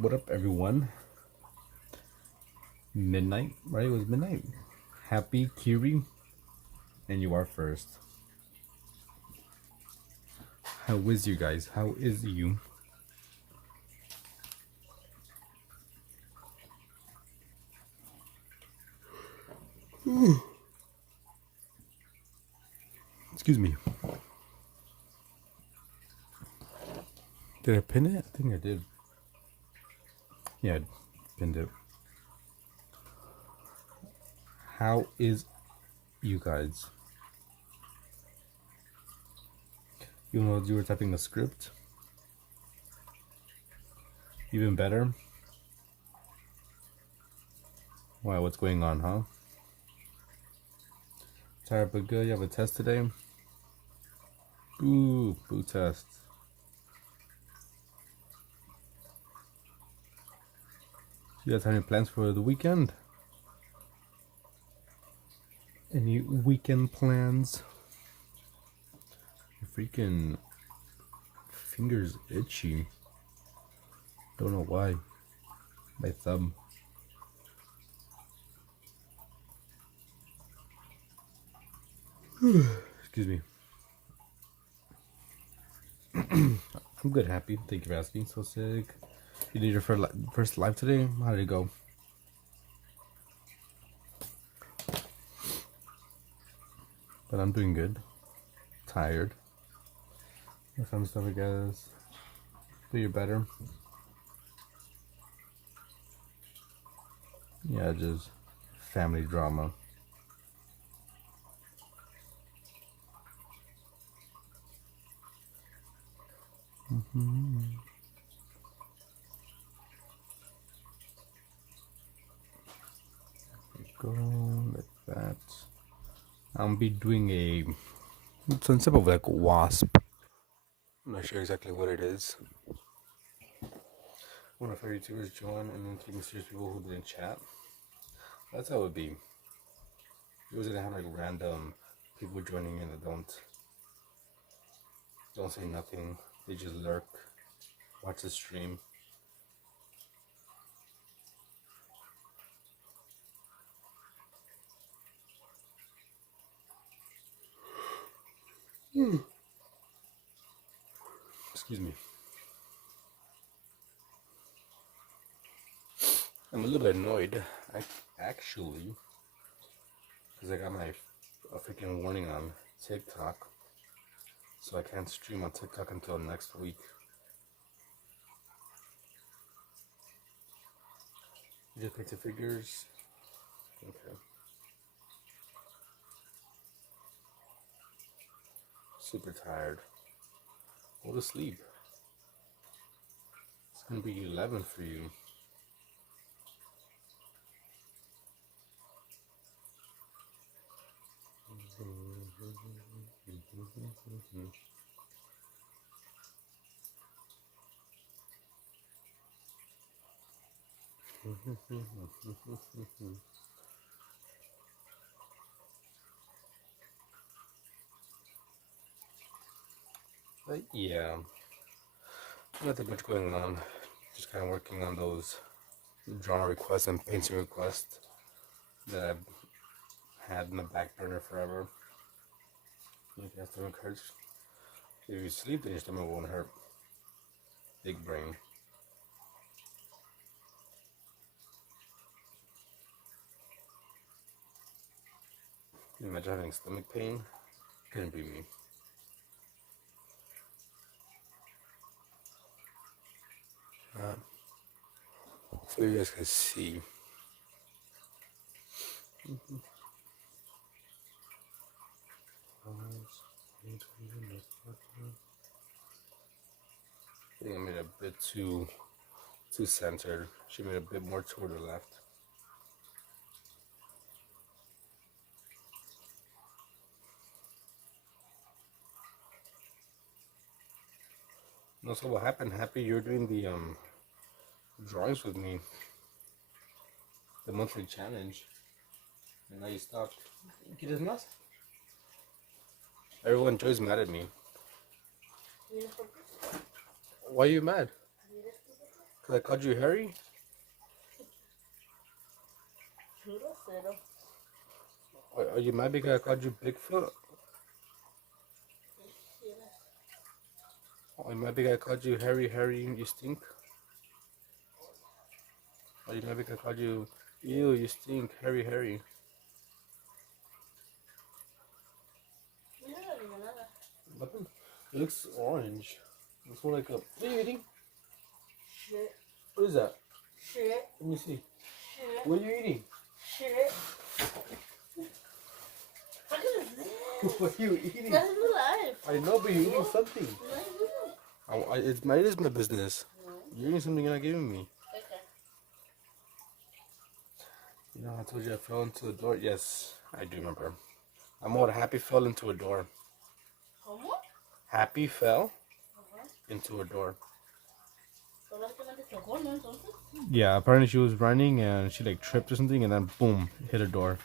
What up, everyone? Midnight, right? It was midnight. Happy Kiri, and you are first. How is you guys? How is you? Excuse me. Did I pin it? I think I did. Yeah, I pinned it. How is you guys? You know, you were typing a script. Even better. Wow, what's going on, huh? Tired but good. You have a test today. Boo test. You guys have any plans for the weekend? Any weekend plans? Your freaking fingers itchy. Don't know why. My thumb. Excuse me. I'm good, happy. Thank you for asking. So sick. You did your first live today? How did it go? But I'm doing good. Tired. Some stuff, I guess. But you're better. Yeah, just family drama. Go like that. I'll be doing some type of like wasp. I'm not sure exactly what it is. One of our YouTubers join and then 3 mysterious people who didn't chat. That's how it would be. It was gonna have like random people joining in that don't say nothing. They just lurk, watch the stream. Excuse me. I'm a little bit annoyed, actually, because I got a freaking warning on TikTok, so I can't stream on TikTok until next week. You just picked the figures? Okay. Super tired. Go to sleep. It's gonna be 11 for you. But yeah, nothing much going on. Just kind of working on those drawing requests and painting requests that I've had in the back burner forever. If your stomach hurts, if you sleep, then your stomach won't hurt. Big brain. Can you imagine having stomach pain? Couldn't be me. So you guys can see. I think I made it a bit too centered. She made it a bit more toward the left. No, so what happened? Happy you're doing the drawings with me, the monthly challenge, and now you stopped. ¿Quieres más? Everyone, Joy's mad at me. Why are you mad? 'Cause I called you Harry? Are you mad because I called you Bigfoot? Are you mad because I called you Harry, you stink? Are you mad because I called you, ew, you stink, Harry? Nothing. It looks orange. It's more like a. What are you eating? Shit. What is that? Shit. Let me see. Shit. What are you eating? Shit. Look at this. What are you eating? That's alive. I know, but you're eating something. It is my business. You're eating something you're not giving me. Okay. You know, I told you I fell into a door. Yes, I do remember. I'm what Happy fell into a door. ¿Cómo? Happy fell into a door. Yeah, apparently she was running and she like tripped or something and then boom, hit a door.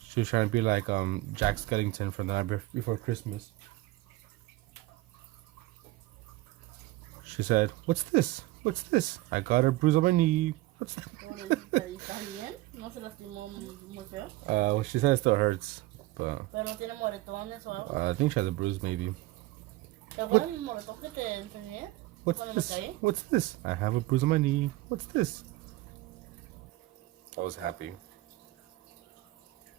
She was trying to be like Jack Skellington from the night before Christmas. She said, "What's this? What's this? I got a bruise on my knee. What's that?" Well, she said it still hurts, but I think she has a bruise maybe. What's this? What's this? I have a bruise on my knee. What's this? I was happy.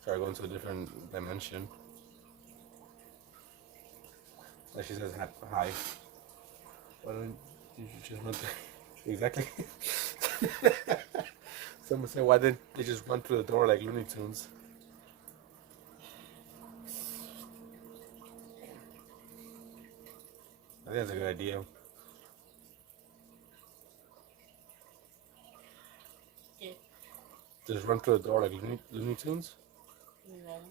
Try going to a different dimension. Like she says, hi. Why don't you just run through? Exactly. Someone said, why didn't they just run through the door like Looney Tunes? I think that's a good idea. Yeah. Just run through the door like Looney Tunes? No.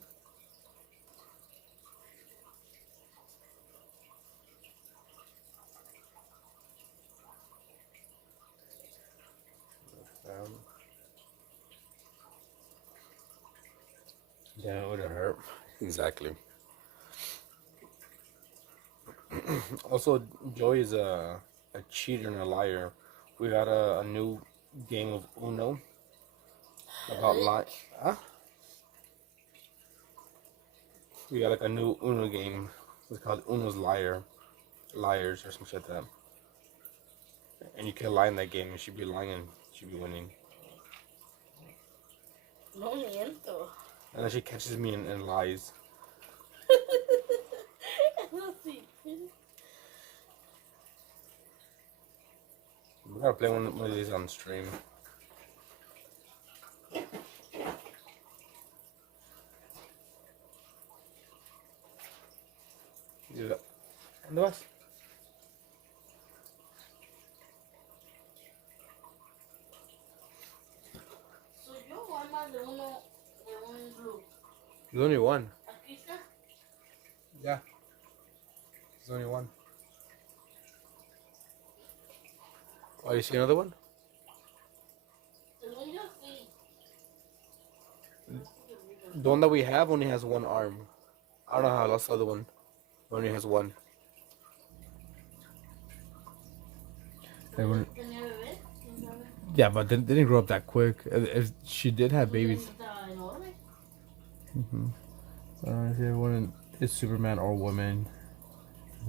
Yeah, it would have hurt. Exactly. Also, Joey is a cheater and a liar. We got a new game of Uno about lie. Huh? We got like a new Uno game. It's called Uno's Liars or some shit like that. And you can lie in that game and she'd be lying and she'd be winning. No miento. And then she catches me and lies. We gotta play one of these on stream. Yeah. ¿Dónde vas? Soy yo o hay más de uno de un blue. There's only one. Aquí está. Yeah. There's only one. Oh, you see another one? Según yo sí. The one that we have only has one arm. I don't know how I lost the other one. It only has one. ¿Tenía bebé? ¿Quién sabe? Yeah, but they didn't grow up that quick. If she did have babies. Está enorme. If everyone is Superman or woman,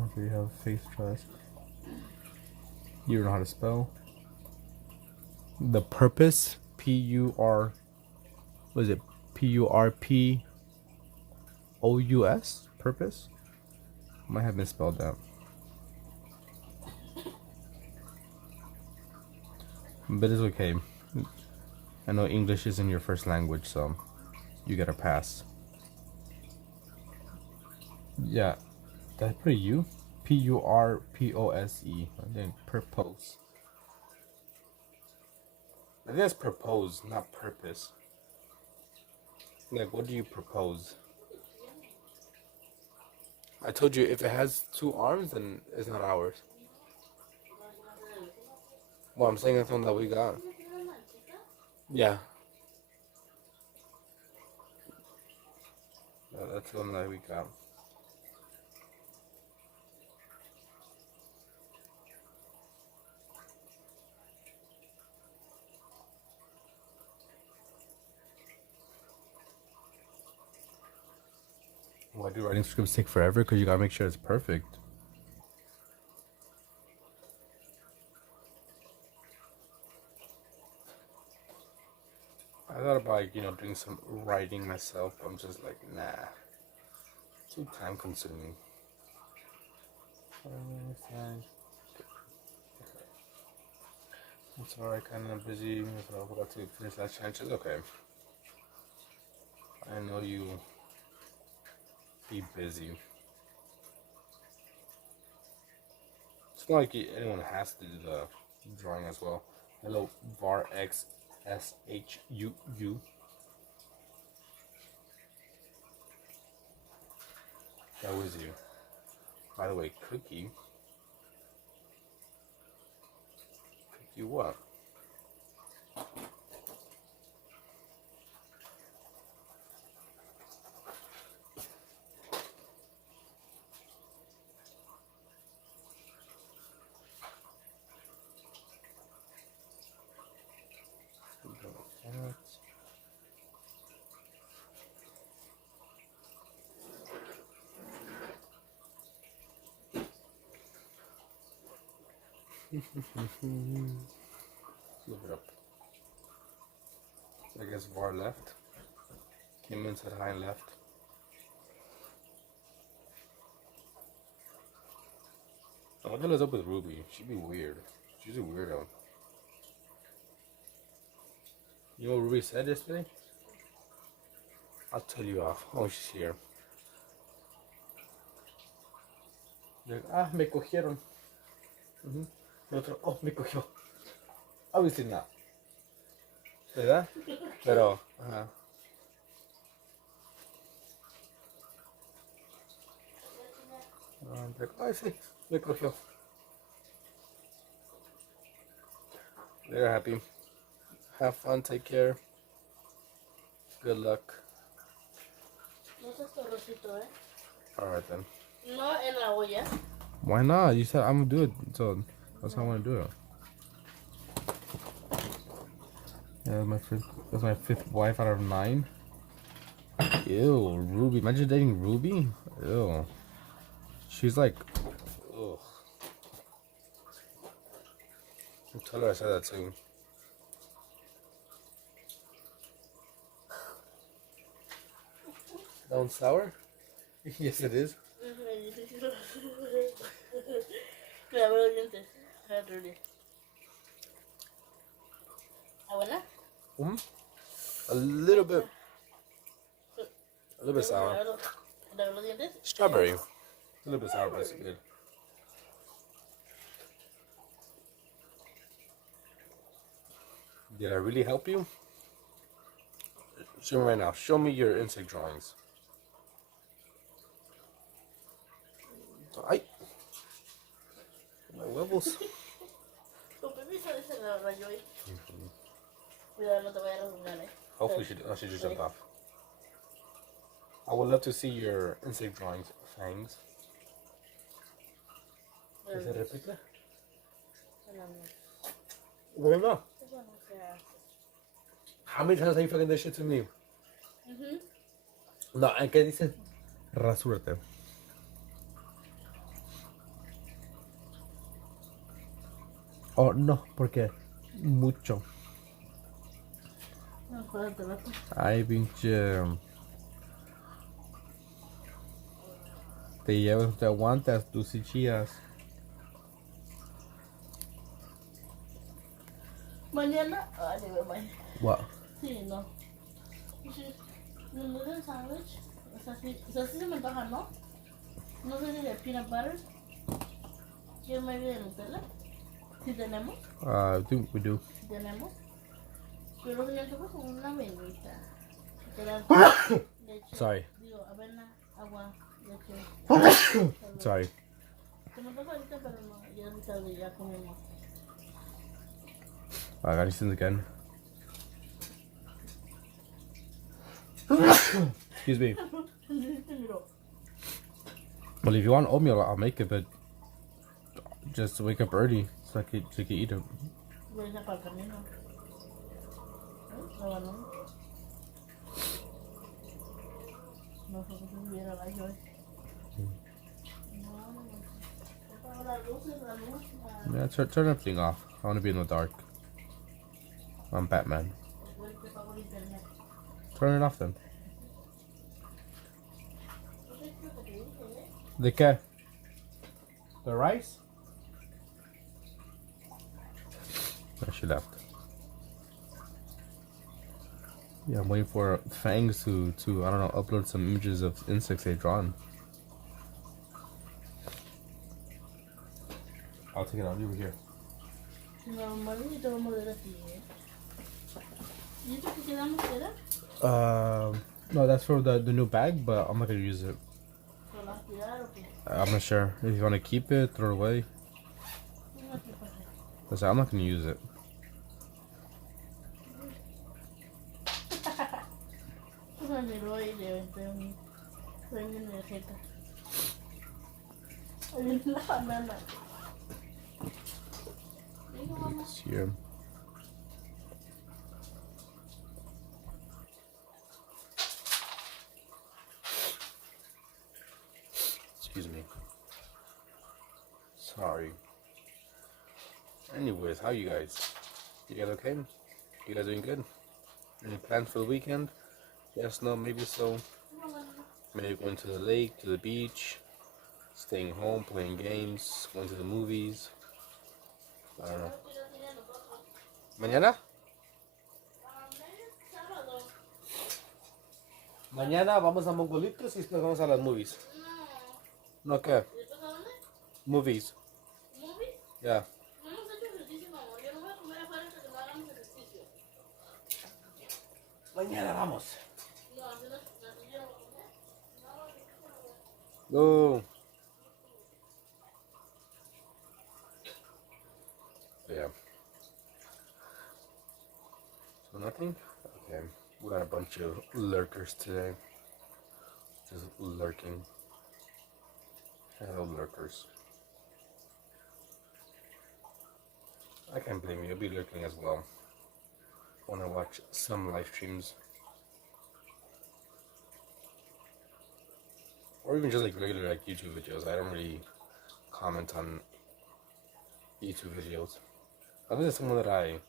after you have faith trust. You don't know how to spell. The purpose, P-U-R, what is it? P-U-R-P-O-U-S? Purpose? Might have misspelled that. But it's okay. I know English isn't your first language, so you get a pass. Yeah, did I put a U? P-U-R-P-O-S-E. And then purpose. I think that's propose, not purpose. Like, what do you propose? I told you, if it has two arms, then it's not ours. Well, I'm saying that's the one that we got. Yeah. That's the one that we got. Why do writing scripts take forever? Because you gotta make sure it's perfect. I thought about, doing some writing myself, but I'm just like, nah. Too time consuming. I'm sorry, kind of busy. So I forgot to finish that challenge. It's okay. I know you be busy. It's not like anyone has to do the drawing as well. Hello, var x s h u u. That was you. By the way, Cookie. Cookie what? Flip it up. I guess var left. Came in, said hi and left. What the hell is up with Ruby? She'd be weird. She's a weirdo. You know what Ruby said yesterday? I'll tell you off. Oh, she's here. Like, me cogieron. Otro, me cogió. Obviously not. ¿Verdad? Pero, ajá. Like, ay, sí, me cogió. They're happy. Have fun, take care. Good luck. No seas torrocito, ¿eh? Alright then. No en la olla. Why not? You said I'm gonna do it, so that's how I want to do it. Yeah, that's my fifth wife out of 9. Ew, Ruby. Imagine dating Ruby. Ew. She's like, ugh. I'll tell her I said that too. That one's sour? Yes, it is. Mira, veo los dientes. ¿Ah, buena? A little bit. A little bit sour. ¿Veo los dientes? Strawberry. A little bit sour, but it's good. Did I really help you? Show me right now. Show me your insect drawings. Ay. My huevos. Tu permiso de se la rayó ahí. Cuidado, no te vayas a rasgar, eh. Hopefully she just jumped off. I would love to see your insect drawings, fangs. ¿Se repite? No. How many times are you fucking this shit to me? No, ¿en qué dice? Rasúrate. Oh, no, porque mucho. Ay, pinche. Te llevas, te aguantas, tú sí chillas. Mañana. Ay, de mañana. What? Sí, no. ¿No es el sándwich? O sea, sí se me antoja, ¿no? No sé si de peanut butter. ¿Quieres medio de Nutella? Si tenemos. I think we do. Si tenemos. Pero se me antoja como una avenita. Leche. Sorry. Digo, avena, agua, leche. Sorry. Se me antoja ahorita, pero no. Ya es tarde, ya comemos. I got these again. Excuse me. Well, if you want oatmeal, I'll make it, but just wake up early so I can eat it. No, porque se hubiera la Joy. No, no. Apago las luces, la luz, Yeah, turn everything off. I want to be in the dark. I'm Batman. después te pago el internet. Turn it off then. ¿Qué es lo que te dije, The qué? The rice? Oh, she left. Yeah, I'm waiting for Fangs to I don't know, upload some images of insects they've drawn. I'll take it out. Leave it here. No, maldito, vamos a ver aquí, ¿Y esto que quedamos era? No, that's for the new bag, but I'm not gonna use it. ¿Para las tirar o qué? I'm not sure. If you want to keep it, throw it away. No, ¿qué pasa? Listen, I'm not gonna use it. Me miró y le aventé un sueño en la jeta. Ahí viene la banana. Venga, mamá. It's here. Excuse me. Sorry. Anyways, how you guys? You guys okay? You guys doing good? Any plans for the weekend? Yes, no, maybe so. Maybe going to the lake, to the beach, staying home, playing games, going to the movies. I don't know. ¿Mañana? Mañana vamos a Mongolitos y después vamos a las movies. ¿No qué? ¿Después a dónde? Movies. ¿Movies? Yeah. No hemos hecho ejercicio, mamá. Yo no voy a comer afuera hasta que no hagamos ejercicio. Mañana vamos. No, así no, así yo no voy a comer. No, yo no voy. No. Yeah. So nothing? Okay. We got a bunch of lurkers today. Just lurking. Hello, lurkers. I can't blame you. You'll be lurking as well. When I watch some live streams. Or even just like regular like YouTube videos. I don't really comment on YouTube videos. Unless it's someone that I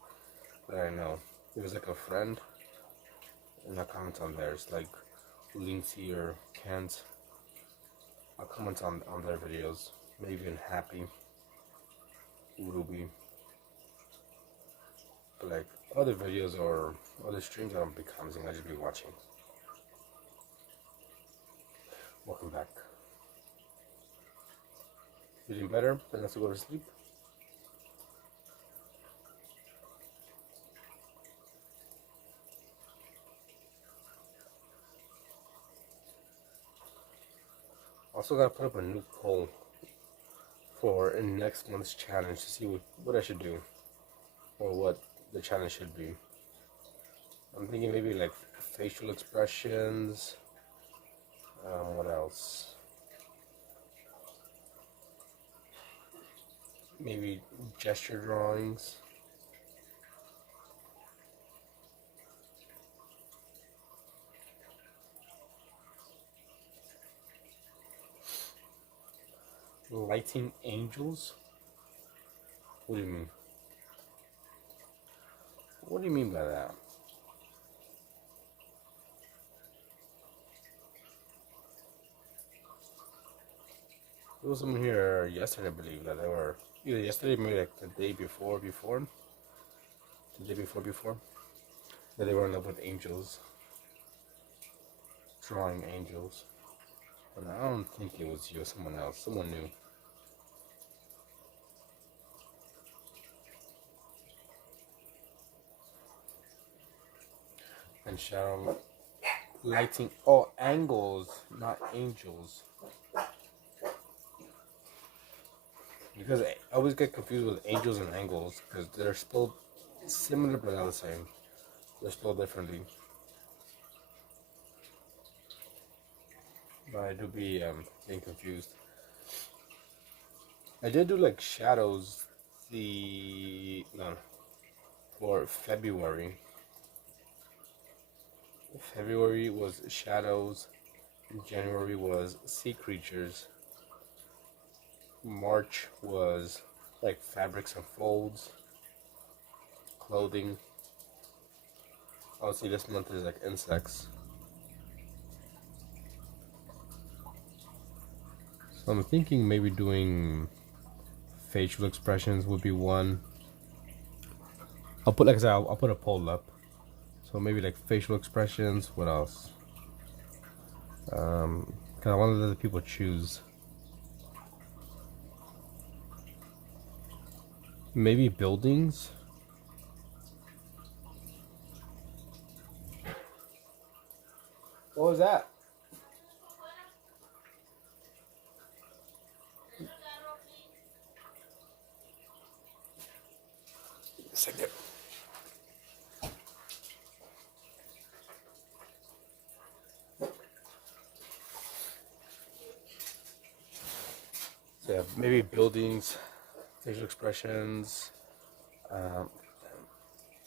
know. If it's like a friend, and I comment on theirs, like Lindsay or Kent. I'll comment on their videos. Maybe even Happy, Ruby. But like other videos or other streams, I don't be commenting. I just be watching. Welcome back. Feeling better? Then let's go to sleep. Also gotta put up a new poll for next month's challenge to see what I should do or what the challenge should be. I'm thinking maybe like facial expressions. What else? Maybe gesture drawings. Lighting angels? What do you mean? What do you mean by that? There was someone here yesterday, I believe, that they were either yesterday, maybe like the day before, that they were in love with angels, drawing angels. But I don't think it was you or someone else, someone new. And shadow lighting, oh, angles, not angels. Because I always get confused with angels and angles because they're spelled similar but not the same. They're spelled differently. But I do be being confused. I did do like shadows for February. February was shadows January was sea creatures. March was like fabrics and folds, clothing. Obviously, this month is like insects. So I'm thinking maybe doing facial expressions would be one. I'll put, like I said, I'll put a poll up. So maybe like facial expressions. What else? Cause I want to let the people choose. Maybe buildings. What was that? Second. So yeah, maybe buildings, facial expressions, um,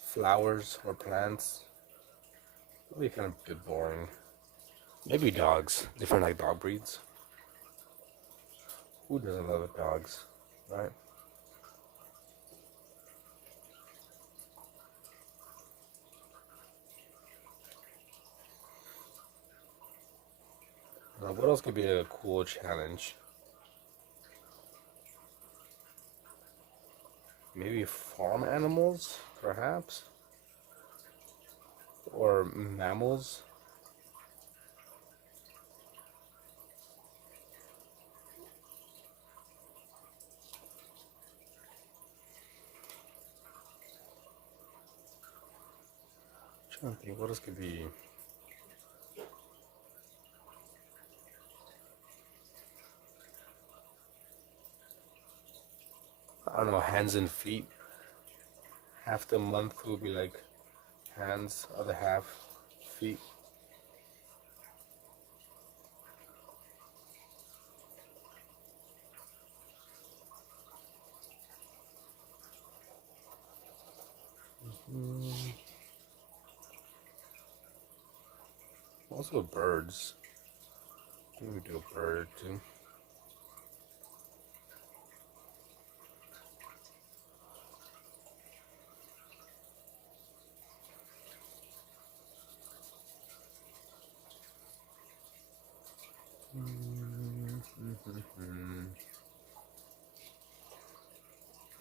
flowers or plants. That'll be kind of a bit boring. Maybe dogs, different like dog breeds. Who doesn't love dogs, right? What else could be a cool challenge? Maybe farm animals, perhaps? Or mammals? I'm trying to think what else could be. I don't know, hands and feet. Half the month would be like hands, other half feet. Also birds. I think we do a bird too.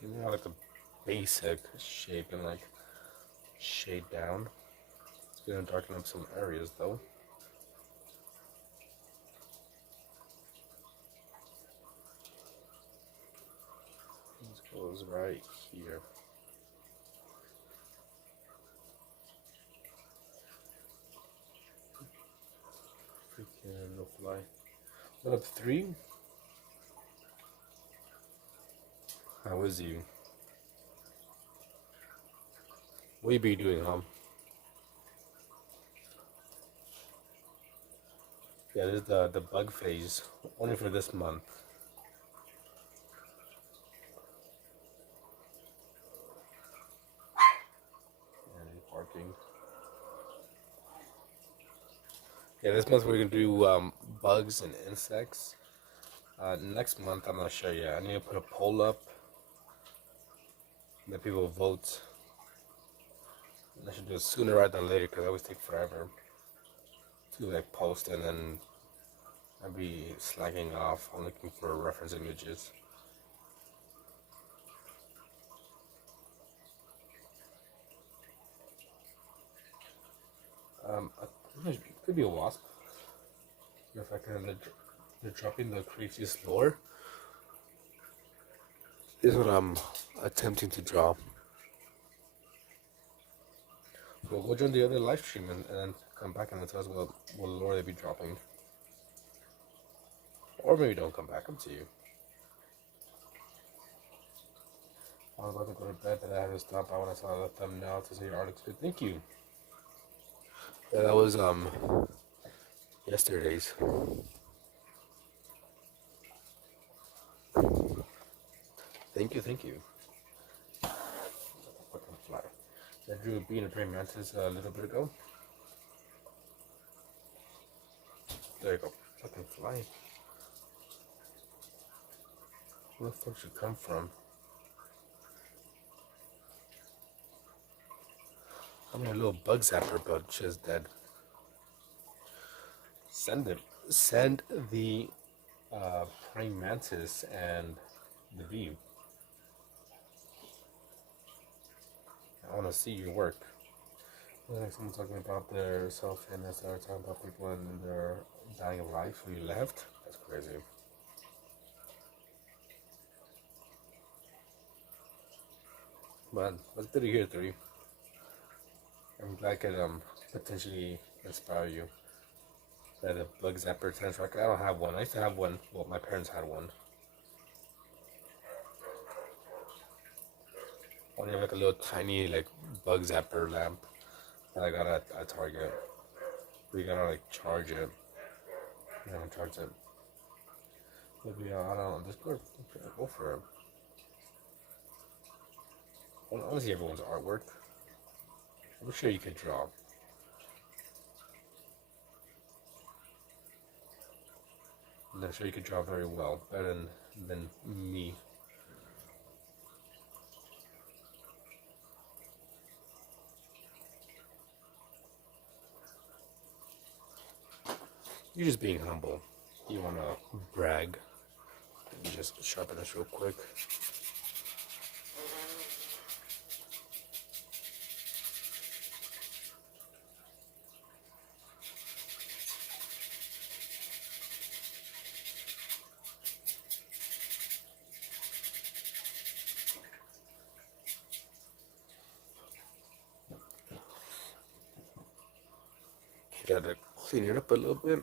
You know, like the basic shape and like shade down. It's gonna darken up some areas though. This goes right here. Freaking no fly. What up, 3? How is you? What you be doing, huh? Yeah, this is the bug phase. Only for this month. And he's barking. Yeah, this month we're gonna do bugs and insects. Next month I'm not sure yet. I need to put a poll up. Let people vote. And I should do it sooner rather than later because I always take forever to like post and then I'd be slacking off on looking for reference images. It could be a wasp. If I can, they're dropping the craziest lore. Is what I'm attempting to draw. We'll go join the other live stream and then come back and tell us what lore they be dropping. Or maybe don't come back, up to you. I was about to go to bed, but I had to stop by when I saw the thumbnail to say your article's good. Thank you. Yeah, that was yesterday's. Thank you. Fucking fly. I drew a bee and a praying mantis a little bit ago. There there you go. Fucking fly. Where the fuck should it come from? I mean, a little bug zapper, but she's dead. Send it. Send the praying mantis and the bee. I want to see your work. Like someone talking about their self-fitness, they're talking about people in their dying of life who you left. That's crazy. But that's good to hear, 3. I'm glad I could potentially inspire you. That a bug zapper tennis racket. I don't have one. I used to have one. Well, my parents had one. I only have like a little tiny like bug zapper lamp that I got at Target. We gotta like charge it. I don't charge it. Maybe I don't know. Just go for it. I want to see everyone's artwork. I'm sure you could draw. And I'm sure you could draw very well, better than me. You're just being humble. You want to brag. Let me just sharpen this real quick. Gotta clean it up a little bit.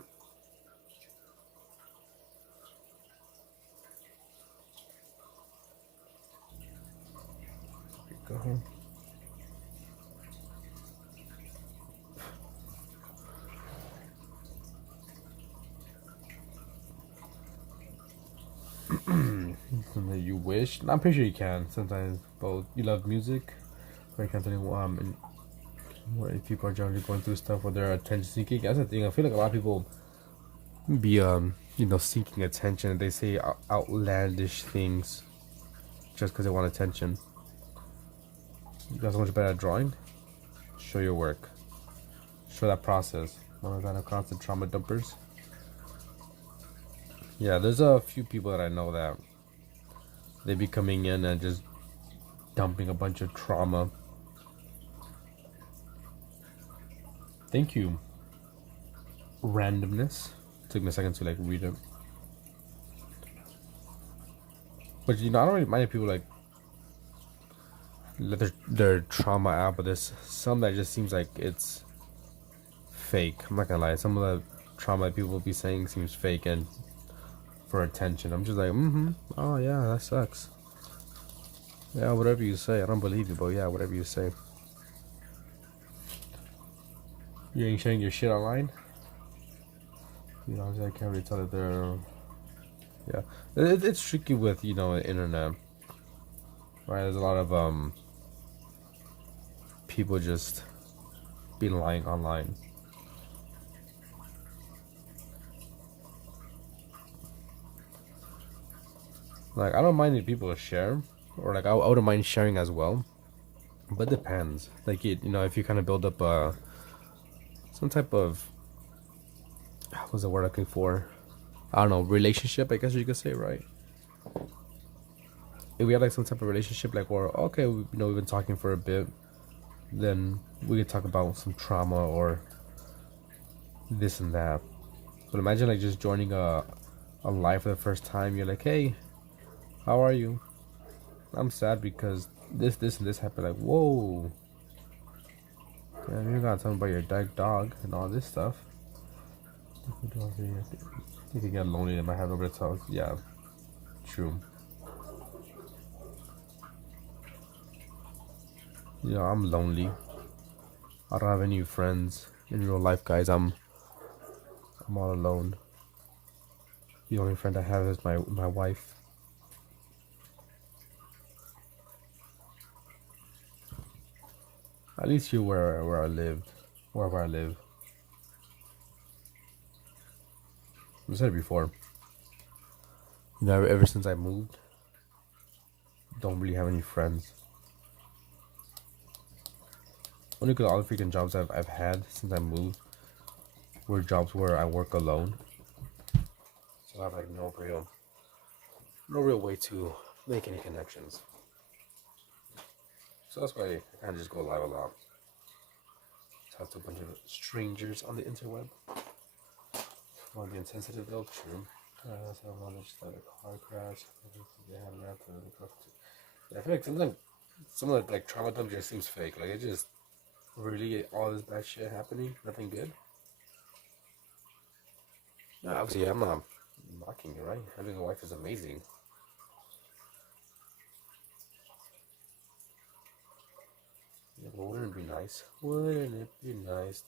There we go. Something you wish. I'm pretty sure you can. Sometimes both. You love music, or you can't tell you if people are generally going through stuff where they're attention seeking. That's the thing. I feel like a lot of people be seeking attention. They say outlandish things just because they want attention. You guys are much better at drawing. Show your work. Show that process. One of that constant trauma dumpers. Yeah, there's a few people that I know that they be coming in and just dumping a bunch of trauma. Thank you. Randomness. Took me a second to like read it. But I don't really mind if people like let their trauma out, but there's some that just seems like it's fake. I'm not gonna lie. Some of the trauma that people will be saying seems fake and for attention. I'm just like, oh yeah, that sucks. Yeah, whatever you say. I don't believe you, but yeah, whatever you say. You ain't sharing your shit online? I can't really tell that they're... Yeah. It's tricky with, the internet. Right? There's a lot of, people just be lying online. Like, I don't mind if people share. Or, like, I wouldn't mind sharing as well. But it depends. Like, if you kind of build up, some type of... What's the word I'm looking for? I don't know, relationship, I guess you could say, right? If we have like some type of relationship, like, or okay, we've been talking for a bit, then we could talk about some trauma or this and that. But imagine like just joining a live for the first time. You're like, hey, how are you? I'm sad because this and this happened. Like, whoa. Yeah, you're gonna tell me about your dead dog and all this stuff. You can get lonely and might have nobody to talk. Yeah, true. I'm lonely. I don't have any friends in real life, guys. I'm all alone. The only friend I have is my wife. At least you where I lived, wherever I live. I said it before. You know, ever since I moved, don't really have any friends. Only because all the freaking jobs I've had since I moved were jobs where I work alone. So I have like no real way to make any connections. So that's why I kind of just go live a lot. Talk to a bunch of strangers on the interweb. Want to be insensitive though? True. So I wanted to start a car crash. They had left. Yeah, I feel like sometimes some of the like trauma dump just seems fake. Like it just really all this bad shit happening, nothing good. No, obviously I'm not mocking it, right? Having a wife is amazing. Yeah, but wouldn't it be nice? Wouldn't it be nice?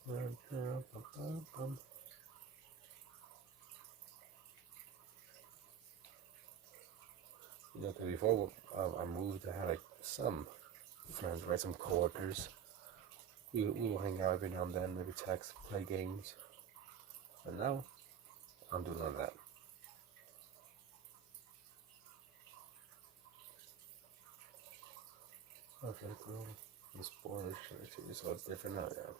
You know, 'cause before I moved, I had like some friends, right? Some coworkers. We will hang out every now and then, maybe text, play games. But now, I don't do none of that. Okay, cool. The spoilers, so it's different now, yeah.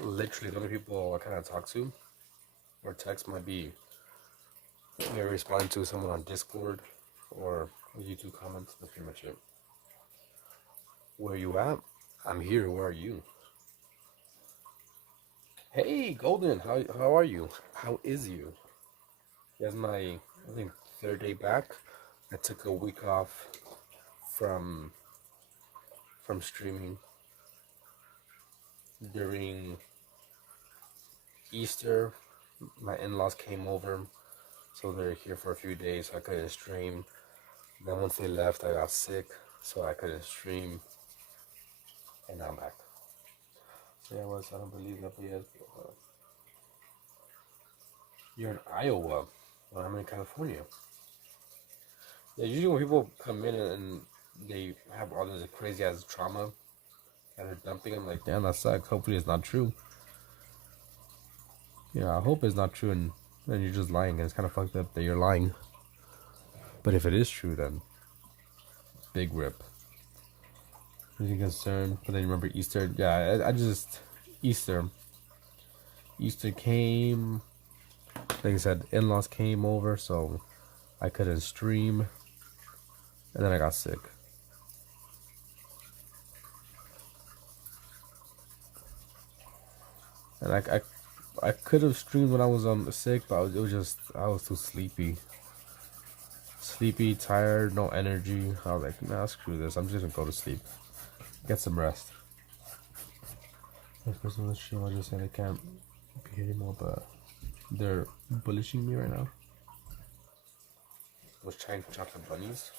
Literally, the only people I kind of talk to or text might be maybe responding to someone on Discord or YouTube comments. That's pretty much it. Where you at? I'm here. Where are you? Hey, Golden. How are you? How is you? That's my I think third day back. I took a week off from streaming during Easter. My in-laws came over, so they're here for a few days. So I couldn't stream. Then once they left, I got sick, so I couldn't stream. And now I'm back. So yeah, I don't believe that, but yes. You're in Iowa. Well, I'm in California. Yeah, usually when people come in and they have all this crazy ass trauma and they're dumping, I'm like, damn, that sucks. Hopefully it's not true. Yeah, I hope it's not true and then you're just lying and it's kind of fucked up that you're lying. But if it is true, then big rip. Anything concerned? But then you remember Easter? Yeah, I just Easter came. Like I said, in-laws came over, so I couldn't stream, and then I got sick. And I could have streamed when I was sick, but it was just I was too sleepy, tired, no energy. I was like, nah, screw this. I'm just gonna go to sleep, get some rest. This person on the stream, I just said I can't be anymore, but they're bullishing me right now. Was trying chocolate bunnies.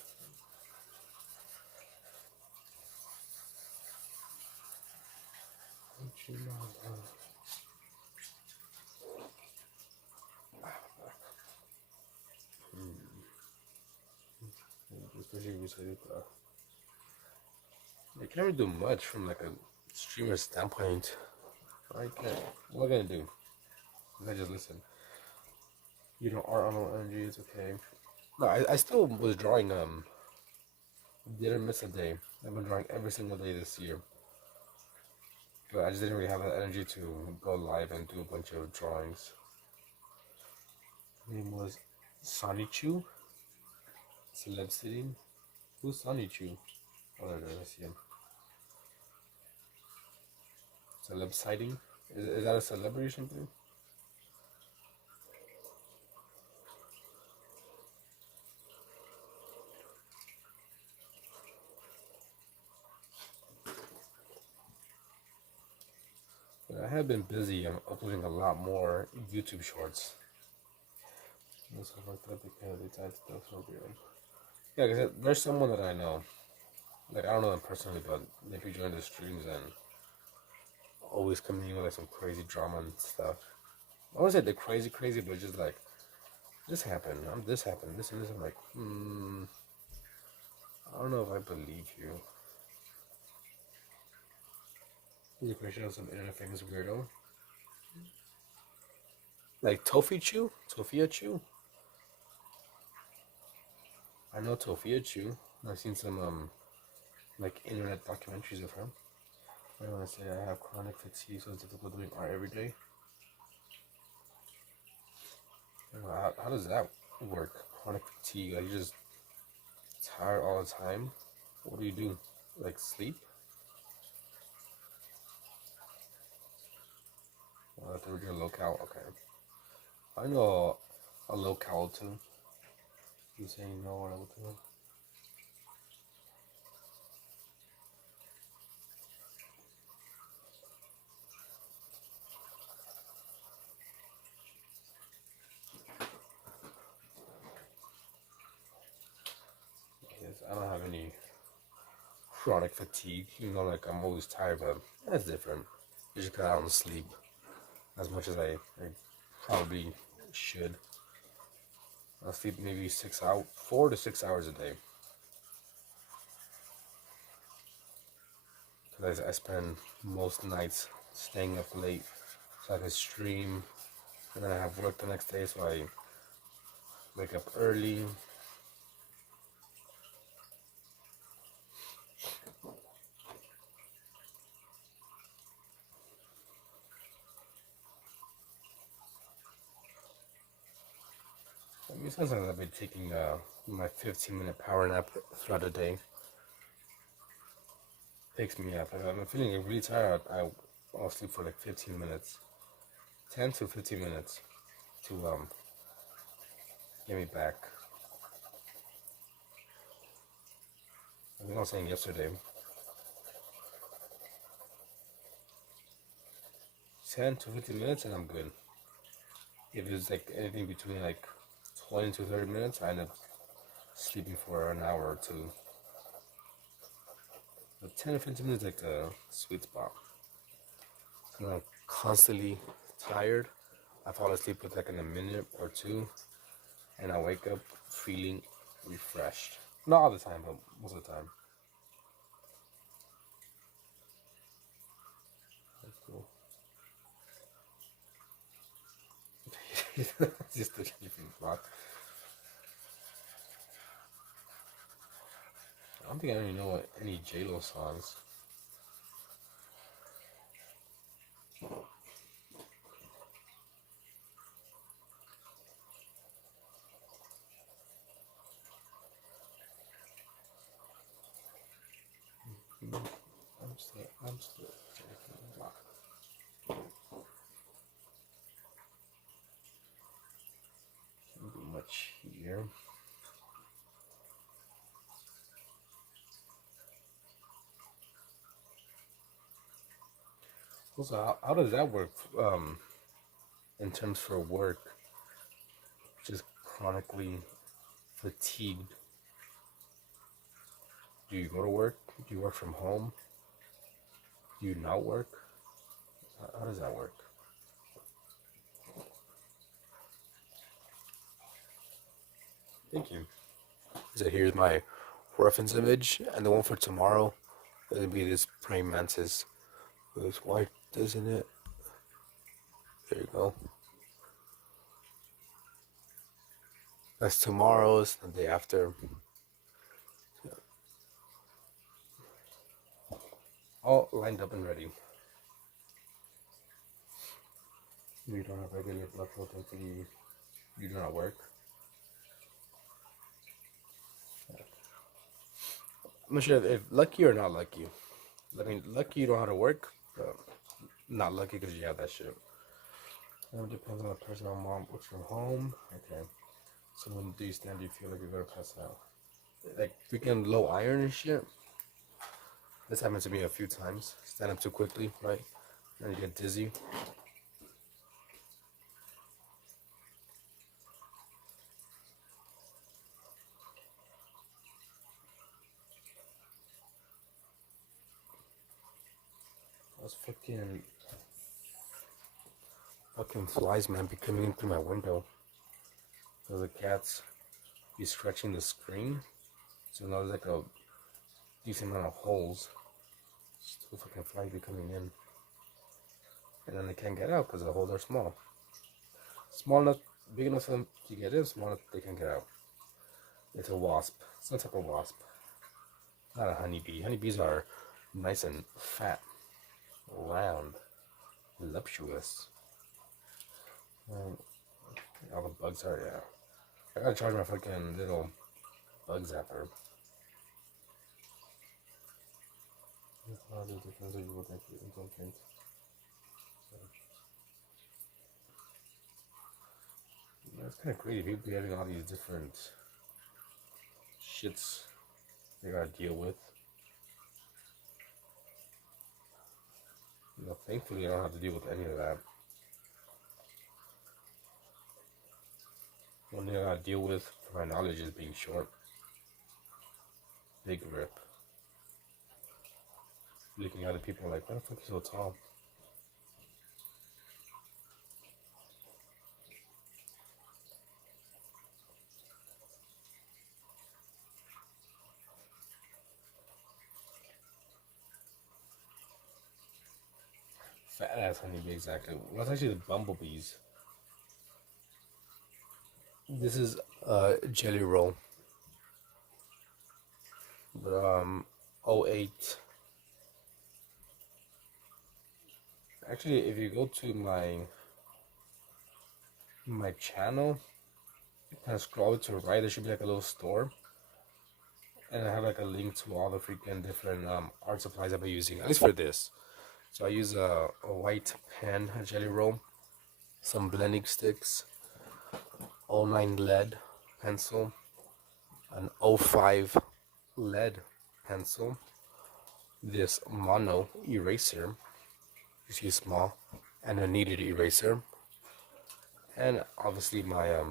Especially recently, they can't really do much from like a streamer standpoint. I can't. What am I gonna do? I just listen. You know, art on no energy is okay. No, I still was drawing. Didn't miss a day. I've been drawing every single day this year. But I just didn't really have the energy to go live and do a bunch of drawings. His name was Sonichu. Celeb sitting. Who's Sonichu? Oh, there it is. I see him. Celeb sighting. Is that a celebrity or something? But I have been busy. I'm uploading a lot more YouTube shorts. That's so fucked up because they type stuff so weird. Yeah, because there's someone that I know. Like, I don't know them personally, but if you join the streams and always coming in with like some crazy drama and stuff. I wouldn't say they're crazy, but just like, this happened, this happened, this and this. I'm like, I don't know if I believe you. Here's a question of some internet famous weirdo. Like Tofi Chew? Tofia Chew? I know Tofia Chew. I've seen some like internet documentaries of her. I want to say I have chronic fatigue, so it's difficult doing art every day. How does that work? Chronic fatigue, like you're just tired all the time. What do you do? Like sleep? The original locale. Okay. I know a locale too. You saying no or what? Yes, I don't have any chronic fatigue. You know, like I'm always tired, but that's different. Just because I don't sleep as much as I probably should. I sleep maybe 6 hours, 4 to 6 hours a day. Because I spend most nights staying up late so I can stream, and then I have work the next day, so I wake up early. I mean, sometimes I've been taking my 15-minute power nap throughout the day. Picks me up. If I'm feeling really tired, I'll sleep for like 15 minutes, 10 to 15 minutes to get me back. I think I was saying yesterday, 10 to 15 minutes and I'm good. If it's like anything between like 20 to 30 minutes, I end up sleeping for an hour or two. But 10 to 15 minutes is like a sweet spot. And I'm constantly tired. I fall asleep with like in a minute or two, and I wake up feeling refreshed. Not all the time, but most of the time. That's cool. Just the different block. I don't think I even know any J-Lo songs. I'm still checking the block. Can't do much here. Also, how does that work in terms for work? Just chronically fatigued. Do you go to work? Do you work from home? Do you not work? How does that work? Thank you. So here's my reference image, and the one for tomorrow it'll be this praying mantis with this white, isn't it? There you go. That's tomorrow's, the day after. All lined up and ready. You don't have regular blood flow density. You do not work. I'm not sure if lucky or not lucky. I mean, lucky you know how to work, but not lucky because you have that shit. It depends on the person. My mom works from home. Okay. So when do you stand? Do you feel like you're gonna pass out? Like freaking low iron and shit. This happened to me a few times. Stand up too quickly, right? And you get dizzy. Those fucking flies, man, be coming in through my window. So the cats be scratching the screen. So now there's like a decent amount of holes. Still fucking flies be coming in. And then they can't get out because the holes are small. Small enough, big enough for them to get in, small enough they can get out. It's a wasp. Some type of wasp. Not a honeybee. Honeybees are nice and fat, round, voluptuous. All the bugs are, yeah. I gotta charge my fucking little bug zapper. It's kind of crazy. People be having all these different shits they gotta deal with. Thankfully, I don't have to deal with any of that. One thing I gotta deal with for my knowledge is being short. Big rip. Looking at other people like, why the fuck are you so tall? Fat ass honeybee, exactly. Well, that's actually the bumblebees. This is a jelly roll. But, 08. Actually, if you go to my channel, kind of scroll to the right, there should be like a little store. And I have like a link to all the freaking different art supplies I've been using, at least for this. So I use a white pen, a jelly roll, some blending sticks, 09 lead pencil, an 05 lead pencil, this mono eraser, you see small, and a kneaded eraser, and obviously my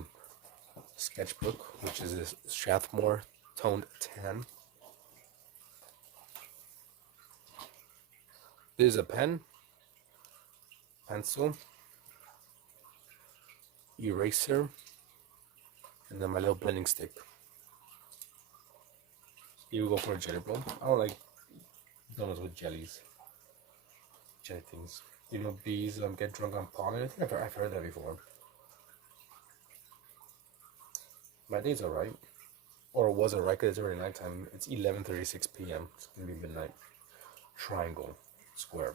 sketchbook, which is this Strathmore toned tan. There's a pen, pencil, eraser, and then my little blending stick. You go for a jelly roll. I don't like donuts with jellies. Jelly things. You know, bees get drunk on pollen. I think I've heard that before. My day's alright. Or it was alright because it's already nighttime. It's 11:36 p.m. It's gonna be midnight. Triangle. Square.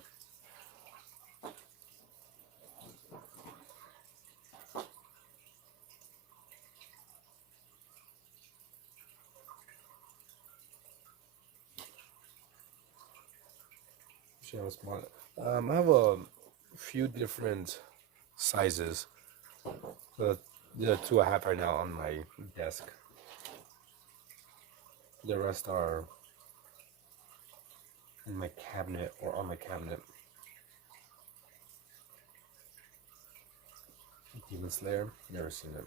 I have a few different sizes. There are two I have right now on my desk. The rest are in my cabinet or on my cabinet. Demon Slayer, never seen it.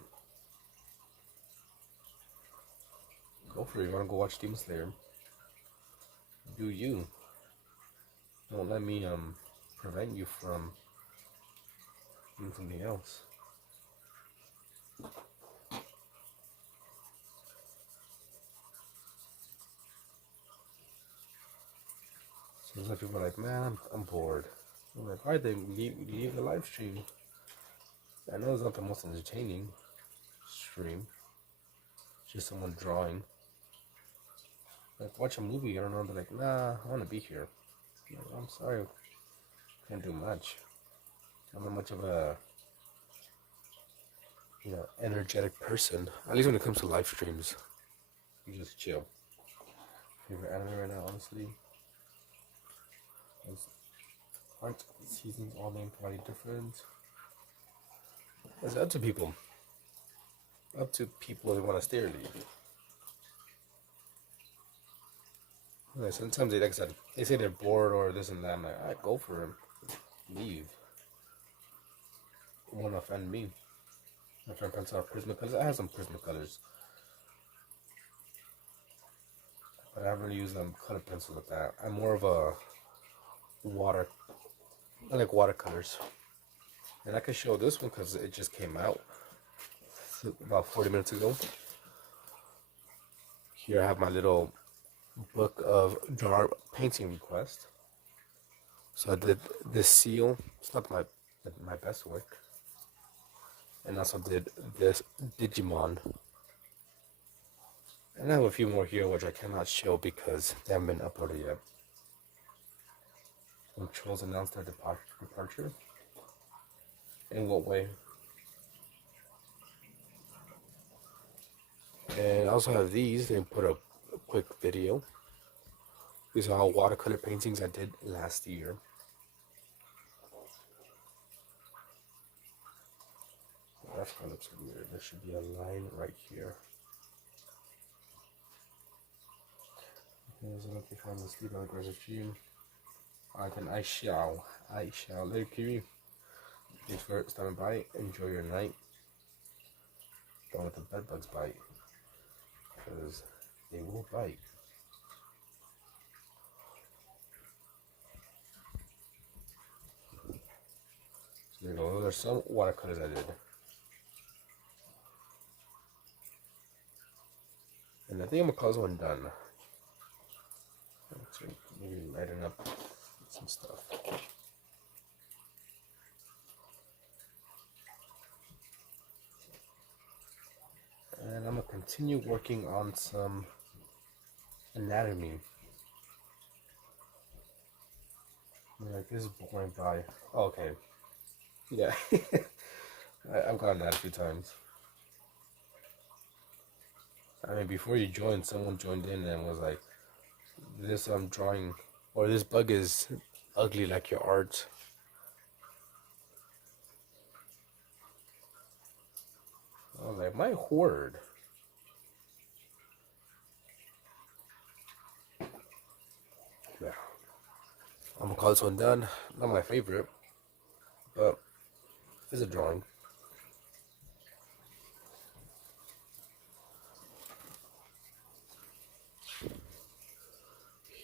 Go for it. You wanna go watch Demon Slayer? Do you? Don't let me prevent you from doing something else. Sometimes people are like, man, I'm bored. I'm like, why they leave the live stream? I know it's not the most entertaining stream. It's just someone drawing. Like, watch a movie, I don't know, they're like, nah, I want to be here. I'm sorry, can't do much. I'm not much of a, energetic person. At least when it comes to live streams. You just chill. Favorite anime right now, honestly. Aren't seasons all named probably different? It's up to people. Up to people who want to stay or leave. Yeah, sometimes they, like I said, they say they're bored or this and that. I'm like, alright, go for it. Leave. It won't offend me. My friend prints out Prismacolors. I have some Prismacolors. But I haven't really used color pencils like that. I'm more of a I like watercolors. And I can show this one because it just came out about 40 minutes ago. Here I have my little book of jar painting requests. So I did this seal. It's not my best work. and also did this Digimon. And I have a few more here which I cannot show because they haven't been uploaded yet. When Trolls announced their departure. In what way? And I also have these. They put a quick video. These are all watercolor paintings I did last year. That kind of looks weird. There should be a line right here. Here's another from the sleep on the grass of June. Alright, then I shall. Later, Kiwi. Thanks for stopping by. Enjoy your night. Don't let the bed bugs bite. Because they will bite. So there you go. Those are some watercolors I did. And I think I'm gonna call this one done. Maybe lighten up some stuff. And I'm gonna continue working on some anatomy. Like this is boring by. Oh, okay. Yeah. I've gotten that a few times. I mean, before you joined, someone joined in and was like, this drawing, or this bug is ugly like your art. I was like, my word. Yeah. I'm gonna call this one done. Not my favorite, but it's a drawing.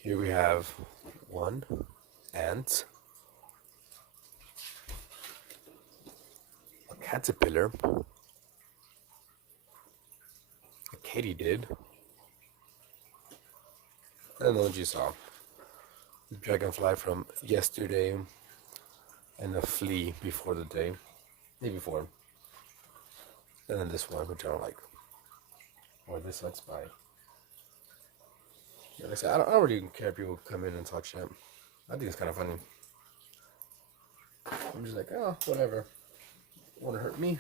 Here we have one ant, a caterpillar, a katydid, and then what you saw, the dragonfly from yesterday, and a flea before the day before, and then this one which I don't like, or this let's buy. Like I said, I don't really care if people come in and talk shit. I think it's kind of funny. I'm just like, oh, whatever. Want to hurt me?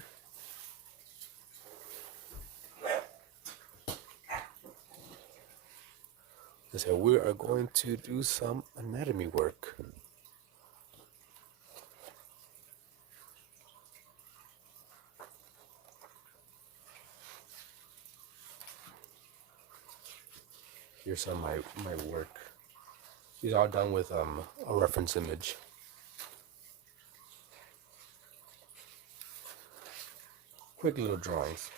So we are going to do some anatomy work. Here's some of my work. These are all done with a reference image. Quick little drawings.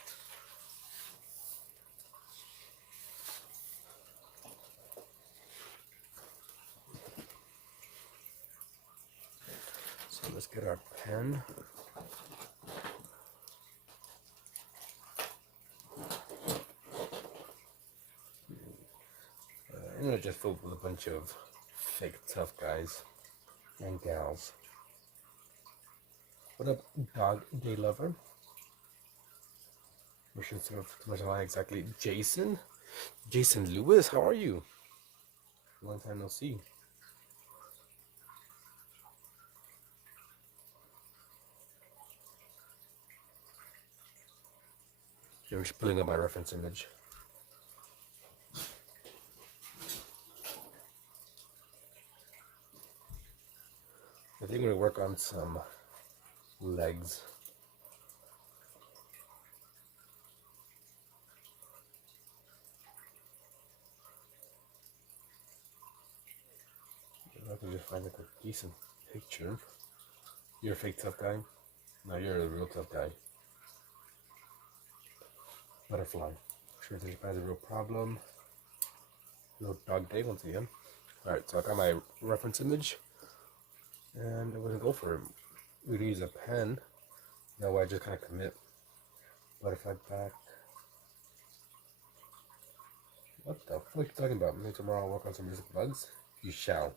So let's get our pen. I'm gonna just fill with a bunch of fake tough guys and gals. What up, dog day lover? We should serve too much line exactly. Jason Lewis, how are you? Long time no see. I'm just pulling up my reference image. I think I'm gonna work on some legs. If I can just find like a decent picture. You're a fake tough guy? No, you're a real tough guy. Butterfly. Sure, this is a real problem. Little dog day once again. Alright, so I got my reference image. And I'm gonna go for it. We're gonna use a pen. That way I just kind of commit. Butterfly back. What the fuck are you talking about? Maybe tomorrow I'll work on some music bugs? You shall.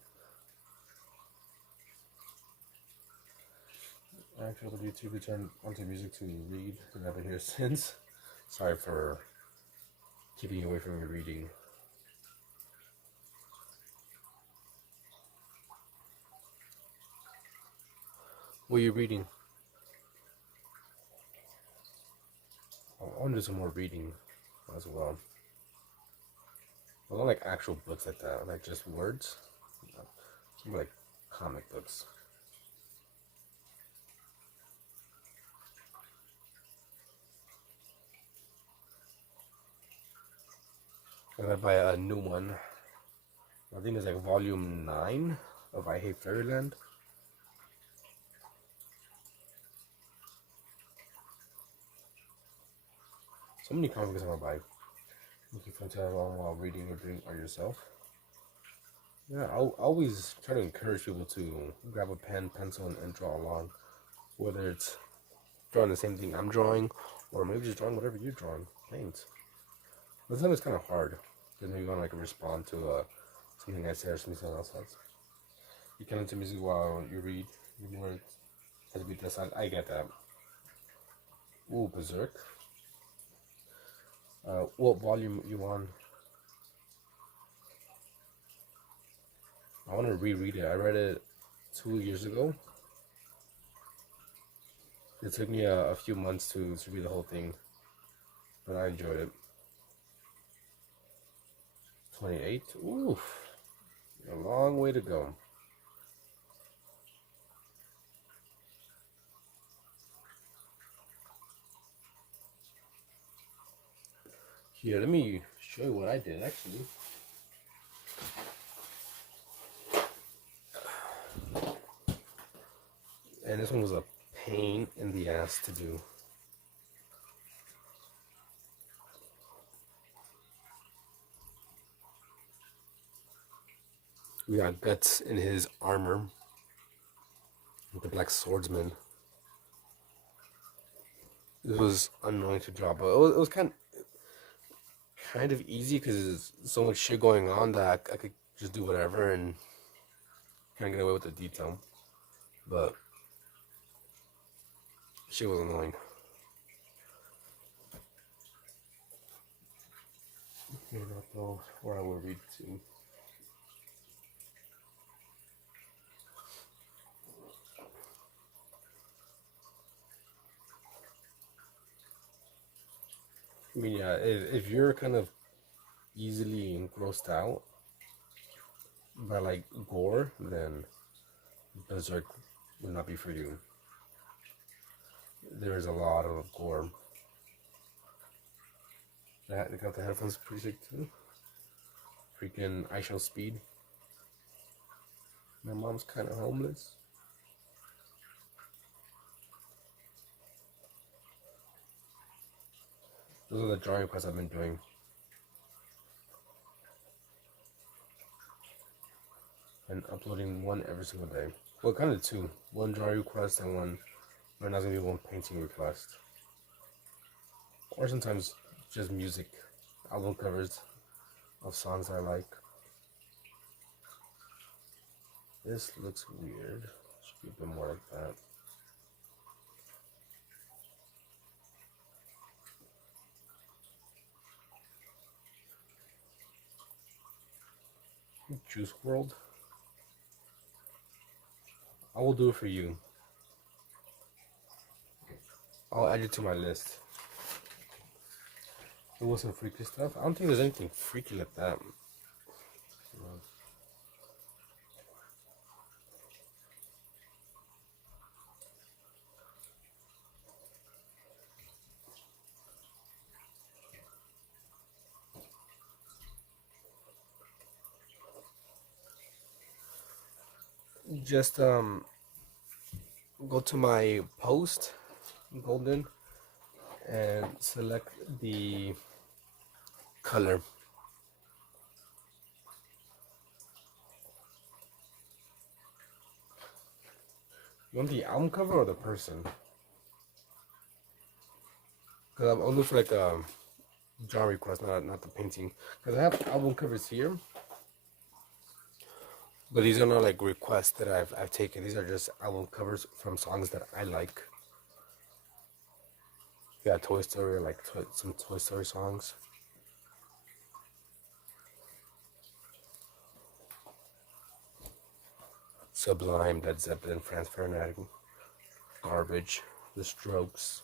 I actually on YouTube to turn onto music to read, and I've been here since. Sorry for keeping you away from your reading. What are you reading? I want to do some more reading as well. I don't like actual books like that, like just words. Some like comic books. I'm gonna buy a new one. I think it's like volume 9 of I Hate Fairyland. So many comic books I'm gonna buy. Looking fun to have while reading or doing art yourself. Yeah, I'll always try to encourage people to grab a pen, pencil, and draw along. Whether it's drawing the same thing I'm drawing, or maybe just drawing whatever you're drawing. Paint. But sometimes it's kind of hard. Because maybe you want to like respond to something I say or something someone else says. You can listen to music while you read. Even where it has to be this. I get that. Ooh, Berserk. What volume you on? I want to reread it. I read it 2 years ago. It took me a few months to read the whole thing, but I enjoyed it. 28? Oof. A long way to go. Here, let me show you what I did actually. And this one was a pain in the ass to do. We got Guts in his armor. The Black Swordsman. This was annoying to draw, but it was kind of easy because there's so much shit going on that I could just do whatever and kind of get away with the detail. But shit was annoying. I don't know where I will read to. I mean, yeah, if you're kind of easily grossed out by like gore, then Berserk would not be for you. There is a lot of gore. They got the headphones pretty sick too. Freaking I Shall Speed. My mom's kind of homeless. Those are the drawing requests I've been doing. And uploading one every single day. Well, kind of two. One drawing request and one, right now it's gonna be one painting request. Or sometimes just music, album covers of songs I like. This looks weird. Should be a bit more like that. Juice World. I will do it for you. I'll add it to my list. It was some freaky stuff. I don't think there's anything freaky like that. Just go to my post, golden, and select the color. You want the album cover or the person? Because I'm looking for like a drawing request, not the painting. Because I have album covers here. But these are not like requests that I've taken. These are just album covers from songs that I like. Yeah, Toy Story, like some Toy Story songs. Sublime, Led Zeppelin, Franz Ferdinand, Garbage, The Strokes.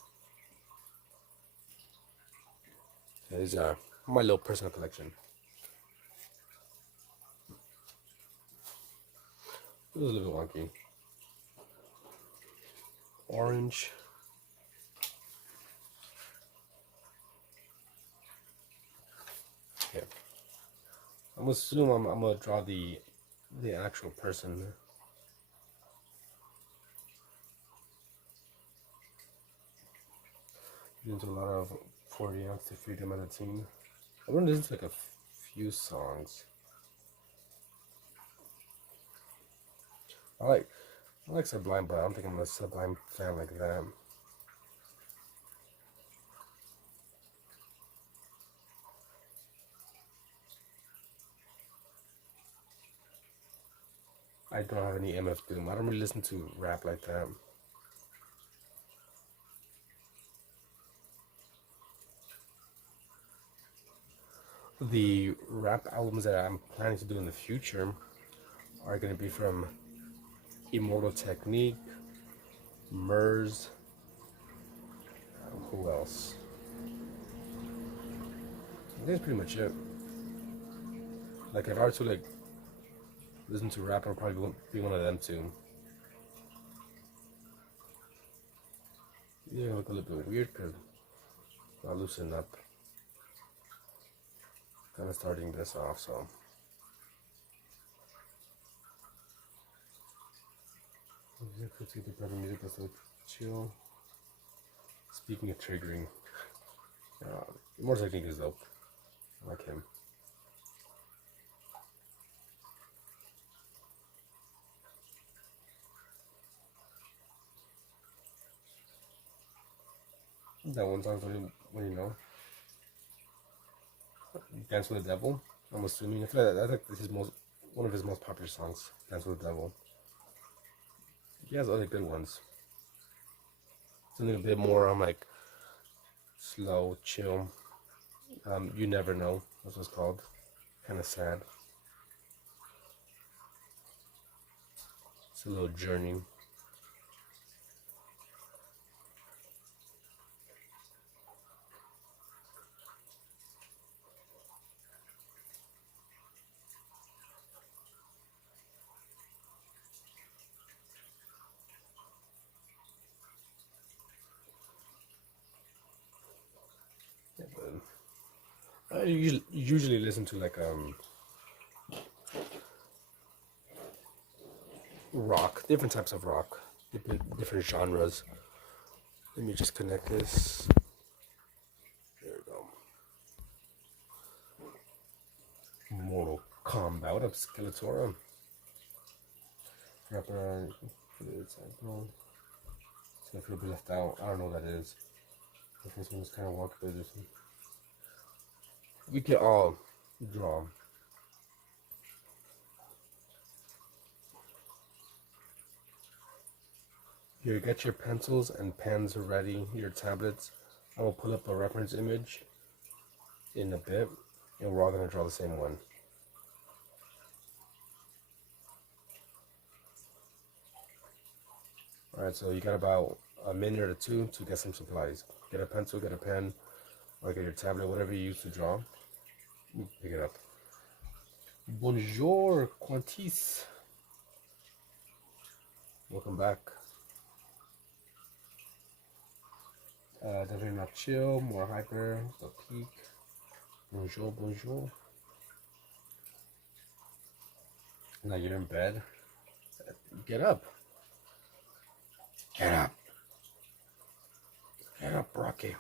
Yeah, these are my little personal collection. It was a little wonky. Orange. Yeah. I'm assuming I'm gonna draw the actual person. Into a lot of 40 ounce to Freedom and a Team. I want to listen to like a few songs. I like Sublime, but I don't think I'm a Sublime fan like that. I don't have any MF Doom. I don't really listen to rap like that. The rap albums that I'm planning to do in the future are going to be from Immortal Technique, Murs, who else? I think that's pretty much it. Like if I were to like listen to rap, I'll probably be one of them too. Yeah, look a little bit weird because I loosen up. Kind of starting this off, so. Better music that's so chill. Speaking of triggering, more technique is dope. I like him. That one song, when you know, Dance with the Devil. I'm assuming I feel like that's like one of his most popular songs, Dance with the Devil. He has other good ones. Something a bit more, I'm like slow, chill. You Never Know. That's what it's called. Kind of sad. It's a little journey. Yeah, but I usually listen to like rock, different types of rock, different genres. Let me just connect this. There we go. Mortal Kombat. What up, Skeletor? Rapper. It's gonna feel a bit left out. I don't know what that is. The first one is kind of walk through this one. We can all draw. Here, get your pencils and pens ready, your tablets. I will pull up a reference image in a bit, and we're all going to draw the same one. Alright, so you got about a minute or two to get some supplies. Get a pencil, get a pen, or get your tablet, whatever you use to draw. Pick it up. Bonjour, Quantis. Welcome back. Definitely not chill, more hyper, the peak. Bonjour, bonjour. Now you're in bed. Get up. Get up. Get up, Rocky.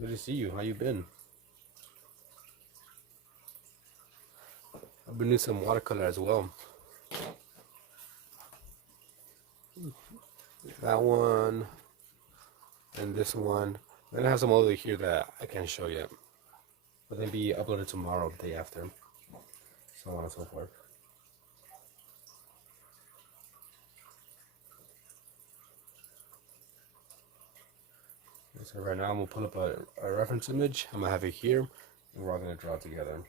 Good to see you. How you been? I've been doing some watercolor as well. That one and this one. Then I have some over here that I can't show yet. but then be uploaded tomorrow, the day after, so on and so forth. So right now I'm gonna pull up a reference image. I'm gonna have it here, and we're all gonna draw together.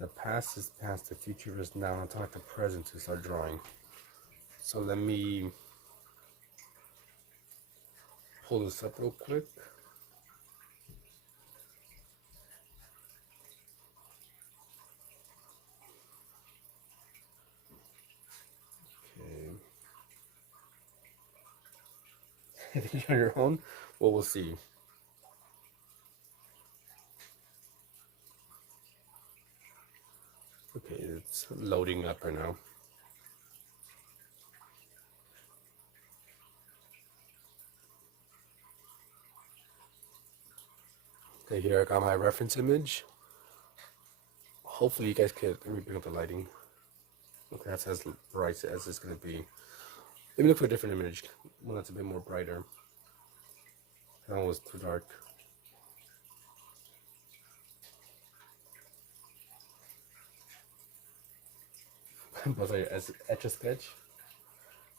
The past is past, the future is now. I'm talking about the present to start drawing. So let me pull this up real quick. Okay. If you're on your own, well, we'll see. Okay, it's loading up right now. Okay, here I got my reference image. Hopefully you guys can, let me bring up the lighting. Okay, that's as bright as it's gonna be. Let me look for a different image, one that's a bit more brighter. That one was too dark. Was I as etch a sketch?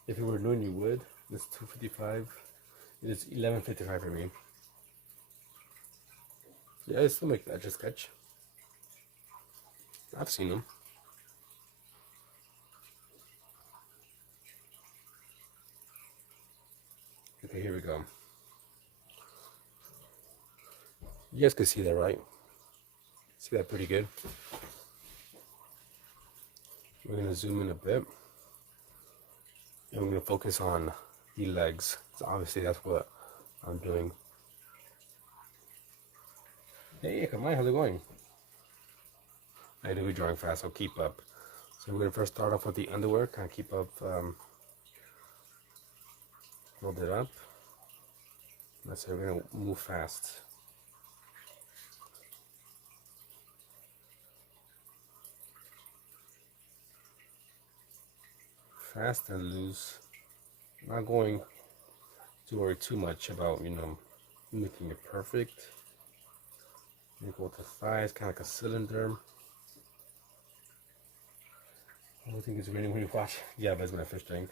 If you were noon, you would. It's 2:55. It is 11:55 for me. Yeah, I still make etch a sketch. I've seen them. Okay, here we go. You guys can see that, right? See that pretty good? We're gonna zoom in a bit. And we're gonna focus on the legs. So obviously that's what I'm doing. Hey, come on, how's it going? I do be drawing fast, so keep up. So we're gonna first start off with the underwear, kind of keep up, hold it up. Let's say we're gonna move fast. Fast and loose. Not going to worry too much about, making it perfect. You go with the thighs, kind of like a cylinder. I don't think it's raining when you watch. Yeah, but it's my fish tank.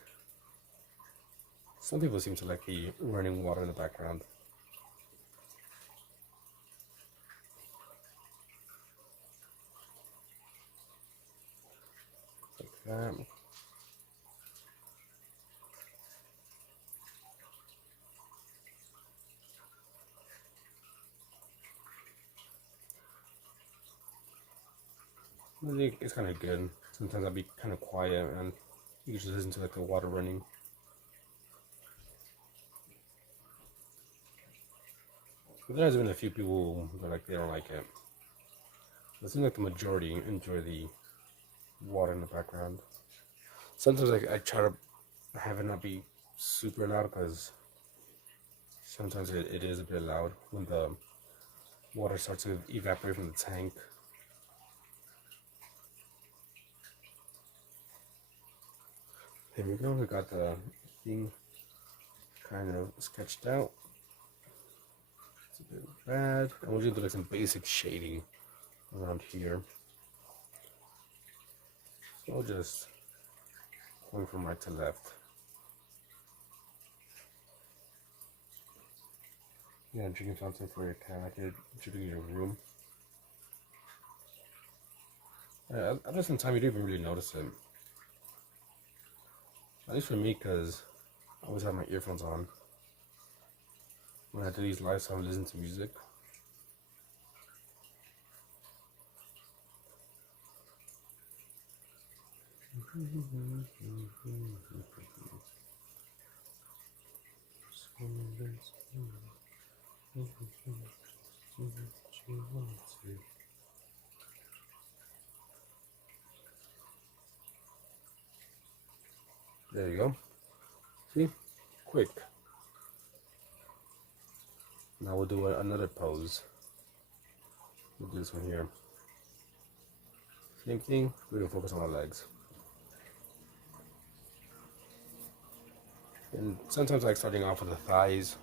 Some people seem to like the running water in the background. Like that. I think it's kind of good. Sometimes I'll be kind of quiet and you just listen to like the water running. But there's been a few people that they don't like it. It seems like the majority enjoy the water in the background. Sometimes I try to have it not be super loud because sometimes it is a bit loud when the water starts to evaporate from the tank. Here we go, we got the thing kind of sketched out. It's a bit bad. And we're gonna do like some basic shading around here. So I'll just going from right to left. Yeah, drinking fountain for your cat, like you're shooting in your room. Yeah, after some time you don't even really notice it. At least for me, because I always have my earphones on. When I do these live, so I listen to music. There you go. See? Quick. Now we'll do another pose. We'll do this one here. Same thing, we're gonna focus on our legs. And sometimes I like starting off with the thighs,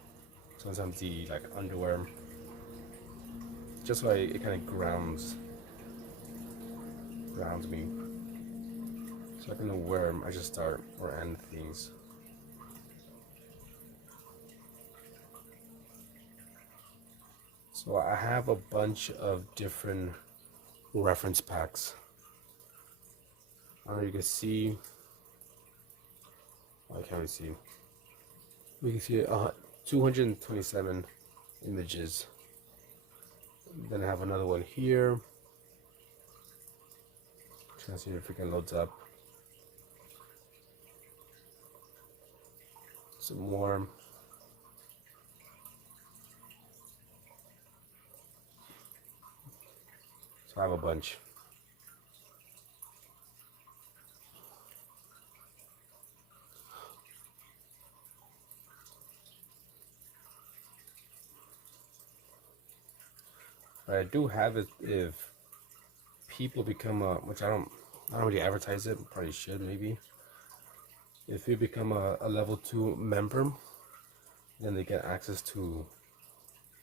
sometimes the like underwear, just so it kind of grounds me. So I can know where I should start or end things. So I have a bunch of different reference packs. I don't know if you can see. I can't really see. We can see 227 images. Then I have another one here. Trying to see if it can loads up. Some more. So I have a bunch. What I do have is if people become which I don't really advertise it, probably should maybe. If you become a level 2 member, then they get access to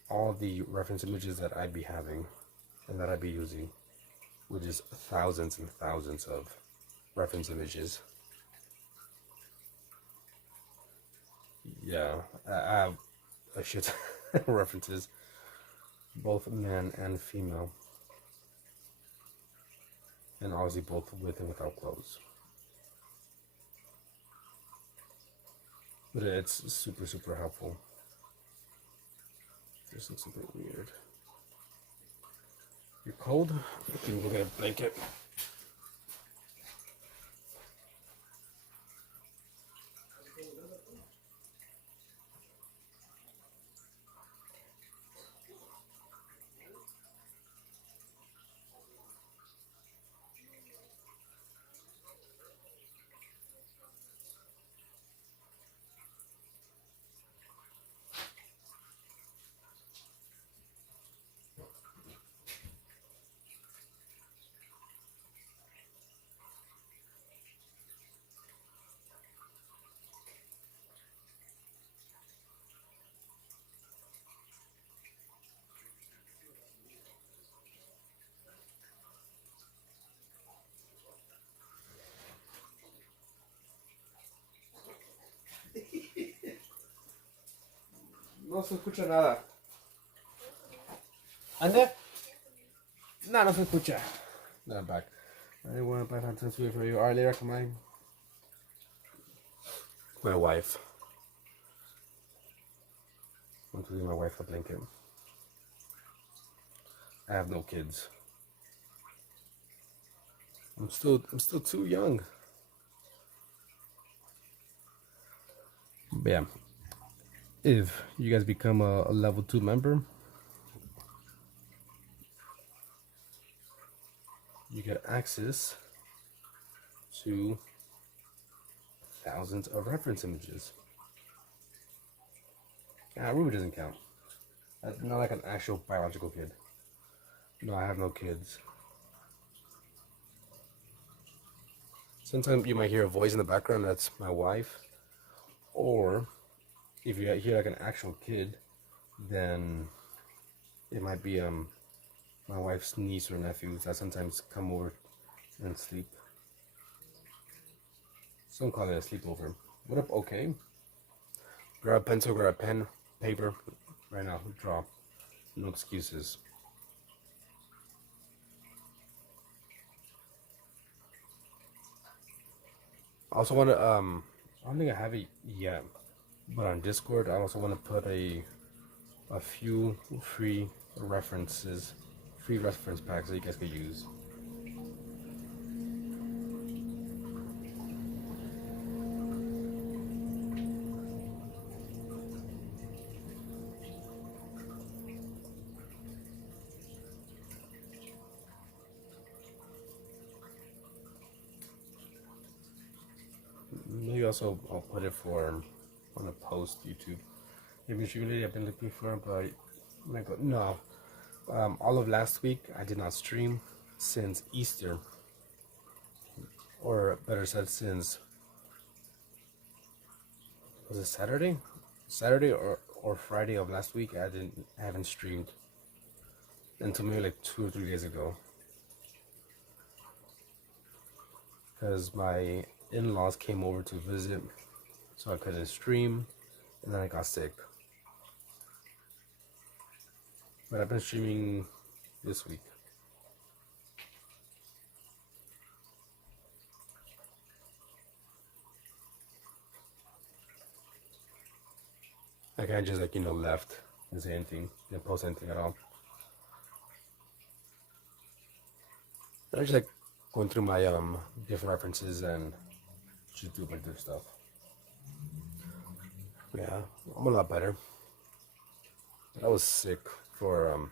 all the reference images that I'd be having and that I'd be using, which is thousands and thousands of reference images. Yeah, I have a shit references, both man and female, and obviously both with and without clothes. But it's super, super helpful. This looks a bit weird. You're cold? I think we'll get a blanket. No se escucha nada. ¿Ande? No, no se escucha. No, I'm back. I want to buy something sweet for you. Alright, later, come on. My wife. I want to give my wife a blanket. I have no kids. I'm still too young. But yeah. If you guys become a level 2 member, you get access to thousands of reference images. Ruby doesn't count. That's not like an actual biological kid. No, I have no kids. Sometimes you might hear a voice in the background, that's my wife. Or if you hear like an actual kid, then it might be my wife's niece or nephews that sometimes come over and sleep. Some call it a sleepover. What up, okay? Grab a pencil, grab a pen, paper, right now, draw. No excuses. I also want to, I don't think I have it yet, but on Discord, I also want to put a few free reference packs that you guys could use. Maybe also I'll put it on a post YouTube. Eventually, I've been looking for it, but no. All of last week, I did not stream since Easter, or better said, since was it Saturday or Friday of last week. I haven't streamed until maybe like 2 or 3 days ago, because my in-laws came over to visit, so I couldn't stream, and then I got sick. But I've been streaming this week. Like I just like left, didn't say anything, didn't post anything at all. I just like going through my different references and just do a bunch of different stuff. Yeah, I'm a lot better. I was sick for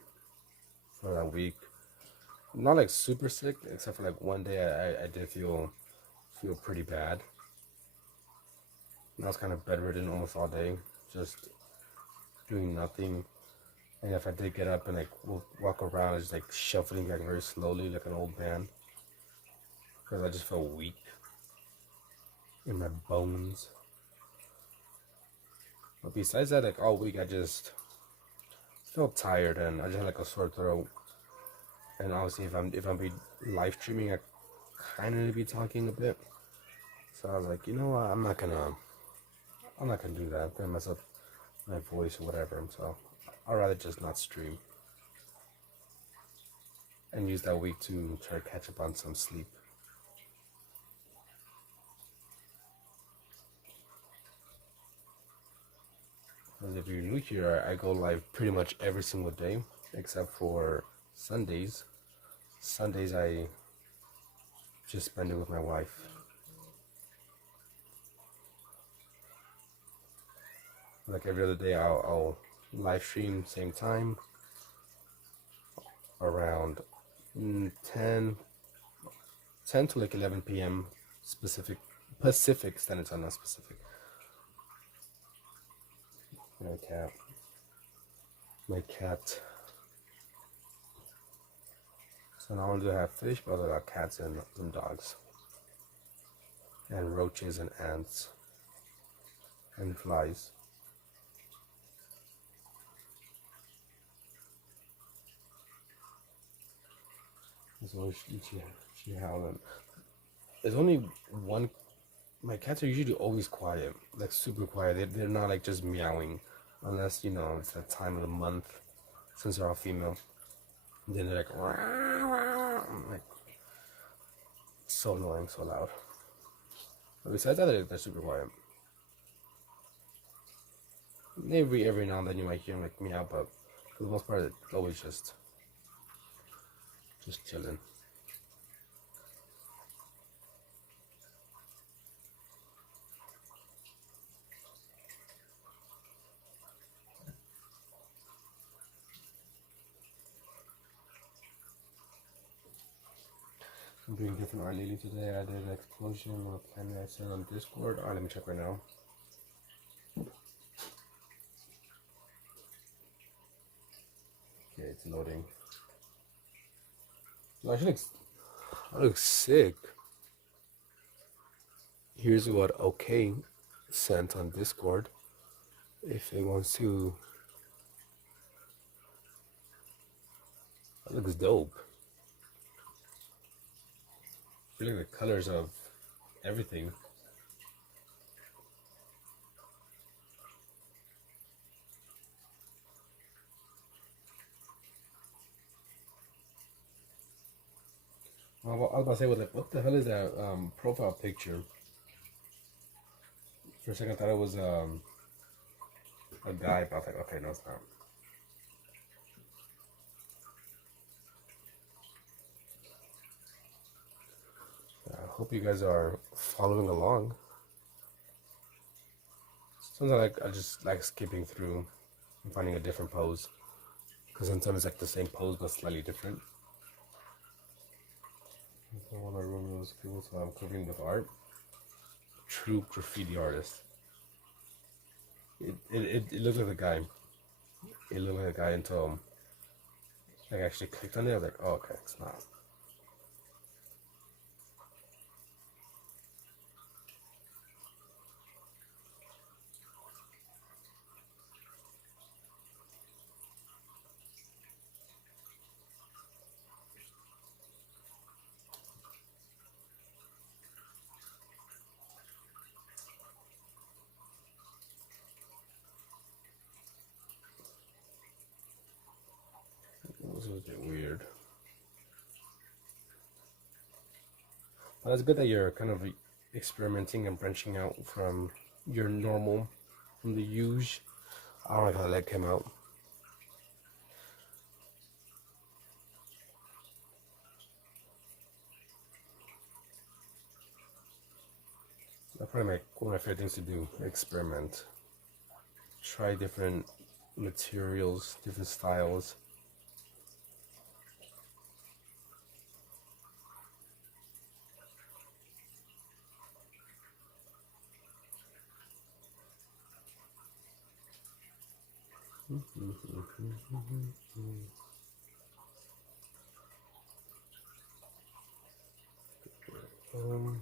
that week. Not like super sick, except for like one day I did feel pretty bad. And I was kind of bedridden almost all day, just doing nothing. And if I did get up and like walk around, I was just like shuffling like very slowly, like an old man, because I just felt weak in my bones. But besides that, like all week I just felt tired, and I just had like a sore throat. And obviously, if I'm be live streaming, I kind of need to be talking a bit. So I was like, you know what, I'm not gonna do that. I'm gonna mess up my voice or whatever. So I'd rather just not stream and use that week to try to catch up on some sleep. Because if you're new here, I go live pretty much every single day, except for Sundays. Sundays I just spend it with my wife. Like every other day, I'll live stream same time, around 10 to like 11 p.m. Pacific Standard Time, not specific. My cat. So not only do I have fish, but I got cats and dogs, and roaches and ants and flies. So she howling. There's only one. My cats are usually always quiet, like super quiet. They're not like just meowing, unless it's that time of the month, since they're all female. And then they're like, rah, rah. Like so annoying, so loud. But besides that, they're super quiet. Maybe every now and then you might hear them like meow, but for the most part, it's always just chilling. I'm doing different art lately today. I did an explosion on a planet I said on Discord. Alright, let me check right now. Okay, it's loading. No, I look sick. Here's what OK sent on Discord. If it wants to. That looks dope. I feel like the colors of everything. I was about to say, what the hell is that profile picture? For a second, I thought it was a guy, but I was like, okay, no, it's not. I hope you guys are following along. Sometimes I just like skipping through and finding a different pose, because sometimes it's like the same pose but slightly different. I want to ruin those people, so I'm covering with art. True graffiti artist. It looked like a guy. It looked like a guy until I actually clicked on it. I was like, oh, okay, it's not. But it's good that you're kind of experimenting and branching out from your normal, from the usual. I don't like how that came out. That's probably one of my favorite things to do, experiment. Try different materials, different styles. Um,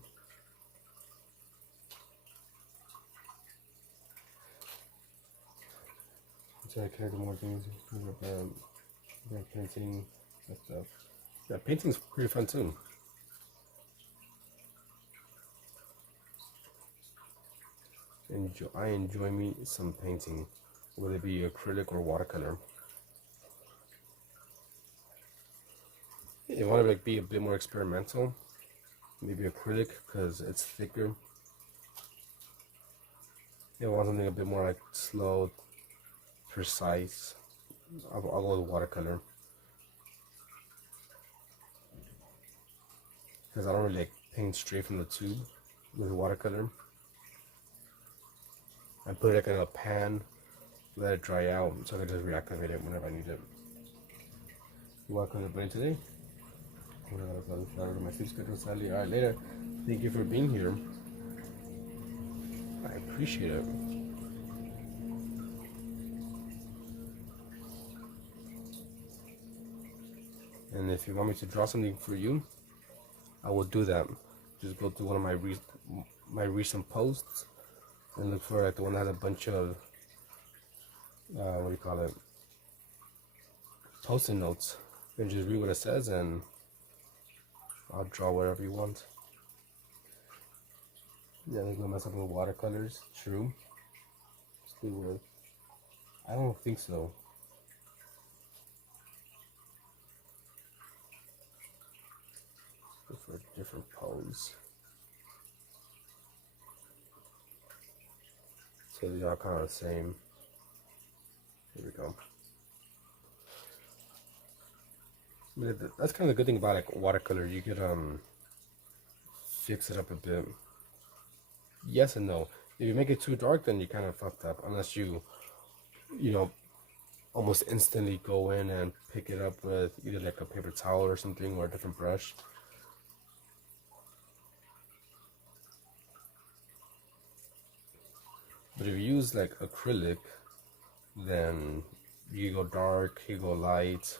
so I can do more things about painting and stuff. Yeah, painting's pretty fun too. I enjoy me some painting, whether it be acrylic or watercolor. You want to be a bit more experimental, maybe acrylic because it's thicker. You want something a bit more like slow, precise. I'll go with watercolor because I don't really like paint straight from the tube with watercolor. I put it like in a pan, let it dry out so I can just reactivate it whenever I need it. You welcome to the brain today. I'm gonna shout out to my sleep schedule sadly. Alright, later. Thank you for being here. I appreciate it. And if you want me to draw something for you, I will do that. Just go to one of my recent posts and look for like the one that has a bunch of what do you call it, post-it notes, and just read what it says, and I'll draw whatever you want. Yeah, they're gonna mess up with watercolors. True. Still with. I don't think so. Look for a different pose. So they are kind of the same. Here we go. That's kind of the good thing about like watercolor. You could fix it up a bit. Yes and no. If you make it too dark, then you kind of fucked up. Unless you know, almost instantly go in and pick it up with either like a paper towel or something, or a different brush. But if you use like acrylic, then you go dark, you go light.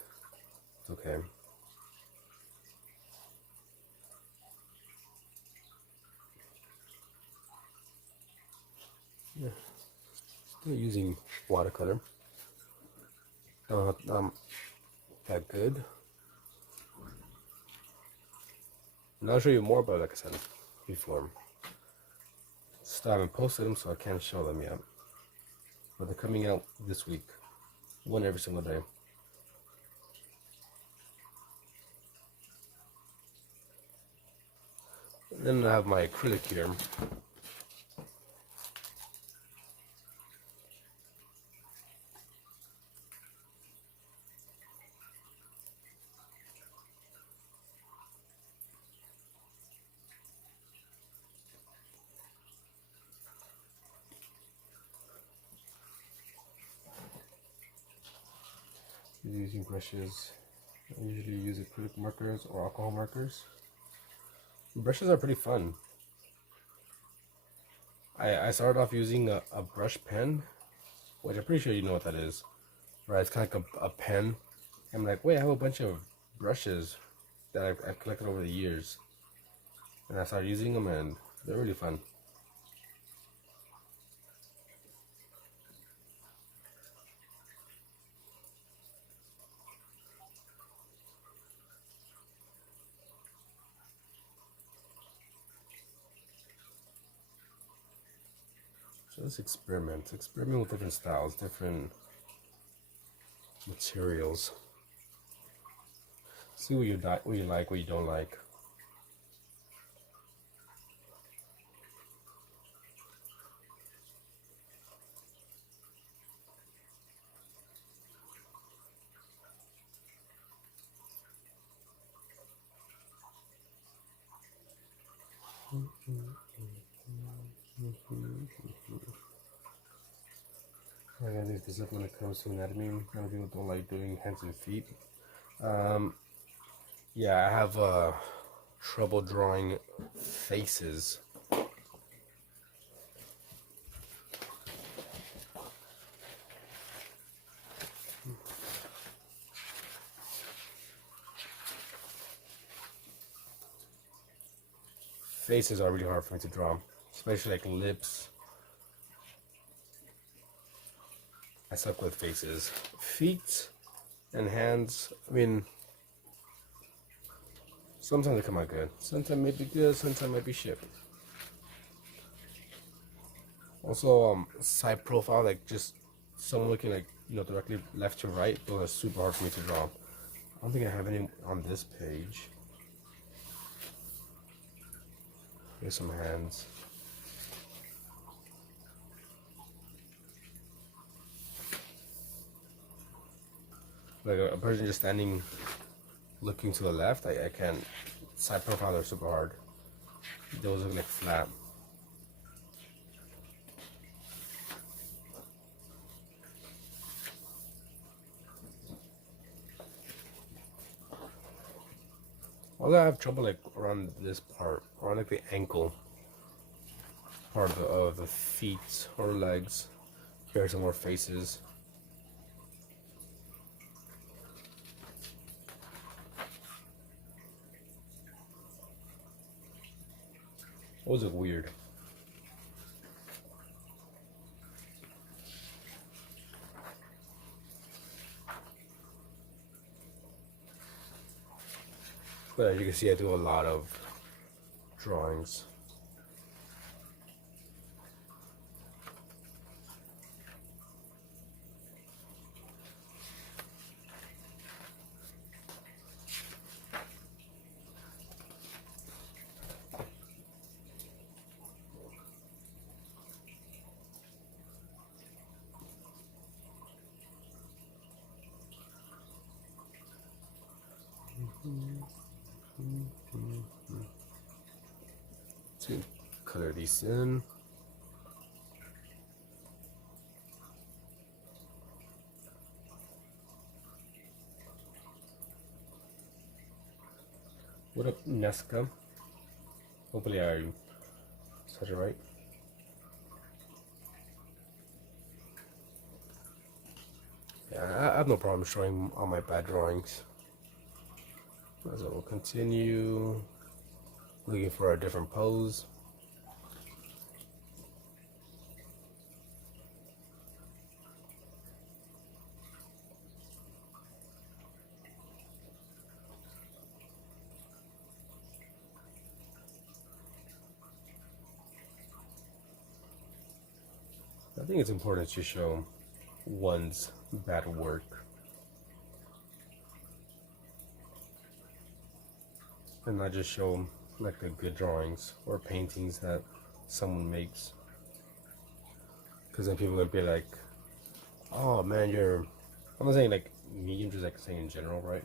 It's okay. Yeah. Still using watercolor. That good. And I'll show you more about it, like I said before. Still haven't posted them, so I can't show them yet. But they're coming out this week. One every single day. And then I have my acrylic here. Using brushes. I usually use acrylic markers or alcohol markers. Brushes are pretty fun. I started off using a brush pen, which I'm pretty sure you know what that is. Right, it's kind of like a pen. I'm like, wait, I have a bunch of brushes that I've collected over the years. And I started using them, and they're really fun. So let's experiment. Experiment with different styles, different materials. See what you like, what you don't like. I guess this is when it comes to anatomy. A lot of people don't like doing hands and feet. Um, yeah, I have trouble drawing faces. Faces are really hard for me to draw, especially like lips. I suck with faces. Feet and hands, I mean, sometimes they come out good. Sometimes may be good, sometimes might be shit. Also, side profile, like just someone looking like, directly left to right, those are super hard for me to draw. I don't think I have any on this page. Here's some hands. Like a person just standing, looking to the left, I can't. Side profile are super hard. Those look like flat. Also, I have trouble like around this part, around like the ankle part of the feet or legs. Here are some more faces. Those look weird. But as you can see, I do a lot of drawings. To color these in. What up, Nesca? Hopefully I said it right. Yeah, I have no problem showing all my bad drawings. So we'll continue looking for a different pose. I think it's important to show one's bad work. And not just show like the good drawings or paintings that someone makes. Because then people would be like, oh man, I'm not saying like me, I'm just like saying in general, right?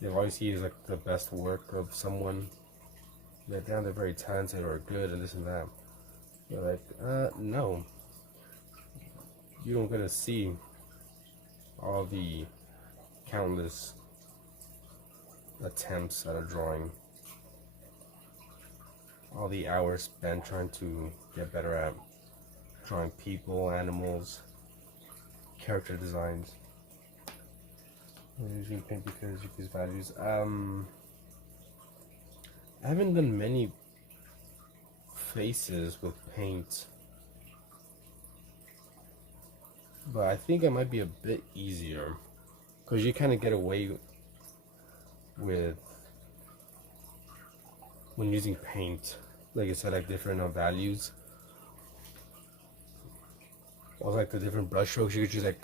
If all you see is like the best work of someone, that they're very talented or good and this and that. You're like, no. You don't gonna see all the countless attempts at a drawing, all the hours spent trying to get better at drawing people, animals, character designs. Using paint because you use values. I haven't done many faces with paint, but I think it might be a bit easier because you kind of get away with when using paint, like I said, like different values. Or like the different brush strokes, you could just like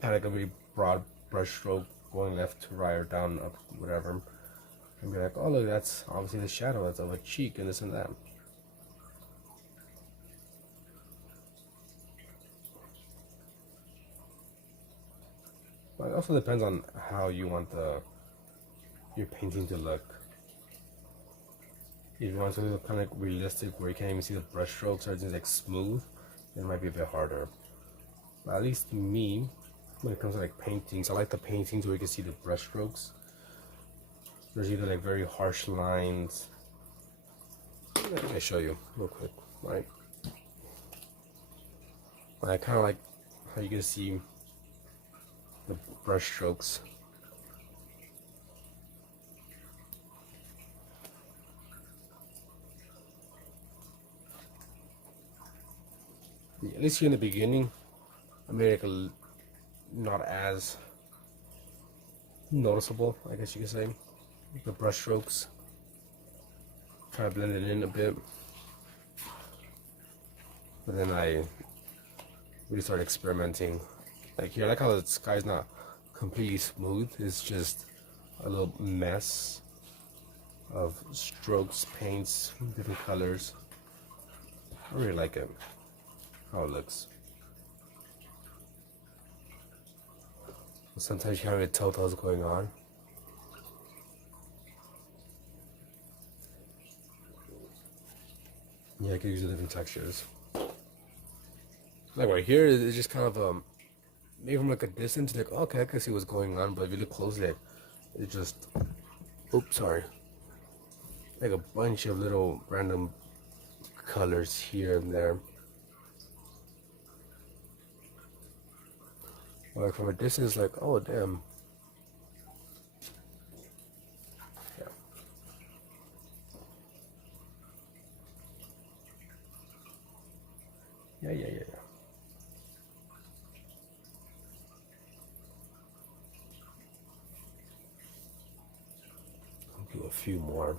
have like a really broad brush stroke going left to right or down up whatever, and be like, oh look, that's obviously the shadow that's of a cheek and this and that. But it also depends on how you want your painting to look. if you want something kind of like realistic where you can't even see the brush strokes or everything's like smooth, it might be a bit harder. But at least me, when it comes to like paintings, I like the paintings where you can see the brush strokes. There's either like very harsh lines. Let me show you real quick. Right, I kind of like how you can see the brush strokes. At least here in the beginning, I made it like not as noticeable, I guess you could say. The brush strokes. Try to blend it in a bit. But then I really started experimenting. Like here, I like how the sky's not completely smooth. It's just a little mess of strokes, paints, different colors. I really like it, how it looks. Sometimes you can't really tell what's going on. Yeah, I can use the different textures. Like right here, it's just kind of maybe from like a distance, like okay, I can see what's going on. But if you look closely, it just, oops, sorry, like a bunch of little random colors here and there. Like from a distance, like oh damn. Yeah. I'll do a few more.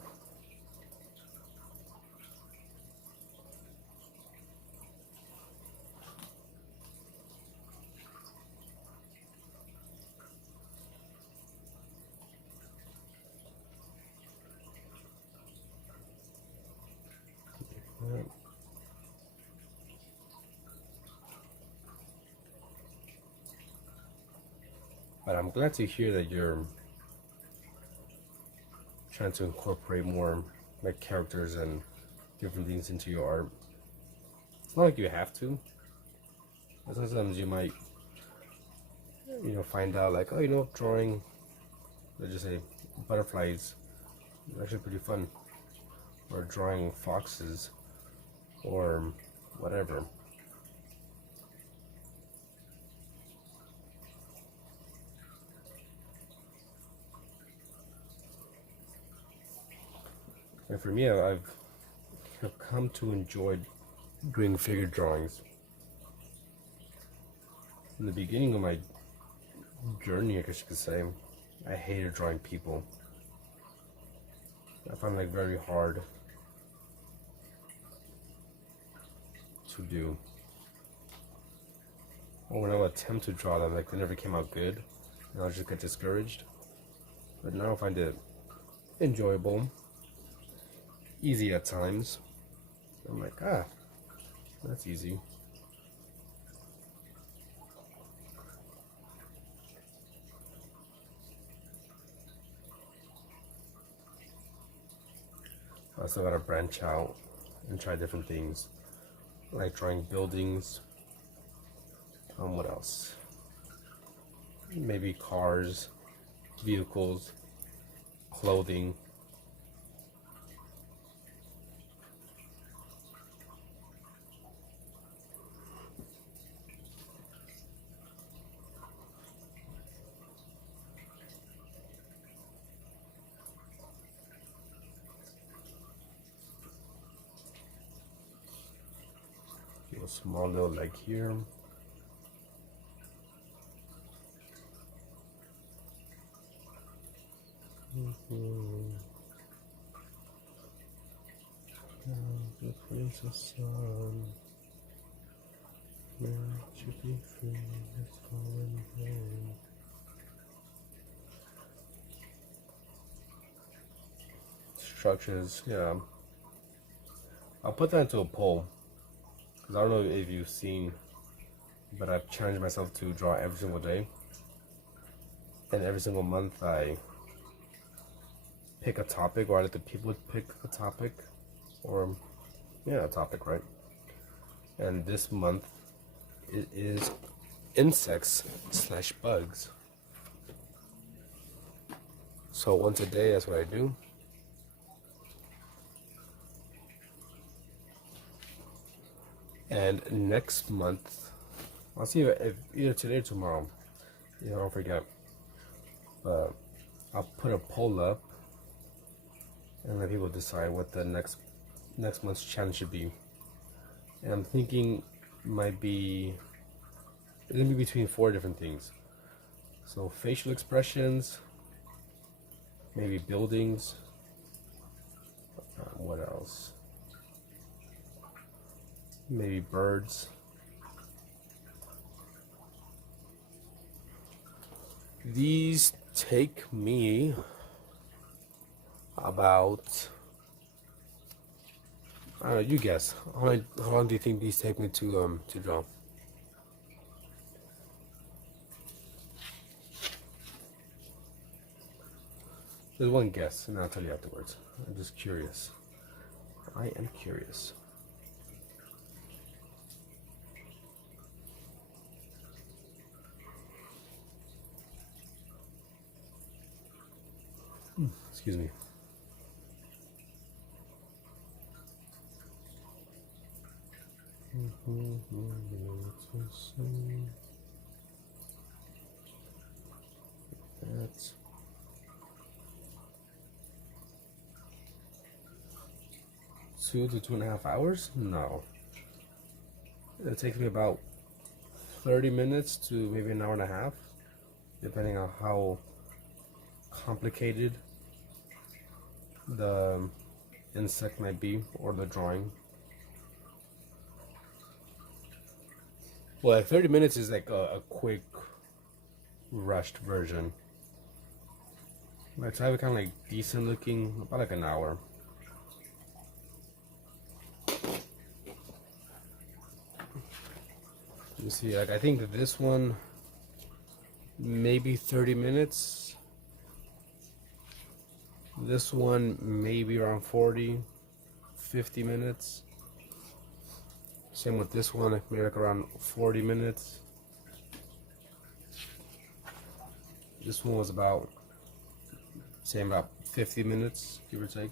But I'm glad to hear that you're trying to incorporate more like characters and different things into your art. It's not like you have to. But sometimes you might, find out like, oh, drawing, let's just say butterflies, is actually pretty fun. Or drawing foxes, or whatever. And for me, I've come to enjoy doing figure drawings. In the beginning of my journey, I guess you could say, I hated drawing people. I found it like very hard to do. Or when I would attempt to draw them, like they never came out good, and I would just get discouraged. But now I find it enjoyable, easy at times. I'm like, that's easy. I still gotta branch out and try different things, like drawing buildings. What else? Maybe cars, vehicles, clothing. A small little leg here. The place of sun, where to be free, it's falling home. Structures, yeah. I'll put that into a poll. Because I don't know if you've seen, but I've challenged myself to draw every single day. And every single month I pick a topic, or I let the people pick a topic, or yeah, a topic, right? And this month it is insects / bugs. So once a day, that's what I do. And next month, I'll see if either today or tomorrow. I don't forget. But I'll put a poll up and let people decide what the next month's challenge should be. And I'm thinking it's gonna be between 4 different things. So facial expressions, maybe buildings. What else? Maybe birds. These take me about, I don't know, you guess. How long do you think these take me to draw? There's one guess, and I'll tell you afterwards. I'm just curious. I am curious. Excuse me. That's 2 to 2.5 hours? No. It takes me about 30 minutes to maybe an hour and a half, depending on how complicated the insect might be or the drawing. Well, like 30 minutes is like a quick, rushed version. But to have it kind of like decent looking, about like an hour. You see, like I think that this one maybe 30 minutes. This one maybe around 40, 50 minutes. Same with this one, maybe like around 40 minutes. This one was about 50 minutes, give or take.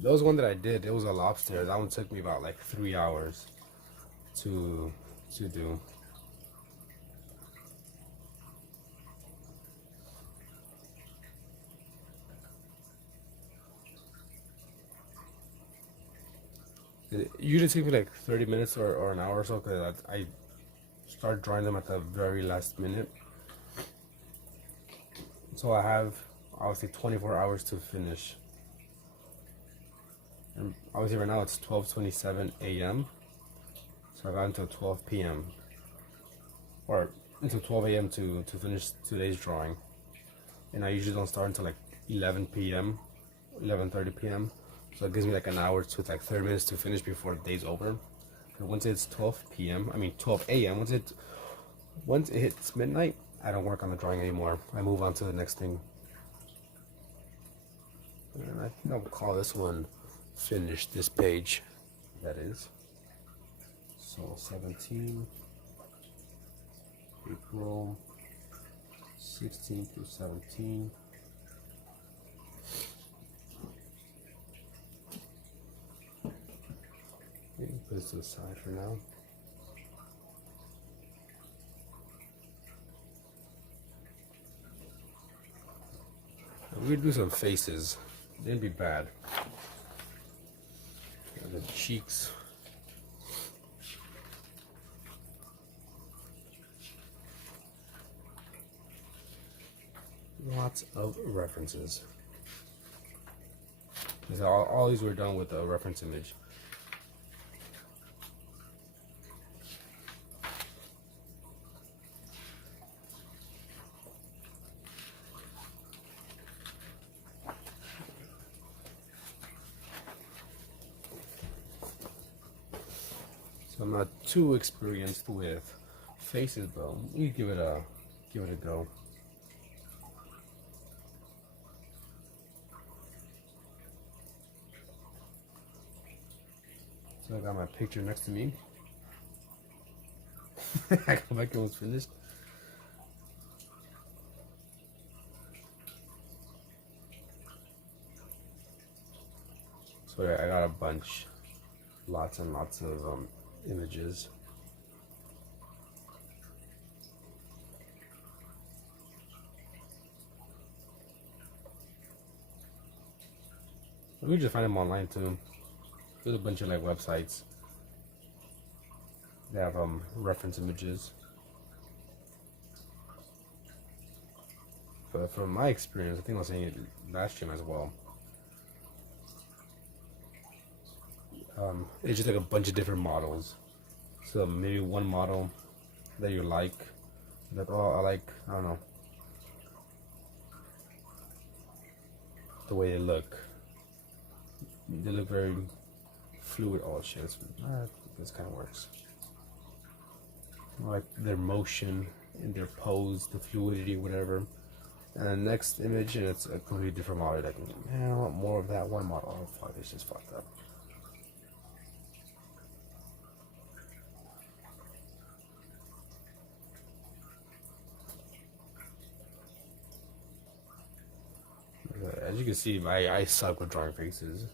Those one that I did, it was a lobster. That one took me about like 3 hours to do. It usually takes me like 30 minutes or an hour or so, because I start drawing them at the very last minute. So I have obviously 24 hours to finish. And obviously right now it's 12:27 a.m. So I got until 12 p.m. or until 12 a.m. to finish today's drawing. And I usually don't start until like 11 p.m. 11:30 p.m. So it gives me like an hour to like 30 minutes to finish before the day's over. And once it's 12 a.m. Once it hits midnight, I don't work on the drawing anymore. I move on to the next thing. And I think I'll call this one finished, this page. That is. So 17, April 16 through 17. Put this to the side for now. We're gonna do some faces. Didn't be bad. The cheeks. Lots of references. All these were done with a reference image. So I'm not too experienced with faces, but we give it a go. So I got my picture next to me. I got my almost finished. So yeah, I got a bunch, lots and lots of images. We just find them online too. There's a bunch of like websites. They have reference images. But from my experience, I think I was saying it last stream as well. It's just like a bunch of different models. So maybe one model that you like, oh, I don't know, the way they look. They look very fluid. Oh shit, this kind of works. Like their motion and their pose, the fluidity, whatever. And the next image, and it's a completely different model. Like, man, I want more of that one model. Oh fuck, it's just fucked up. As you can see, I suck with drawing faces.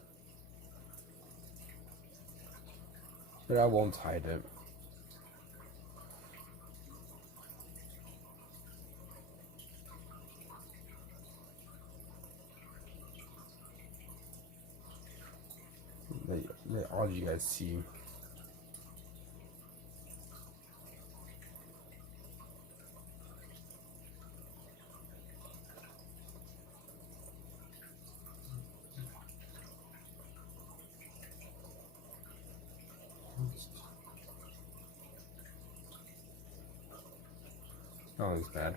But I won't hide it. Let all you guys see. Oh, it's bad.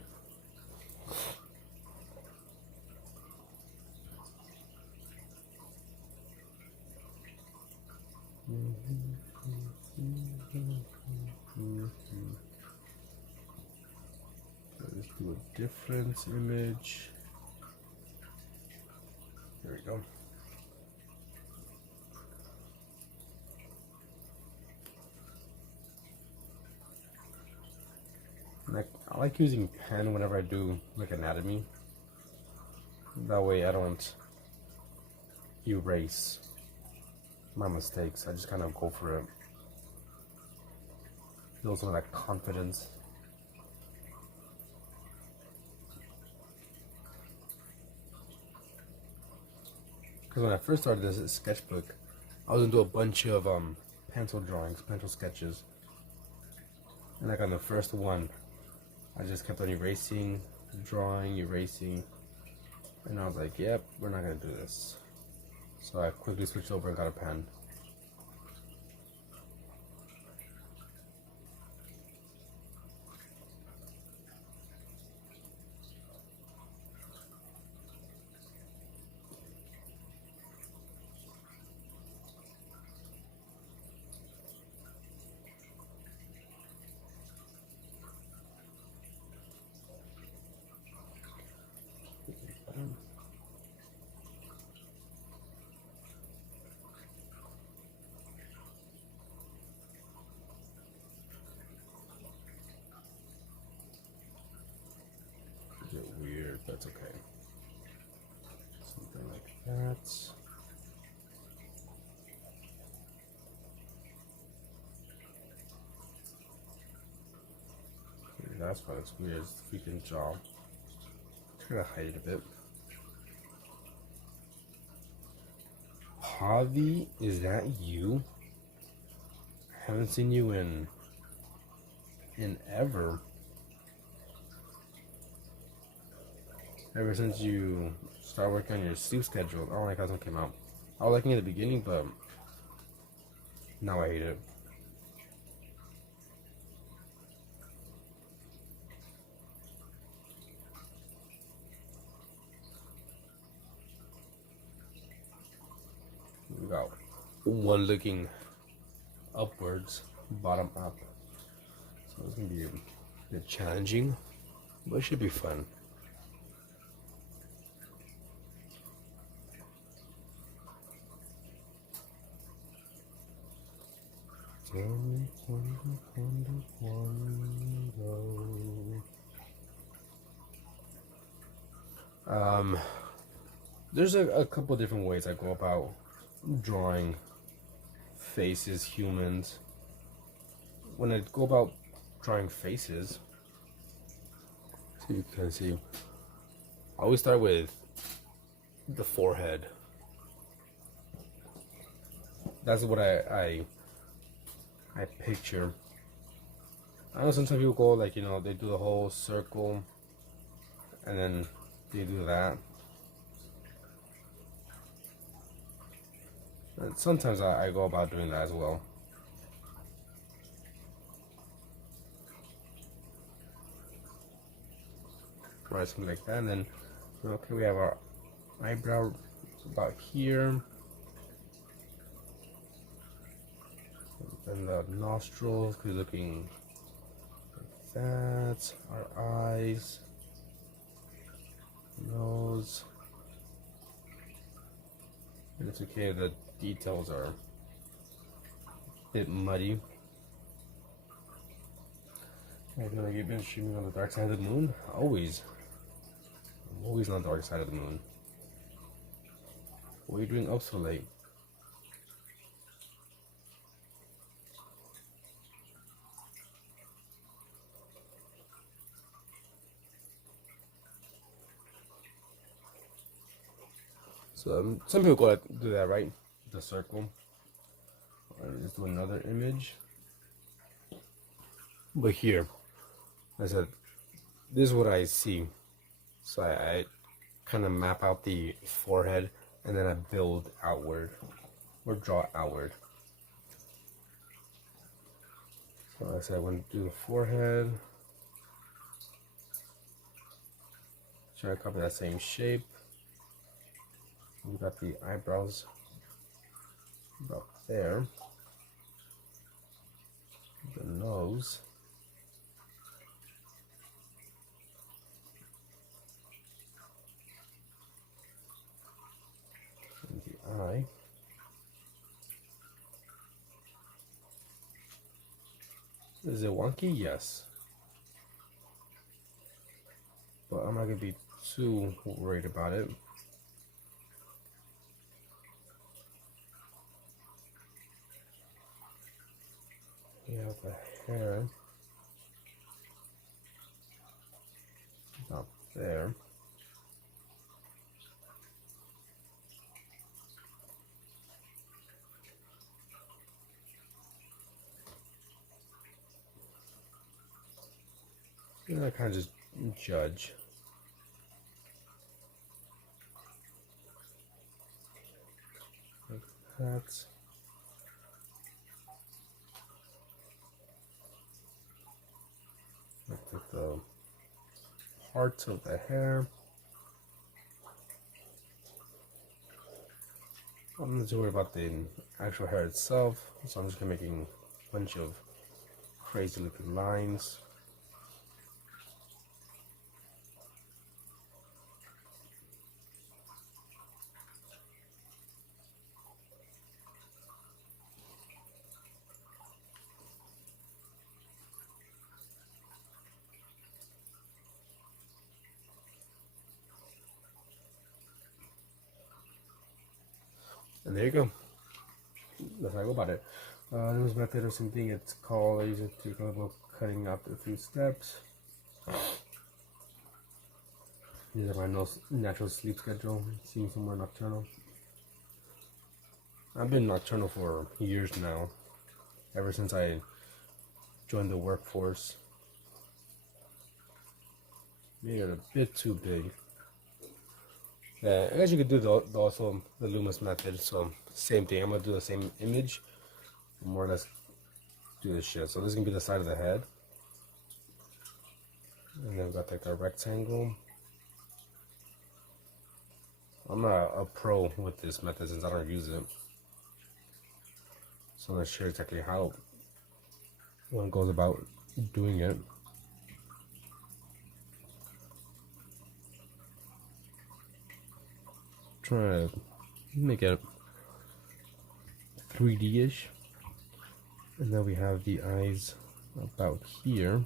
Let's do a difference image. There we go. I like using pen whenever I do like anatomy. That way I don't erase my mistakes. I just kind of go for it. Build some of that confidence. Because when I first started this sketchbook, I was into a bunch of pencil drawings, pencil sketches. And like on the first one, I just kept on erasing, drawing, erasing. And I was like, yep, we're not going to do this. So I quickly switched over and got a pen. Weird, that's okay. Something like that. Okay, that's why it's weird. It's the freaking jaw. Try to hide it a bit. Javi, is that you? I haven't seen you in ever. Ever since you started working on your sleep schedule. I don't like how this one came out. I was liking it at the beginning, but now I hate it. We got one looking upwards, bottom up. So it's gonna be a bit challenging, but it should be fun. There's a couple different ways I go about drawing faces, humans. When I go about drawing faces, so you can see, I always start with the forehead. That's what I picture. I know sometimes people go like, they do the whole circle and then they do that. And sometimes I go about doing that as well. Right, something like that, and then okay, we have our eyebrow about here, and the nostrils could be looking like that. Our eyes, nose, and it's okay. The details are a bit muddy. I feel like you've been streaming on the dark side of the moon. Always. I'm always on the dark side of the moon. What are you doing up so late? So some people go do that, right? The circle. Let's do another image. But here, I said, this is what I see. So I kind of map out the forehead and then I build outward or draw outward. So I said I want to do the forehead. Try to copy that same shape. We got the eyebrows about there. The nose. And the eye. Is it wonky? Yes. But I'm not going to be too worried about it. We have the hair up there. And I kind of just judge. Like that. Look at the parts of the hair. I'm not too worried about the actual hair itself, so I'm just making a bunch of crazy looking lines. And there you go. That's how I go about it. This method or something, it's called, I use it to go about cutting out a few steps. These are my natural sleep schedule, seeing somewhere nocturnal. I've been nocturnal for years now, ever since I joined the workforce. Maybe a bit too big. Yeah, I guess you could do also the Loomis method, so same thing. I'm gonna do the same image, more or less do this shit. So this is gonna be the side of the head. And then we've got like a rectangle. I'm not a pro with this method since I don't use it. So I'm not sure exactly how one goes about doing it. Trying to make it 3D-ish. And then we have the eyes about here.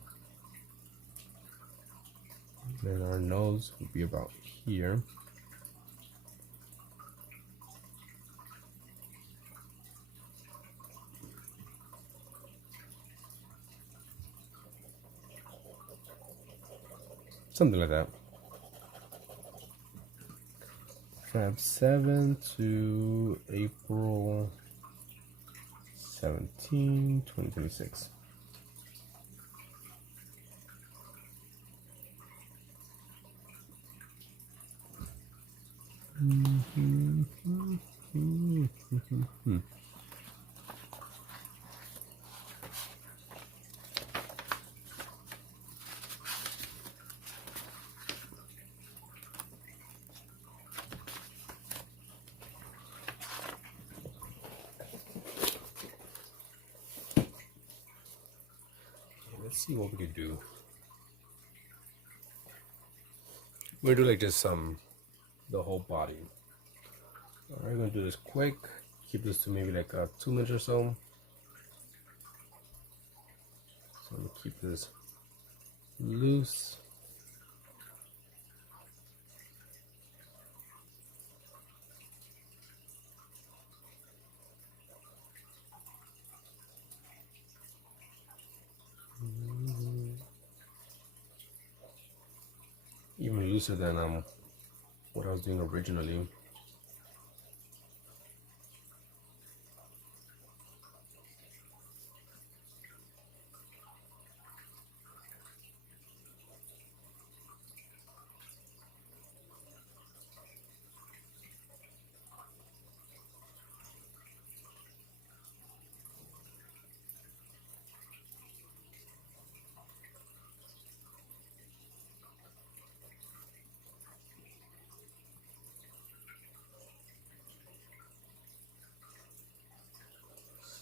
Then our nose would be about here. Something like that. Feb 7 to April 17, 2026. Let's see what we could do. We're gonna do like just the whole body. Alright, I'm gonna do this quick. Keep this to maybe like 2 minutes or so. So I'm gonna keep this loose. Even looser than what I was doing originally.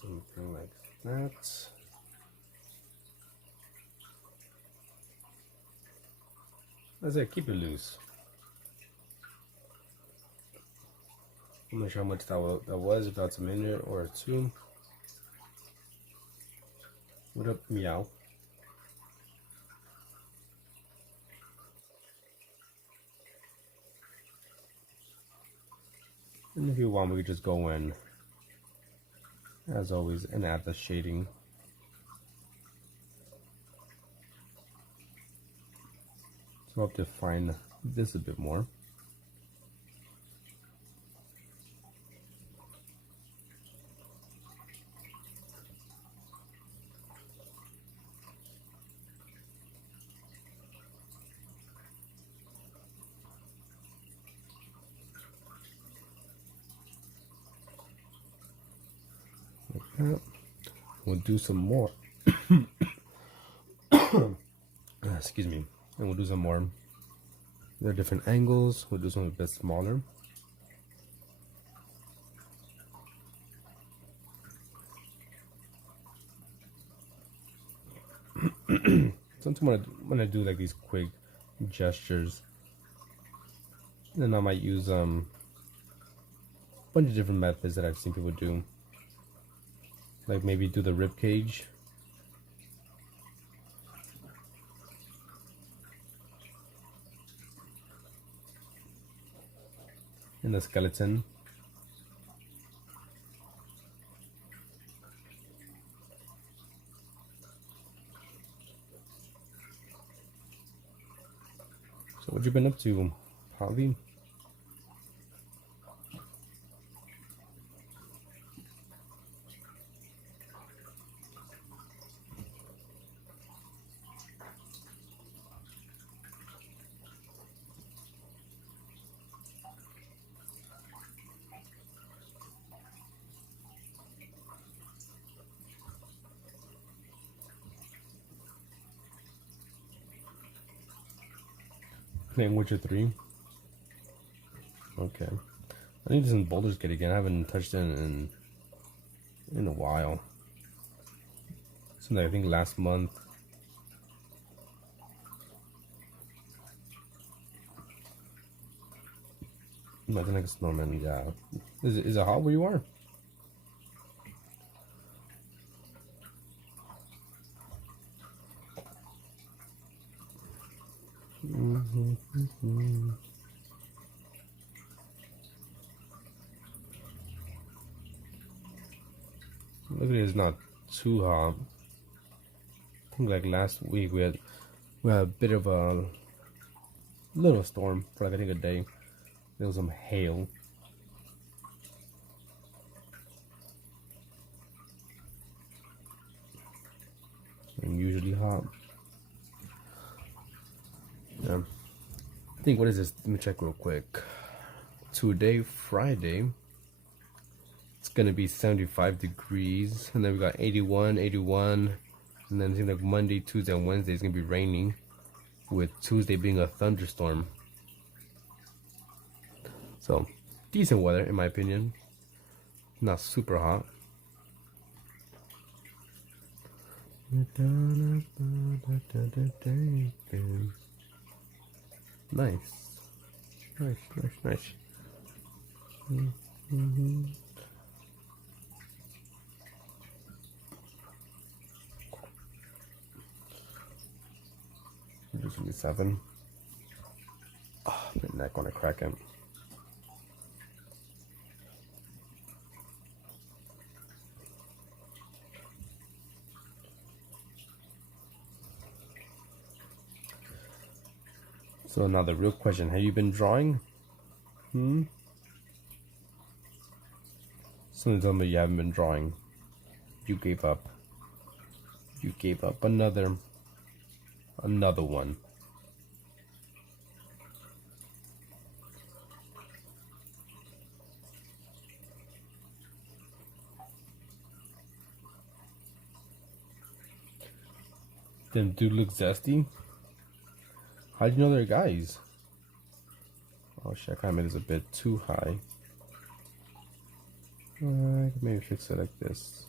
Something like that. As I said, keep it loose. I'm not sure how much that was, if that's a minute or two. What up, meow? And if you want, we could just go in, as always, and add the shading. So I'll define this a bit more. Like that. We'll do some more. Excuse me. And we'll do some more. There are different angles. We'll do something a bit smaller. Sometimes when I do like these quick gestures, then I might use a bunch of different methods that I've seen people do. Like maybe do the rib cage. And the skeleton. So what you been up to, Javi? Playing Witcher 3. Okay. I need some Baldur's Gate again. I haven't touched it in a while. Something I think last month. Nothing like a snowman, yeah. Is it hot where you are? Luckily, it's not too hot. I think like last week we had a bit of a little storm for like I think a day. There was some hail. Unusually hot. Yeah. I think, what is this? Let me check real quick. Today, Friday, it's gonna be 75 degrees, and then we got 81, 81, and then it seems like Monday, Tuesday, and Wednesday is gonna be raining, with Tuesday being a thunderstorm. So, decent weather in my opinion. Not super hot. Nice. Nice, nice, nice. Just give me 7. Oh, my neck wanna crack it. So now the real question, have you been drawing? Someone told me you haven't been drawing. You gave up. You gave up another one. Then dude looks zesty. How'd you know they're guys? Oh shit, I kinda made this a bit too high. I could maybe fix it like this.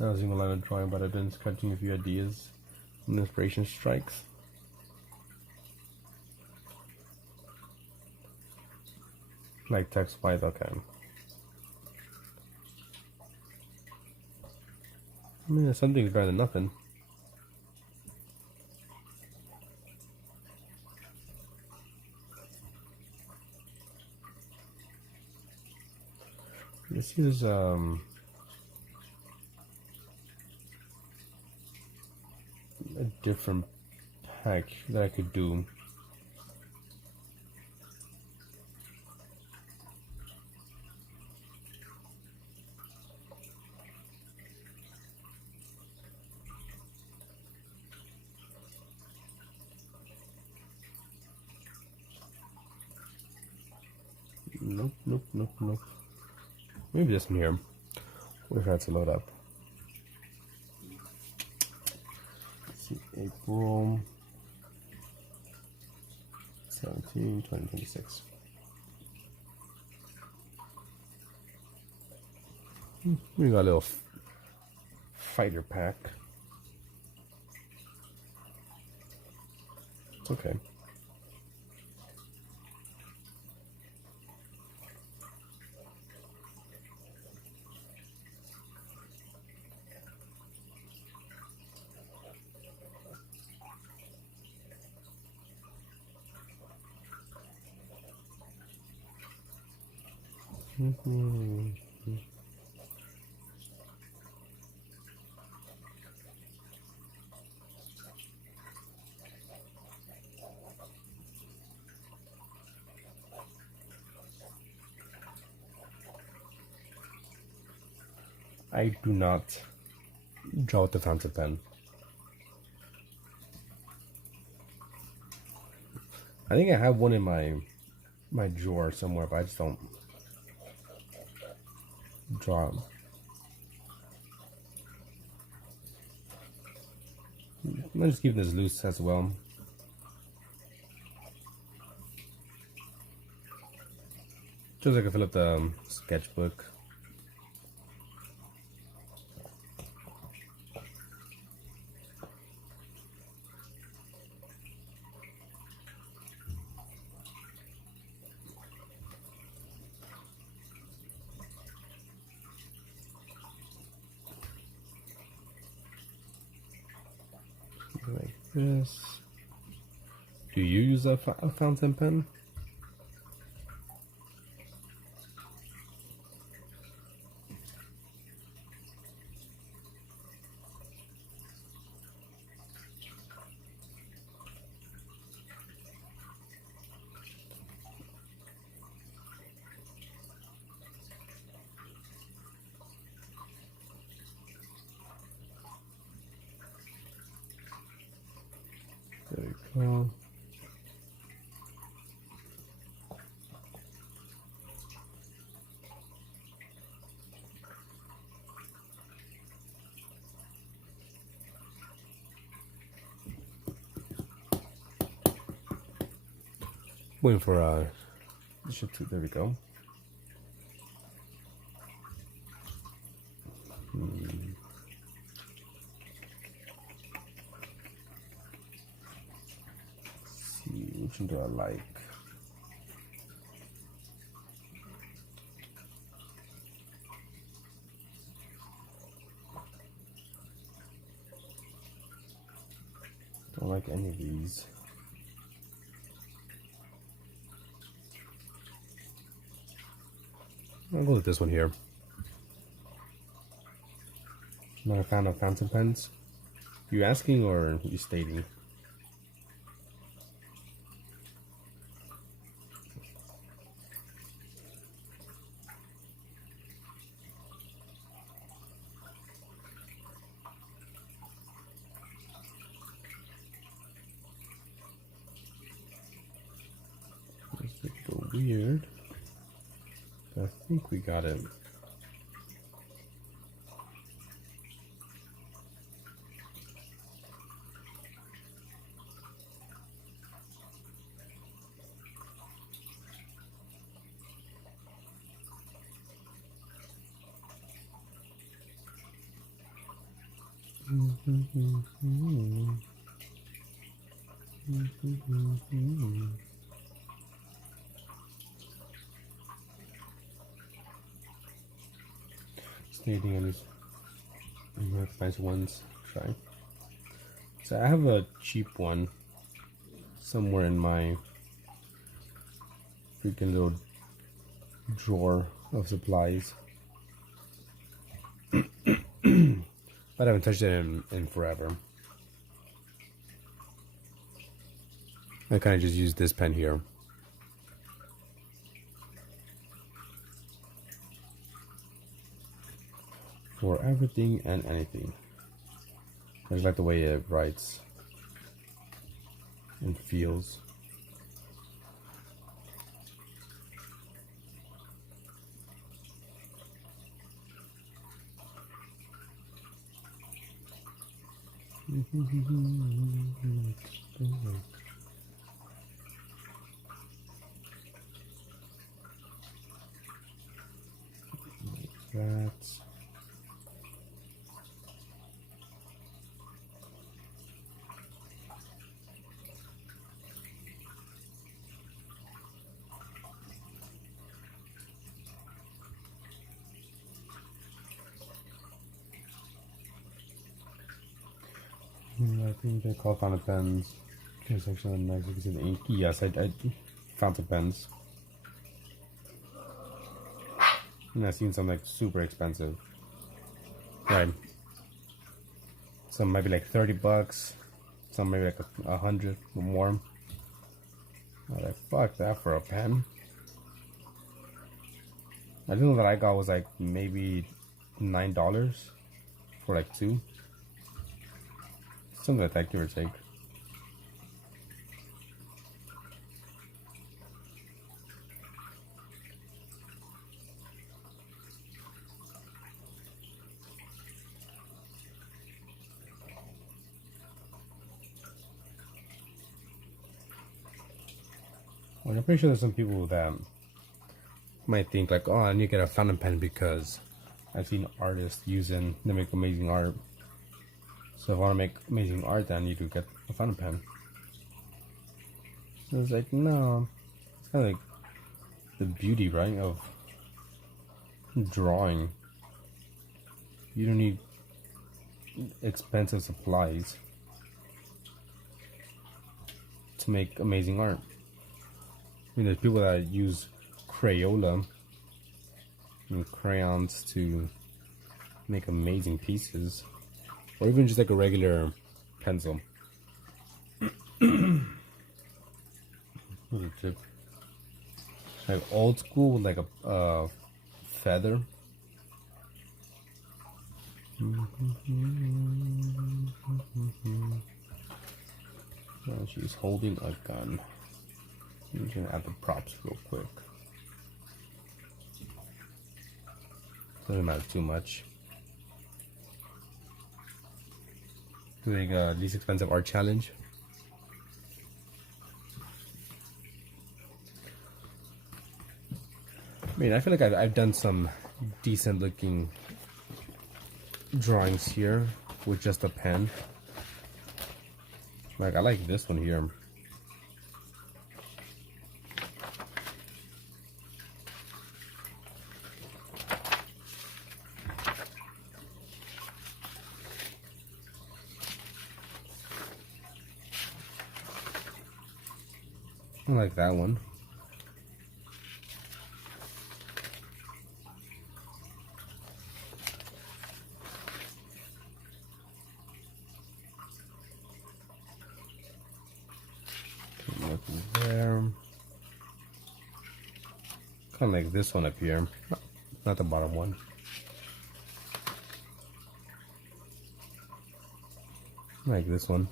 I was in a line of drawing, but I've been sketching a few ideas and inspiration strikes. Like text-wise, okay. I mean, something's better than nothing. This is a different pack that I could do. Nope, nope, nope, nope. Maybe this one here. We'll try to load up. Let's see, April 17, 2026. We got a little fighter pack. It's okay. I do not draw with the fountain pen. I think I have one in my drawer somewhere, but I just don't draw. I'm just keeping this loose as well. Just like I fill up the sketchbook. this. Do you use a fountain pen? There we go. Waiting for ship to, there we go. Let's see, which one do I like? Don't like any of these. I'll go with this one here. Not a fan of fountain pens. You asking or you stating? It's a little weird. I think we got it. Stating on these nice ones. Try. So I have a cheap one somewhere in my freaking little drawer of supplies. But I haven't touched it in forever. I kind of just use this pen here. For everything and anything. I just like the way it writes and feels. Like that. I think they're called fountain pens. Okay, section on the next, you can see the ink. Yes, I fountain pens. And I've seen some like super expensive. Right. Some might be like 30 bucks. Some maybe like 100 or more. I'm like, fuck that for a pen. I didn't know that I got was like maybe $9 for like 2. Something like that, give or take. Well, I'm pretty sure there's some people that might think like, oh, I need to get a fountain pen because I've seen artists using to make amazing art. So if I want to make amazing art, then I need to get a fountain pen. So it's like, no, it's kind of like the beauty, right, of drawing. You don't need expensive supplies. to make amazing art. I mean, there's people that use Crayola and crayons to make amazing pieces, or even just like a regular pencil. Here's a tip. Like old school with like a feather. Now she's holding a gun. I'm just gonna add the props real quick. Doesn't matter too much. Doing a least expensive art challenge. I mean, I feel like I've done some decent looking drawings here with just a pen. Like, I like this one here. I like that one. There. Kind of like this one up here, not the bottom one. I like this one.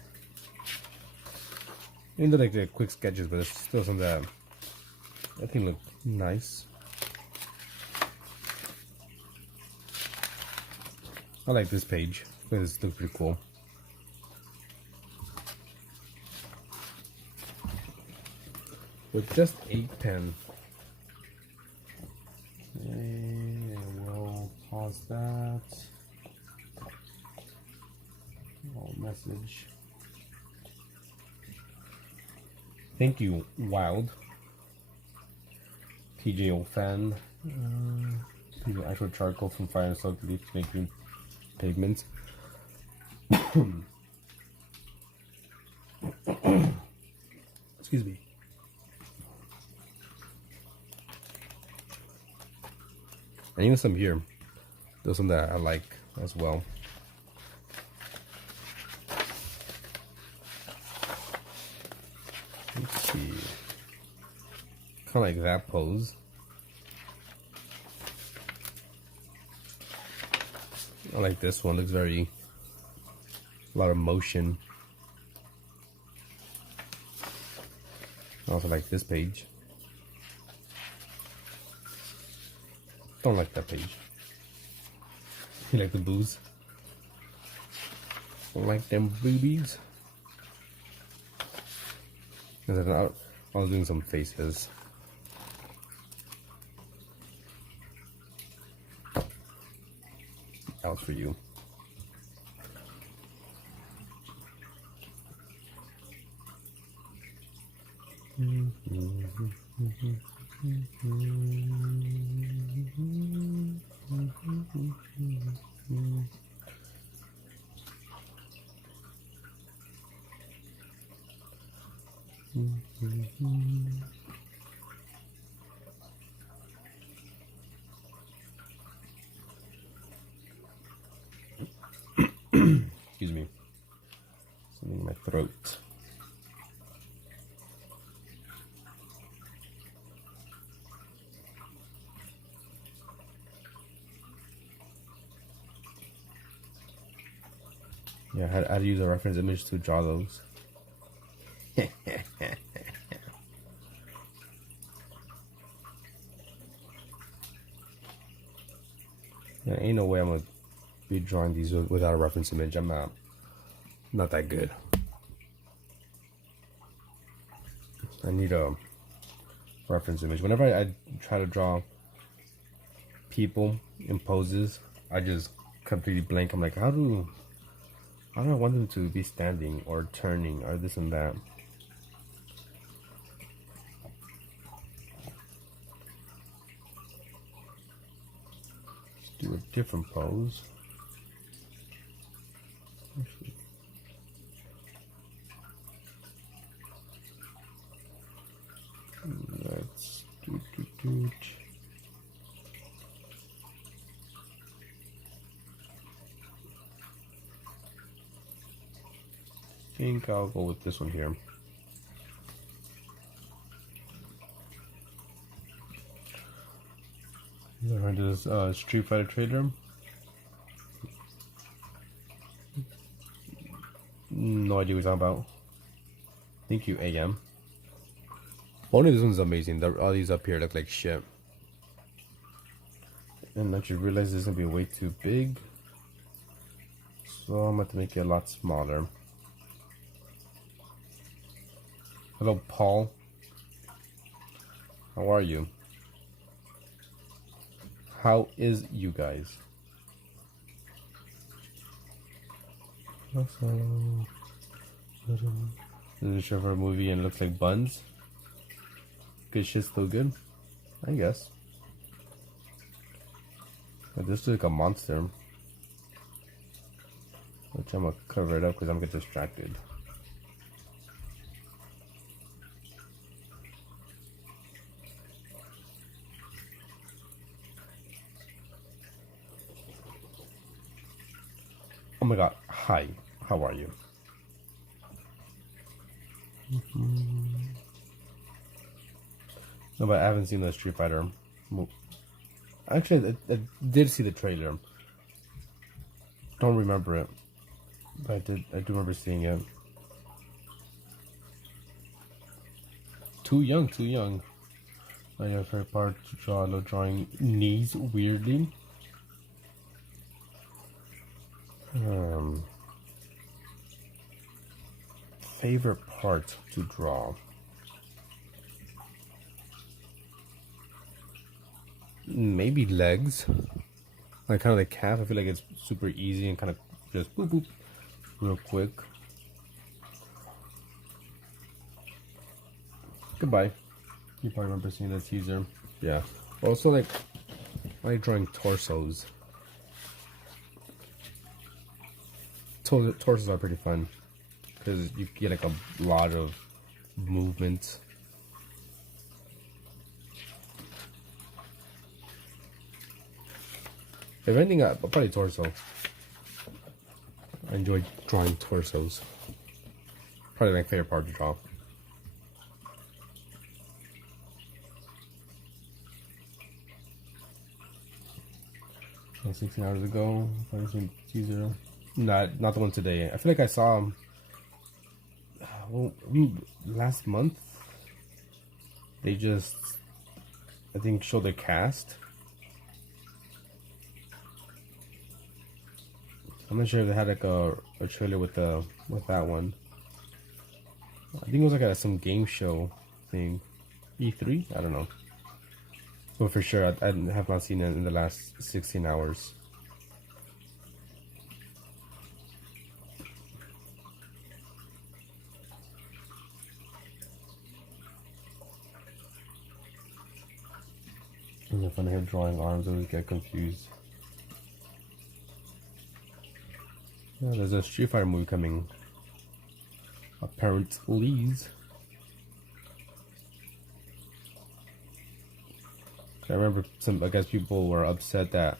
Even though like they're quick sketches, but it's still something that I think look nice. I like this page. I think this looks pretty cool. With just 8 pen. And we'll pause that. Oh, message. Thank you, Wild. PJO fan. People actual charcoal from fire and soaked leaf to make green pavements. Excuse me. And even some here. There's some that I like as well. Let's see. Kind of like that pose. I like this one. Looks very, a lot of motion. I also like this page. Don't like that page. You like the booze? Don't like them boobies. I was doing some faces. Out for you. Excuse me. Something in my throat. Yeah, I had to use a reference image to draw those. Yeah, ain't no way I'm gonna be drawing these without a reference image. I'm not that good. I need a reference image. Whenever I try to draw people in poses, I just completely blank. I'm like, how do I want them to be standing or turning or this and that? Let's do a different pose. think I'll go with this one here. This Street Fighter trailer. No idea what you're talking about. Thank you, AM. Only this one's amazing. All these up here look like shit. And I just realized this is gonna be way too big. So I'm going to make it a lot smaller. Hello, Paul. How are you? How is you guys? This is a show for a movie and it looks like buns. Good shit's still good, I guess. But this is like a monster. Which I'm gonna cover it up because I'm gonna get distracted. Oh my god, hi, how are you? No, but I haven't seen the Street Fighter movie. Actually, I did see the trailer. Don't remember it, but I do remember seeing it. Too young. My favorite part to draw, no drawing knees weirdly. Favorite part to draw. Maybe legs. Like kind of like calf. I feel like it's super easy and kind of just boop boop real quick. Goodbye. You probably remember seeing that teaser. Yeah. Also like I like drawing torsos. Torsos are pretty fun because you get like a lot of movement. If anything, probably torso. I enjoy drawing torsos. Probably my favorite part to draw. 16 hours ago. Probably seen teaser. Not the one today. I feel like I saw last month. They just, I think, showed the cast. I'm not sure if they had like a trailer with that one. I think it was like some game show thing. E3? I don't know. But for sure, I have not seen it in the last 16 hours. And if I have drawing arms, I always get confused. Yeah, there's a Street Fighter movie coming. Apparently. I remember I guess people were upset that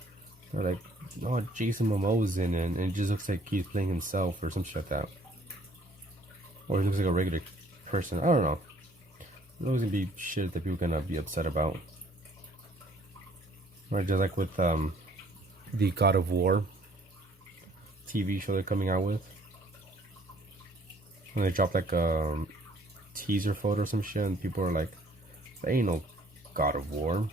they're like, oh, Jason Momoa's in it, and it just looks like he's playing himself or some shit like that. Or he looks like a regular person. I don't know. There's always gonna be shit that people are gonna be upset about. Or just like with the God of War TV show they're coming out with. When they dropped like a teaser photo or some shit, and people are like, there ain't no God of War.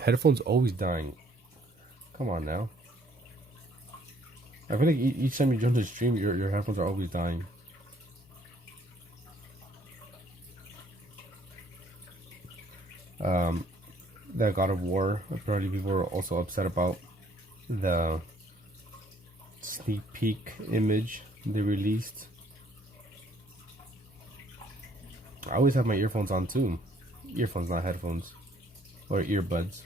Headphones always dying. Come on now. I feel like each time you jump to the stream, your headphones are always dying. that God of War. Apparently, people were also upset about the sneak peek image they released. I always have my earphones on too. Earphones, not headphones. Or earbuds.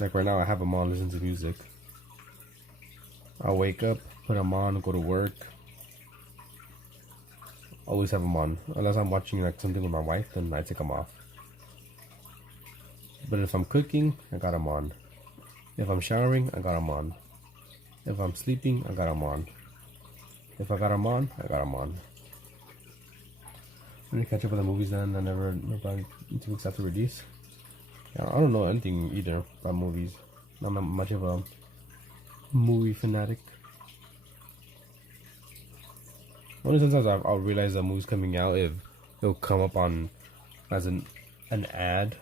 Like right now, I have them on, listen to music. I'll wake up, put them on, go to work. Always have them on. Unless I'm watching like something with my wife, then I take them off. But if I'm cooking, I got them on. If I'm showering, I got them on. If I'm sleeping, I got them on. If I got them on, I got them on. I'm gonna catch up with the movies then. I never about 2 weeks after release. Yeah, I don't know anything either about movies. I'm not much of a movie fanatic. Only sometimes I'll realize a movie's coming out if it'll come up on as an ad,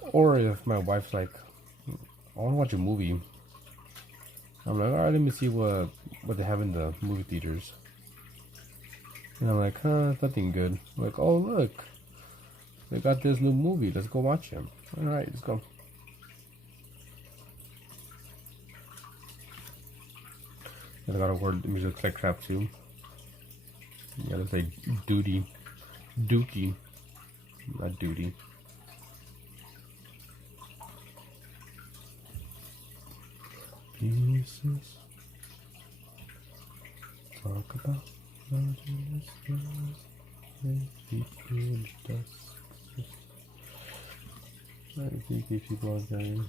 or if my wife's like, I want to watch a movie. I'm like, alright, let me see what they have in the movie theaters. And I'm like, nothing good. I'm like, oh look, they got this new movie. Let's go watch it. Alright, let's go. I got a word that looks like crap too. Yeah, it looks like duty. Dookie. Not duty. Pieces. Talk about mountains, dust. I think these people are dying.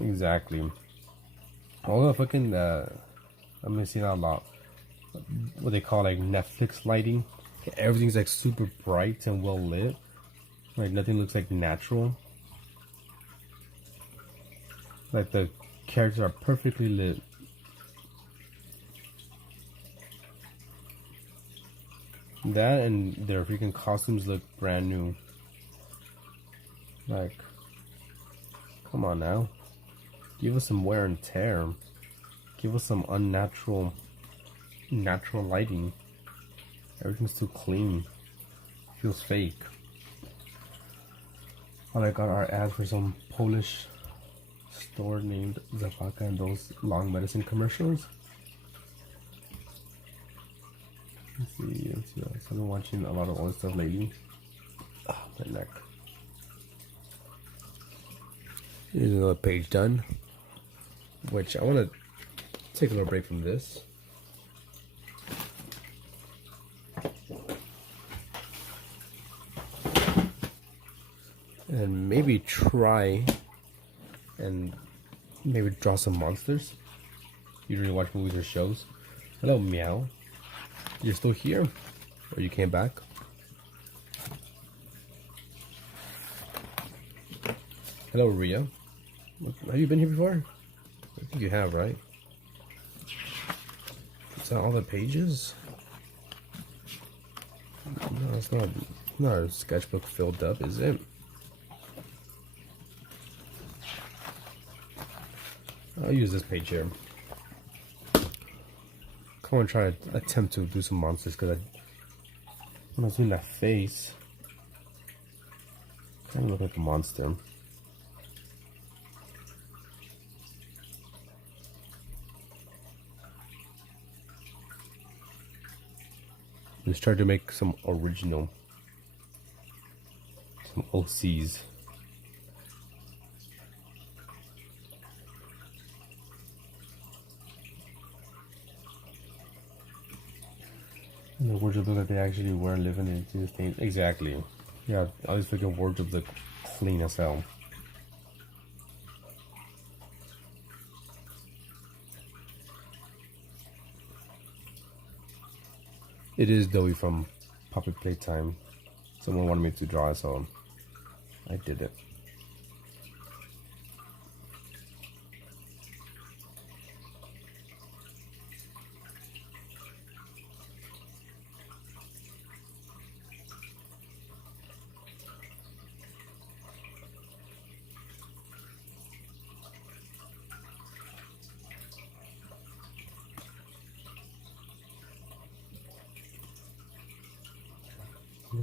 Exactly. All the fucking I'm missing out a lot. What they call like Netflix lighting. Everything's like super bright and well lit. Like nothing looks like natural. Like the characters are perfectly lit. That and their freaking costumes look brand new. Like, come on now. Give us some wear and tear. Give us some natural lighting. Everything's too clean. Feels fake. Oh, I got our ad for some Polish store named Zapaka and those long medicine commercials. Let's see. I've been watching a lot of old stuff lately. Oh, my neck. Here's another page done. Which I want to take a little break from this. And maybe try and maybe draw some monsters. You usually watch movies or shows. Hello, Meow. You're still here? Or you came back? Hello, Ria. Have you been here before? I think you have, right? Is that all the pages? No, it's not a sketchbook filled up, is it? I'll use this page here. Come on, try to attempt to do some monsters because when I was doing that face, kind of look like a monster. Let's try to make some original, some OCs. And the wardrobe look like they actually were living into this thing. Exactly. Yeah, all these freaking wardrobes look clean as hell. It is Doey from Puppet Playtime. Someone wanted me to draw it, so I did it.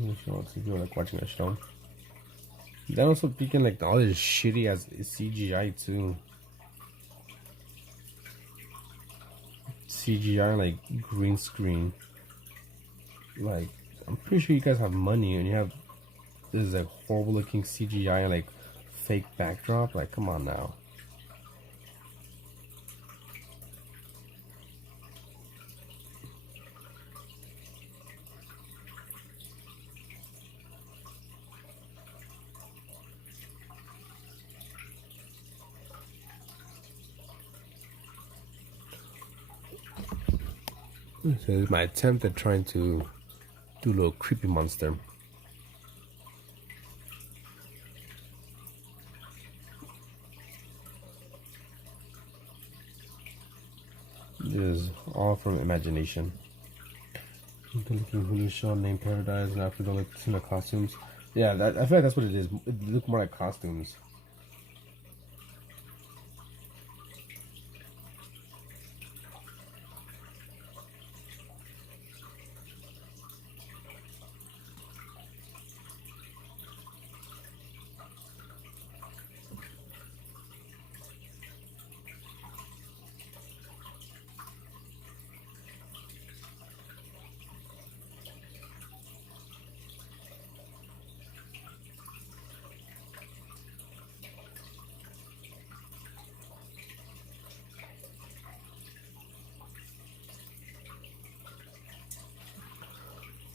If you like watching a show. Then also picking like all this shitty as CGI too. CGI like green screen. Like I'm pretty sure you guys have money and you have this like horrible looking CGI and like fake backdrop. Like come on now. This is my attempt at trying to do a little creepy monster. This is all from imagination. Looking Hulu show named Paradise, and after don't look the costumes. Yeah, I feel like that's what it is. It look more like costumes.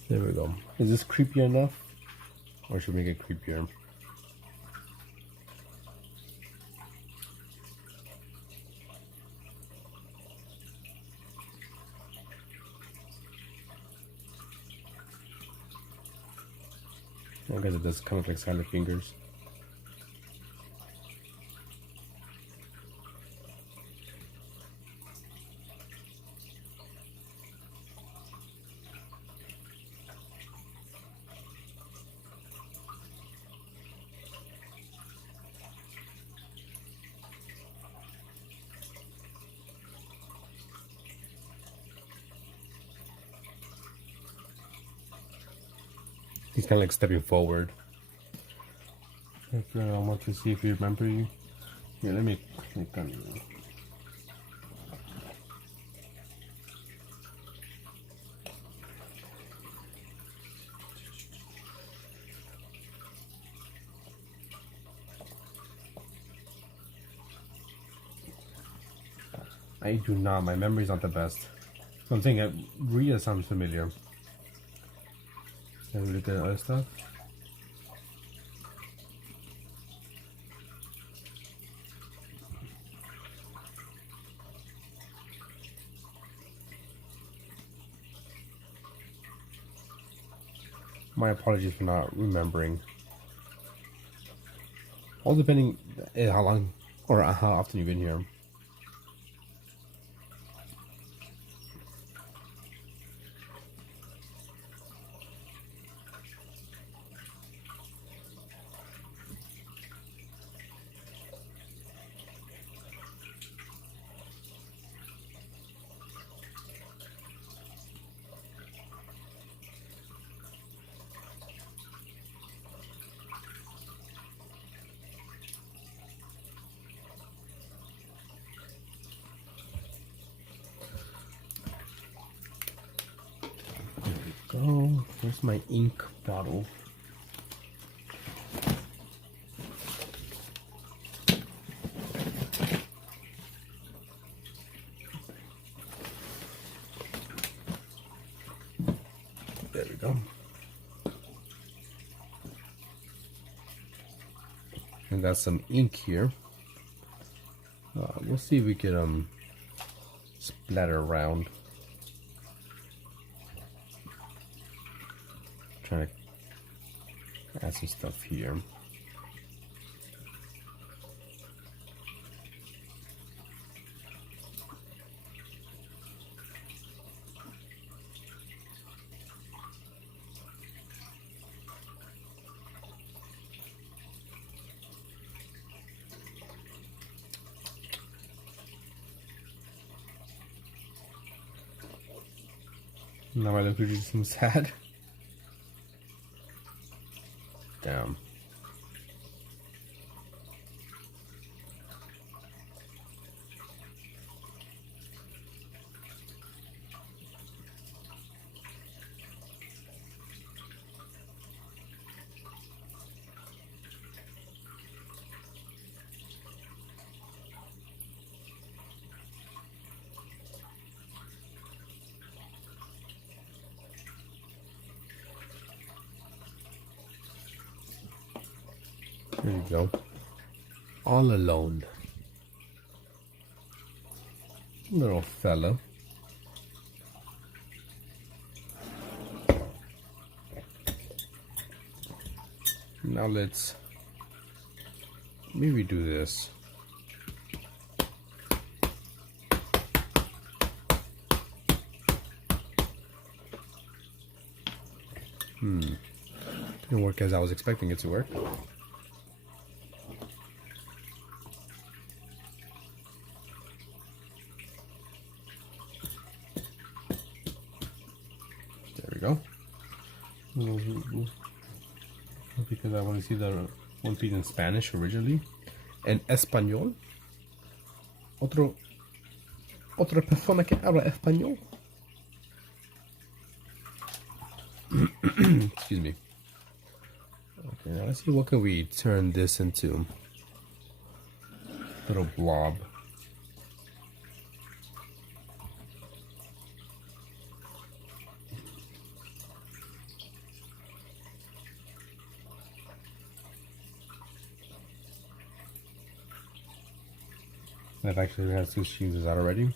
There we go. Is this creepy enough? Or should we make it creepier? I guess it does kind of like silent fingers. He's kind of like stepping forward. I want to see if you remember you. Yeah, let me click on you. I do not. My memory's not the best. So I'm saying Rhea sounds familiar. Have we looked at other stuff? My apologies for not remembering. All depending how long or how often you've been here. Go. Where's my ink bottle? There we go. I got some ink here. We'll see if we can splatter around. Trying to add some stuff here. Now my liquid just seems sad. you go. All alone. Little fella. Now let's maybe do this. Didn't work as I was expecting it to work. There we go. Because I want to see the one piece in Spanish originally. En español. Otra persona que habla español. Excuse me. Okay, now let's see what can we turn this into. Little blob. I've actually had two shoes out already.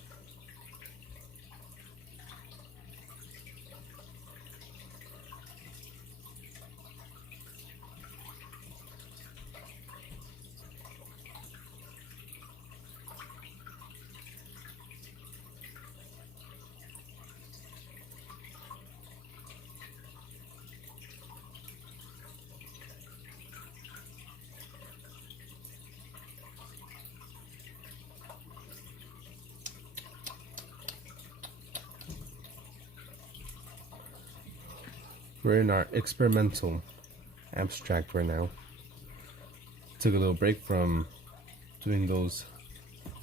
We're in our experimental abstract right now. Took a little break from doing those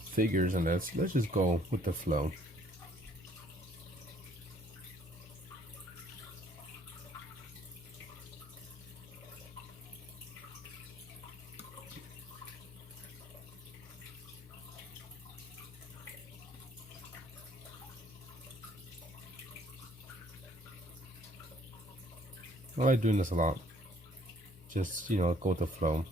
figures and let's just go with the flow. I like doing this a lot. Just, you know, go with the flow.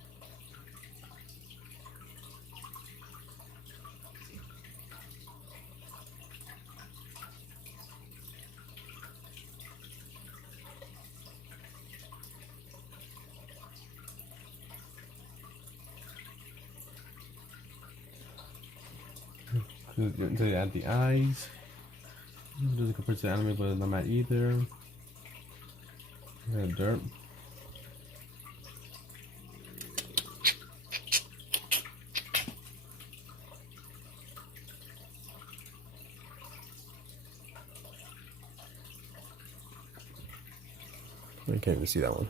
Until you add the eyes. It doesn't compare to the anime, but I'm not either. Dirt. I can't even see that one.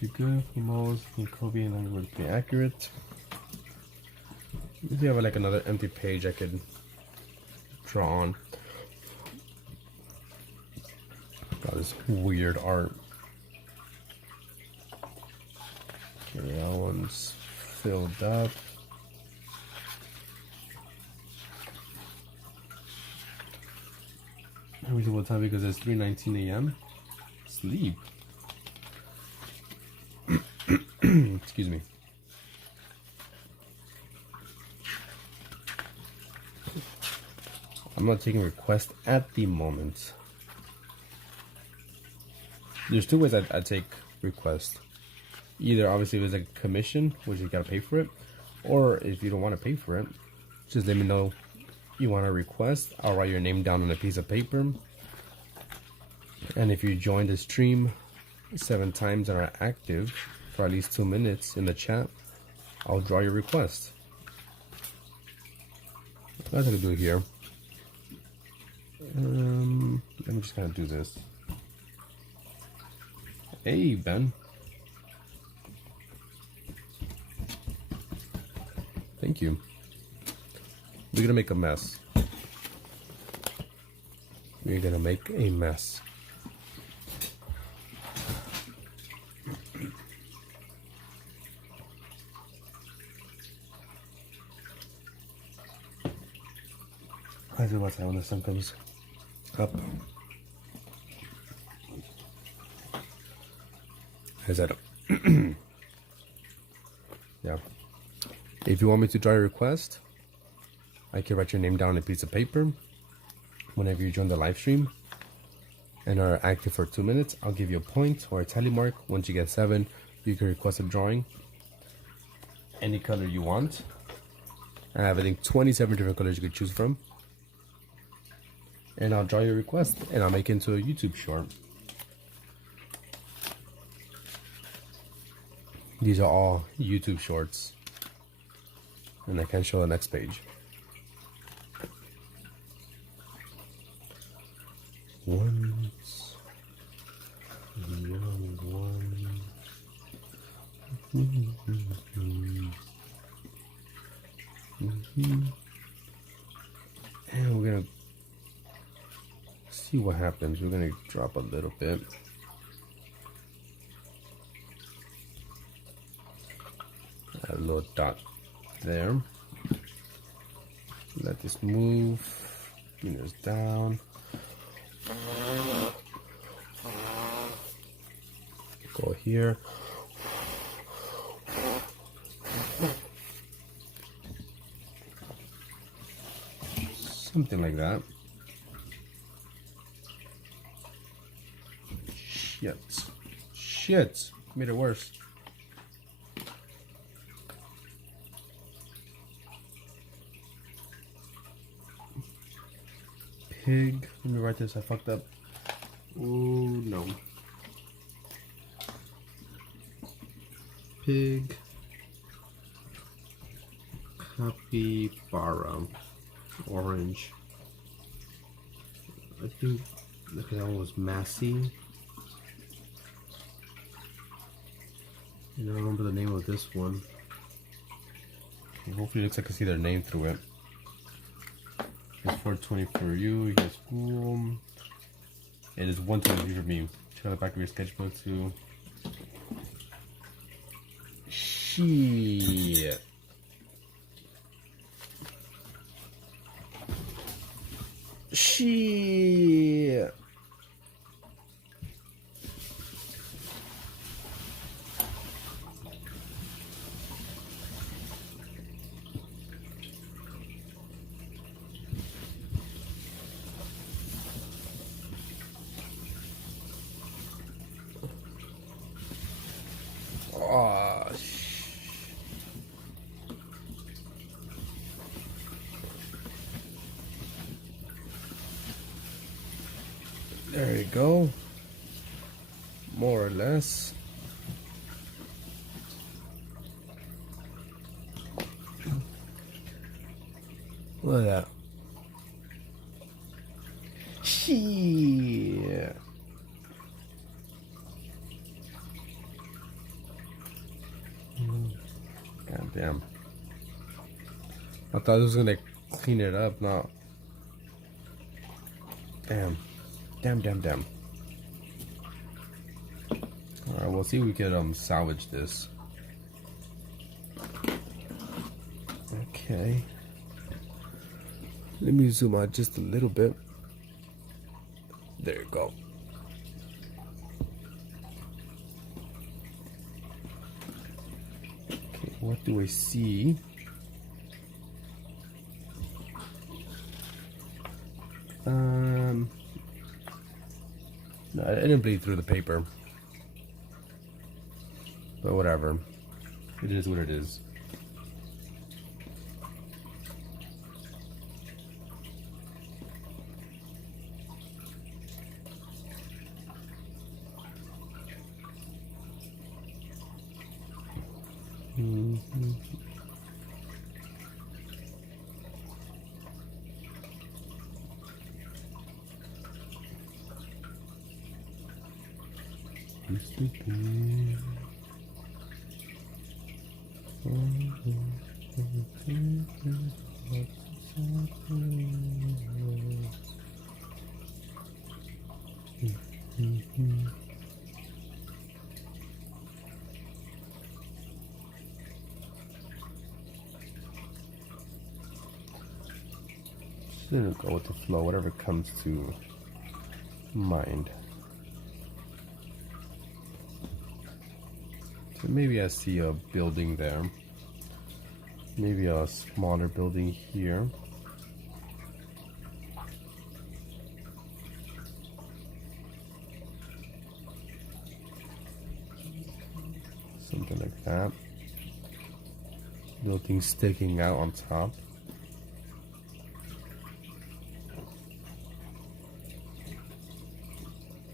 Be good for most from Kobe and I would be accurate. If you have like another empty page I could draw on. Got this weird art. Okay, that one's filled up. What time? Because it's 3:19 a.m. Sleep. Excuse me. I'm not taking requests at the moment. There's two ways I take requests. Either obviously it was a commission, which you gotta pay for it, or if you don't want to pay for it, just let me know you want a request. I'll write your name down on a piece of paper, and if you join the stream 7 times and are active for at least 2 minutes in the chat, I'll draw your request. That's what I do here. Let me just kind of do this. Hey, Ben. Thank you. We're gonna make a mess. We're gonna make a mess. I do what's when the sun comes up. Is that yeah. If you want me to draw a request, I can write your name down on a piece of paper whenever you join the live stream and are active for 2 minutes. I'll give you a point or a tally mark. Once you get 7, you can request a drawing any color you want. I have, I think, 27 different colors you could choose from. And I'll draw your request and I'll make it into a YouTube short. These are all YouTube shorts. And I can show the next page. Once young one. And we're gonna see what happens. We're gonna drop a little bit. Add a little dot there. Let this move. Bring this down. Go here. Something like that. Shit. Made it worse. Pig. Let me write this. I fucked up. Oh no. Pig. Capybara. Orange. I think that one was Massey. I don't remember the name of this one. Hopefully it looks like I can see their name through it. It's 420 for you, here's school. It is 123 for me. Check out the back of your sketchbook too. Shit. Shit. Oh, there you go. More or less. Look at that. Shit. God damn. I thought it was gonna clean it up, no. Damn. Damn. Alright, we'll see if we can salvage this. Okay. Let me zoom out just a little bit. There you go. Okay, what do I see? No, I didn't bleed through the paper. But whatever. It is what it is. gonna go with the flow, whatever comes to mind. So maybe I see a building there. Maybe a smaller building here. Something like that. Building sticking out on top.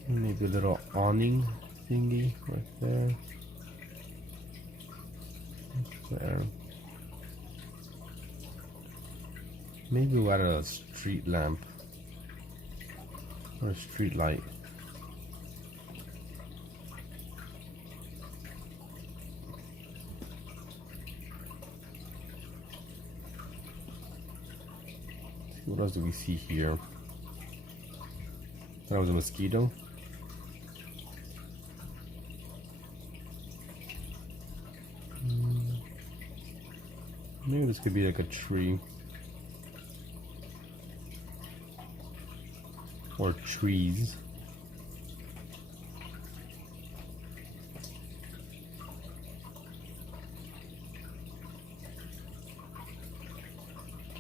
Maybe a little awning thingy right there. There. Maybe we'll add a street lamp or a street light. What else do we see here? That was a mosquito. Maybe this could be like a tree. Or trees.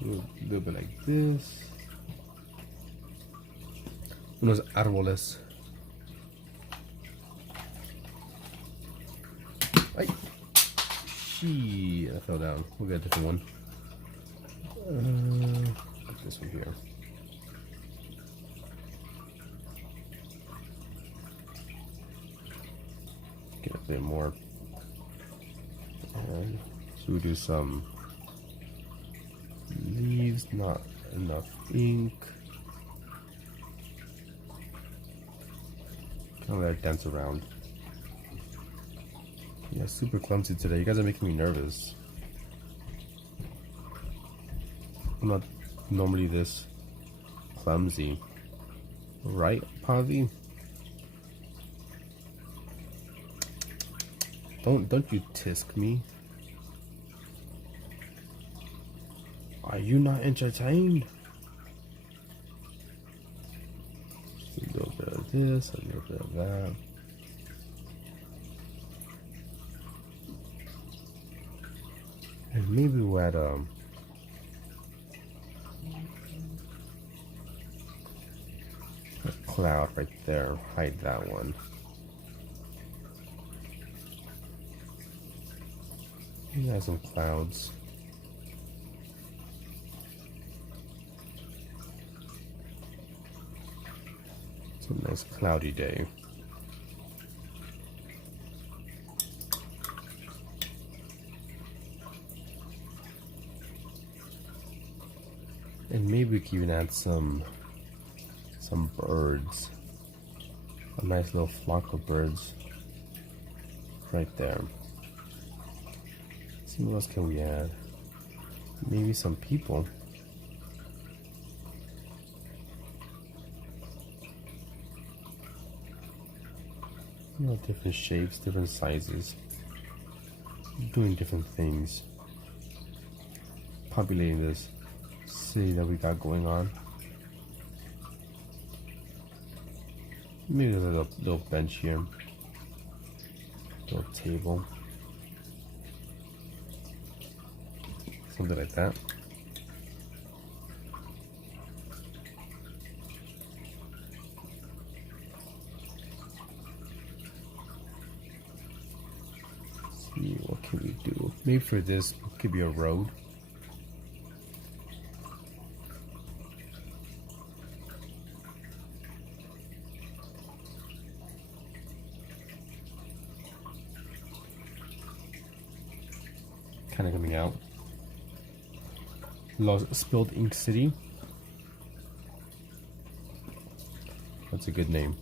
Do a little bit like this. Unos árboles. Ay. Shit, I fell down. We'll get a different one. This one here. Get a bit more. And so we do some leaves, not enough ink. Kind of let it dance around. Yeah, super clumsy today. You guys are making me nervous. I'm not normally this clumsy. Right, Pavi? Don't you tisk me. Are you not entertained? Just a little bit of this, a little bit of that. And maybe we'll add a cloud right there. Hide that one. Maybe add some clouds. It's a nice cloudy day. And maybe we can even add some birds. A nice little flock of birds right there. Let's see, what else can we add? Maybe some people. You know, different shapes, different sizes, doing different things, populating this city that we got going on. Maybe there's a little bench here, little table, something like that. See, what can we do? Maybe for this, it could be a road. Kind of coming out. Lost Spilled Ink City. That's a good name.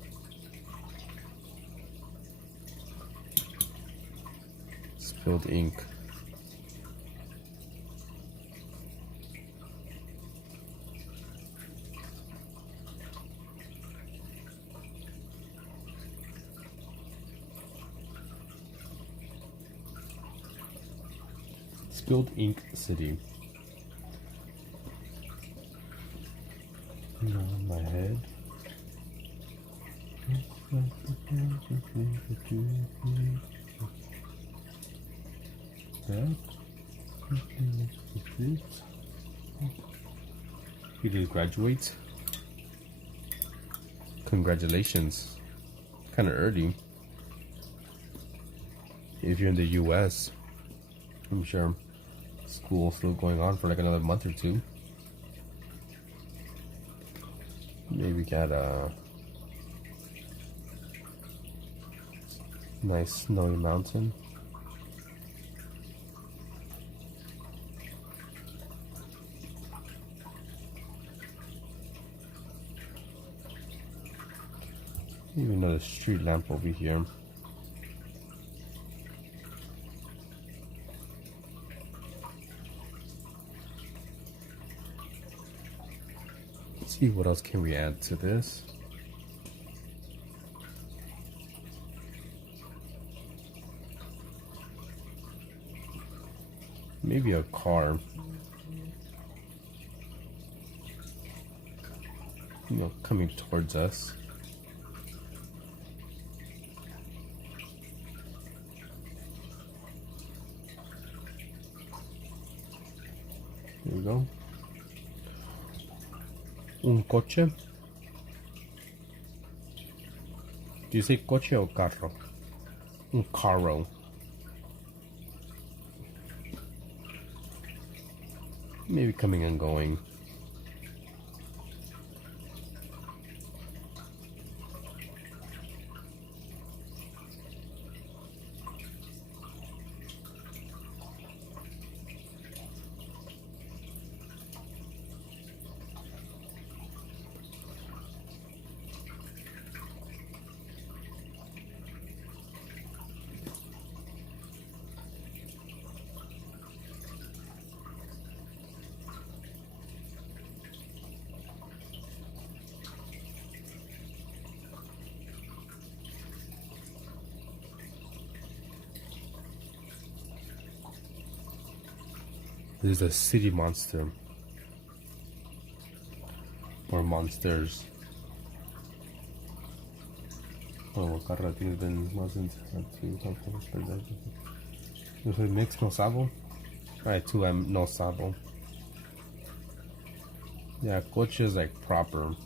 Spilled ink. Spilled Ink City. You did graduate? Congratulations. Kind of early. If you're in the US, I'm sure school's still going on for like another month or two. Maybe get a nice snowy mountain. Maybe another street lamp over here. Let's see what else can we add to this. Maybe a car. You know, coming towards us. There we go. Un coche. Do you say coche or carro? Un carro. Maybe coming and going. This is a city monster. Or monsters. Oh, carro tiene wasn't Yo soy mix, no sabo. I too am no sabo. Yeah, coche is like proper.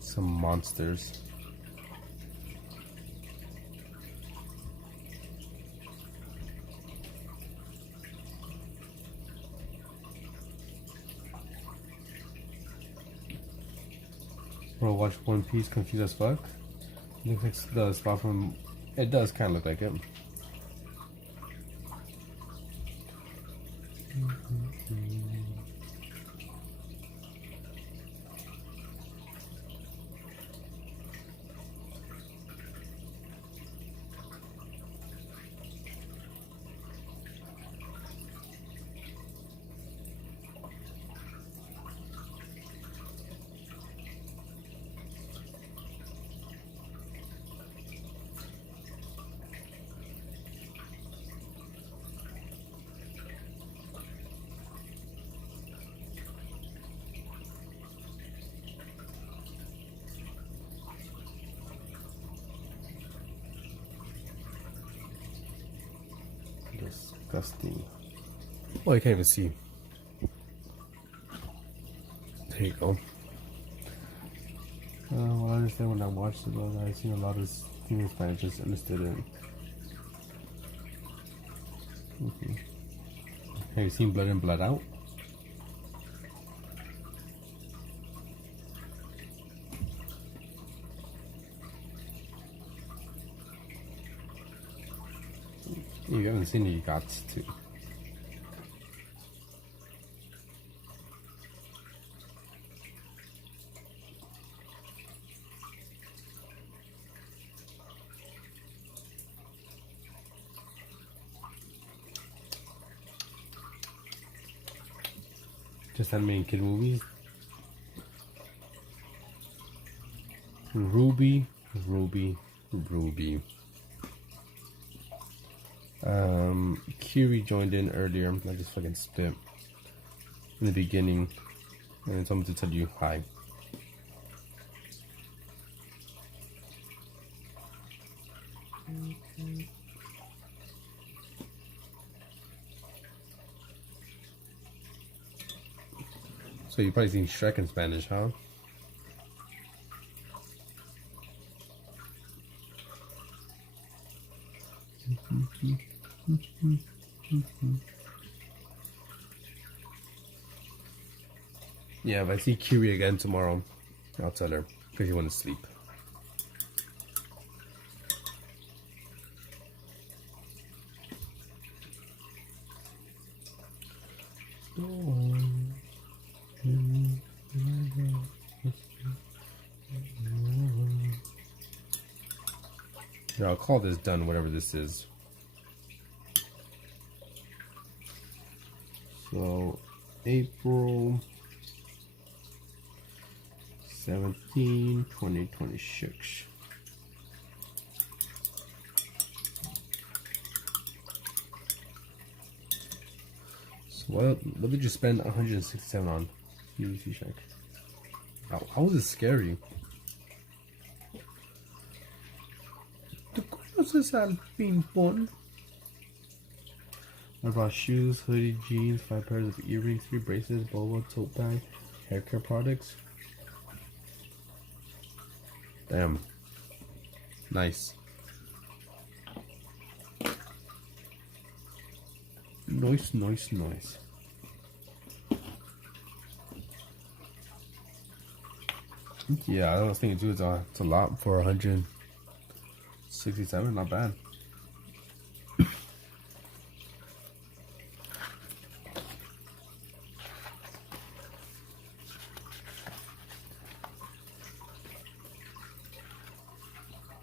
Some monsters. Bro, watch One Piece, confused as fuck. Looks like the spot from. It does kind of look like it. Disgusting. Oh, you can't even see. There you go. Well, I understand when I watched it, but I seen a lot of things, but I just understood it. Have you seen Blood In, Blood Out? If you haven't seen it, you got to. Just animating kid movies. Ruby, Ruby. Kiri joined in earlier. I just fucking spit in the beginning, and told me to tell you hi. So you've probably seen Shrek in Spanish, huh? Yeah, if I see Kiri again tomorrow, I'll tell her because you want to sleep. Yeah, I'll call this done, whatever this is. So, April 17, 2026. So, what did you spend 167 on? UC check. How was it scary? ¿Tú conoces al ping-pong? I bought shoes, hoodie, jeans, 5 pairs of earrings, 3 bracelets, boba, tote bag, hair care products. Damn. Nice. Nice. Yeah, I was thinking too, it's a lot for 167, not bad.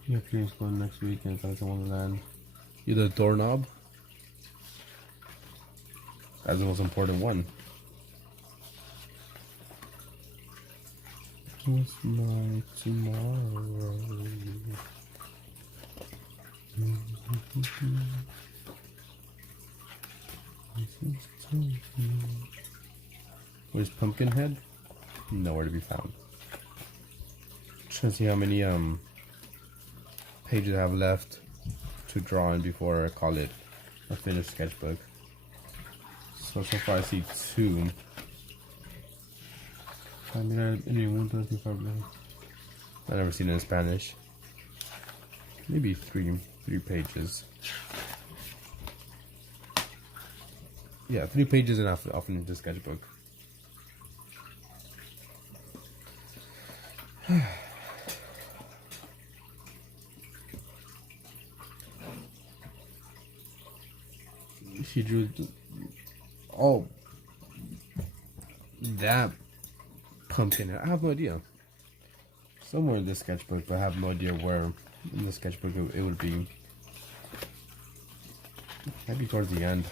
Yeah, Dreams going next week and Alice in Wonderland. You're the doorknob? That's the most important one. What's my tomorrow? Where's Pumpkinhead? Nowhere to be found. Trying to see how many pages I have left to draw in before I call it a finished sketchbook. So far I see 2. I've never seen it in Spanish. Maybe 3 pages. Yeah, 3 pages and I'll finish the sketchbook. She drew. Oh, that pumpkin. I have no idea. Somewhere in this sketchbook, but I have no idea where in the sketchbook it would be. Maybe towards the end.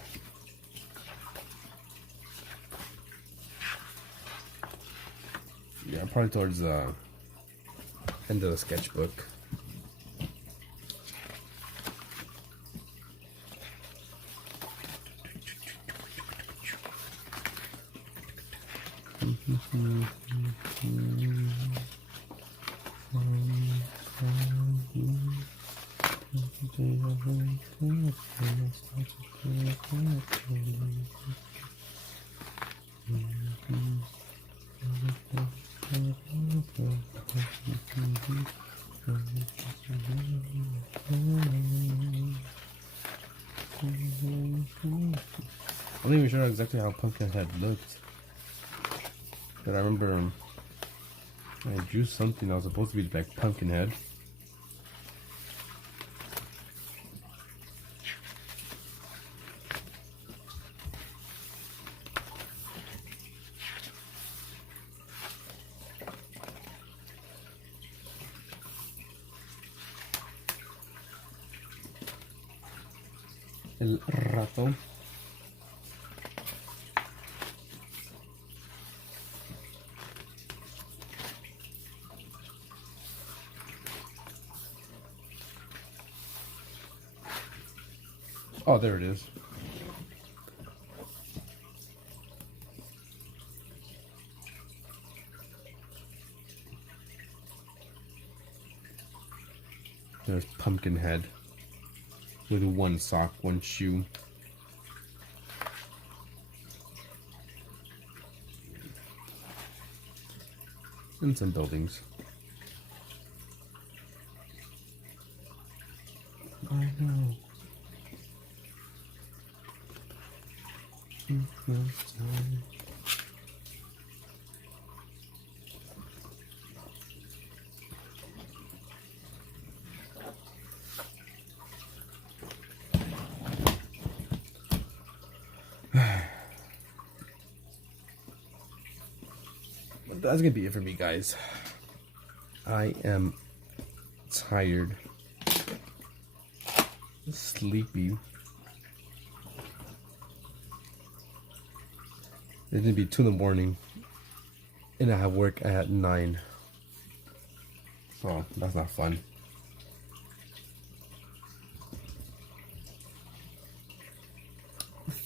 Yeah, probably towards the end of the sketchbook. I'm not even sure exactly how Pumpkinhead looked, but I remember I drew something that was supposed to be like Pumpkinhead. El rato. Oh, there it is. There's Pumpkinhead. With one sock, one shoe. And some buildings. I know. That's gonna be it for me, guys. I am tired, sleepy. It's gonna be 2 in the morning, and I have work at 9. So that's not fun.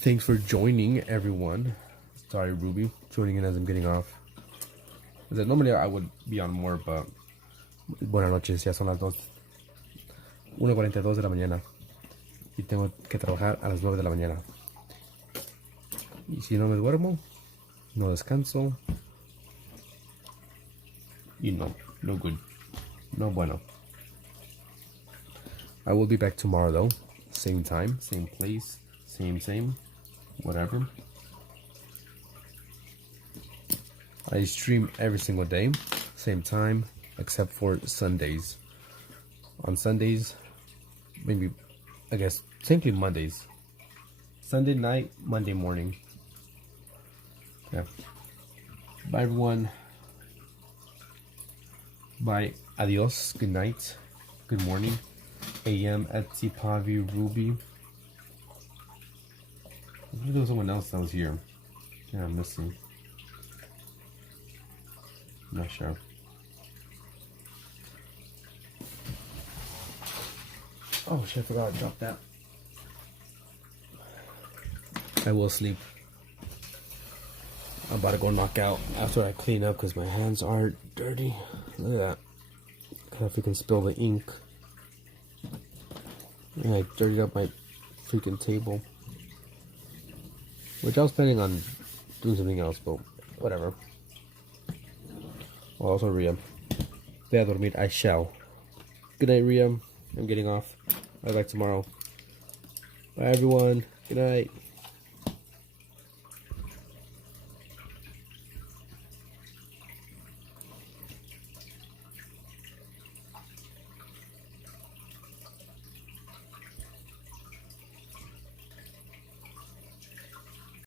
Thanks for joining, everyone. Sorry, Ruby, joining in as I'm getting off. Normally I would be on more, but buenas noches, ya son las 1:42 de la mañana y tengo que trabajar a las 9 de la mañana. Y si no me duermo, no descanso y no good, no bueno. I will be back tomorrow though, same time, same place, same, whatever. I stream every single day, same time, except for Sundays. On Sundays, maybe, I guess, simply Mondays. Sunday night, Monday morning. Yeah. Bye, everyone. Bye. Adios. Good night. Good morning. AM at Pavi Ruby. I think there was someone else that was here. Yeah, I'm missing. Not sure. Oh shit, I forgot I dropped that. I will sleep. I'm about to go knock out after I clean up because my hands are dirty. Look at that. I don't know if you can spill the ink. Yeah, I dirtied up my freaking table. Which I was planning on doing something else, but whatever. Oh, also Ria. Ve a dormir, I shall. Good night, Ria. I'm getting off. I'll be back tomorrow. Bye, everyone. Good night.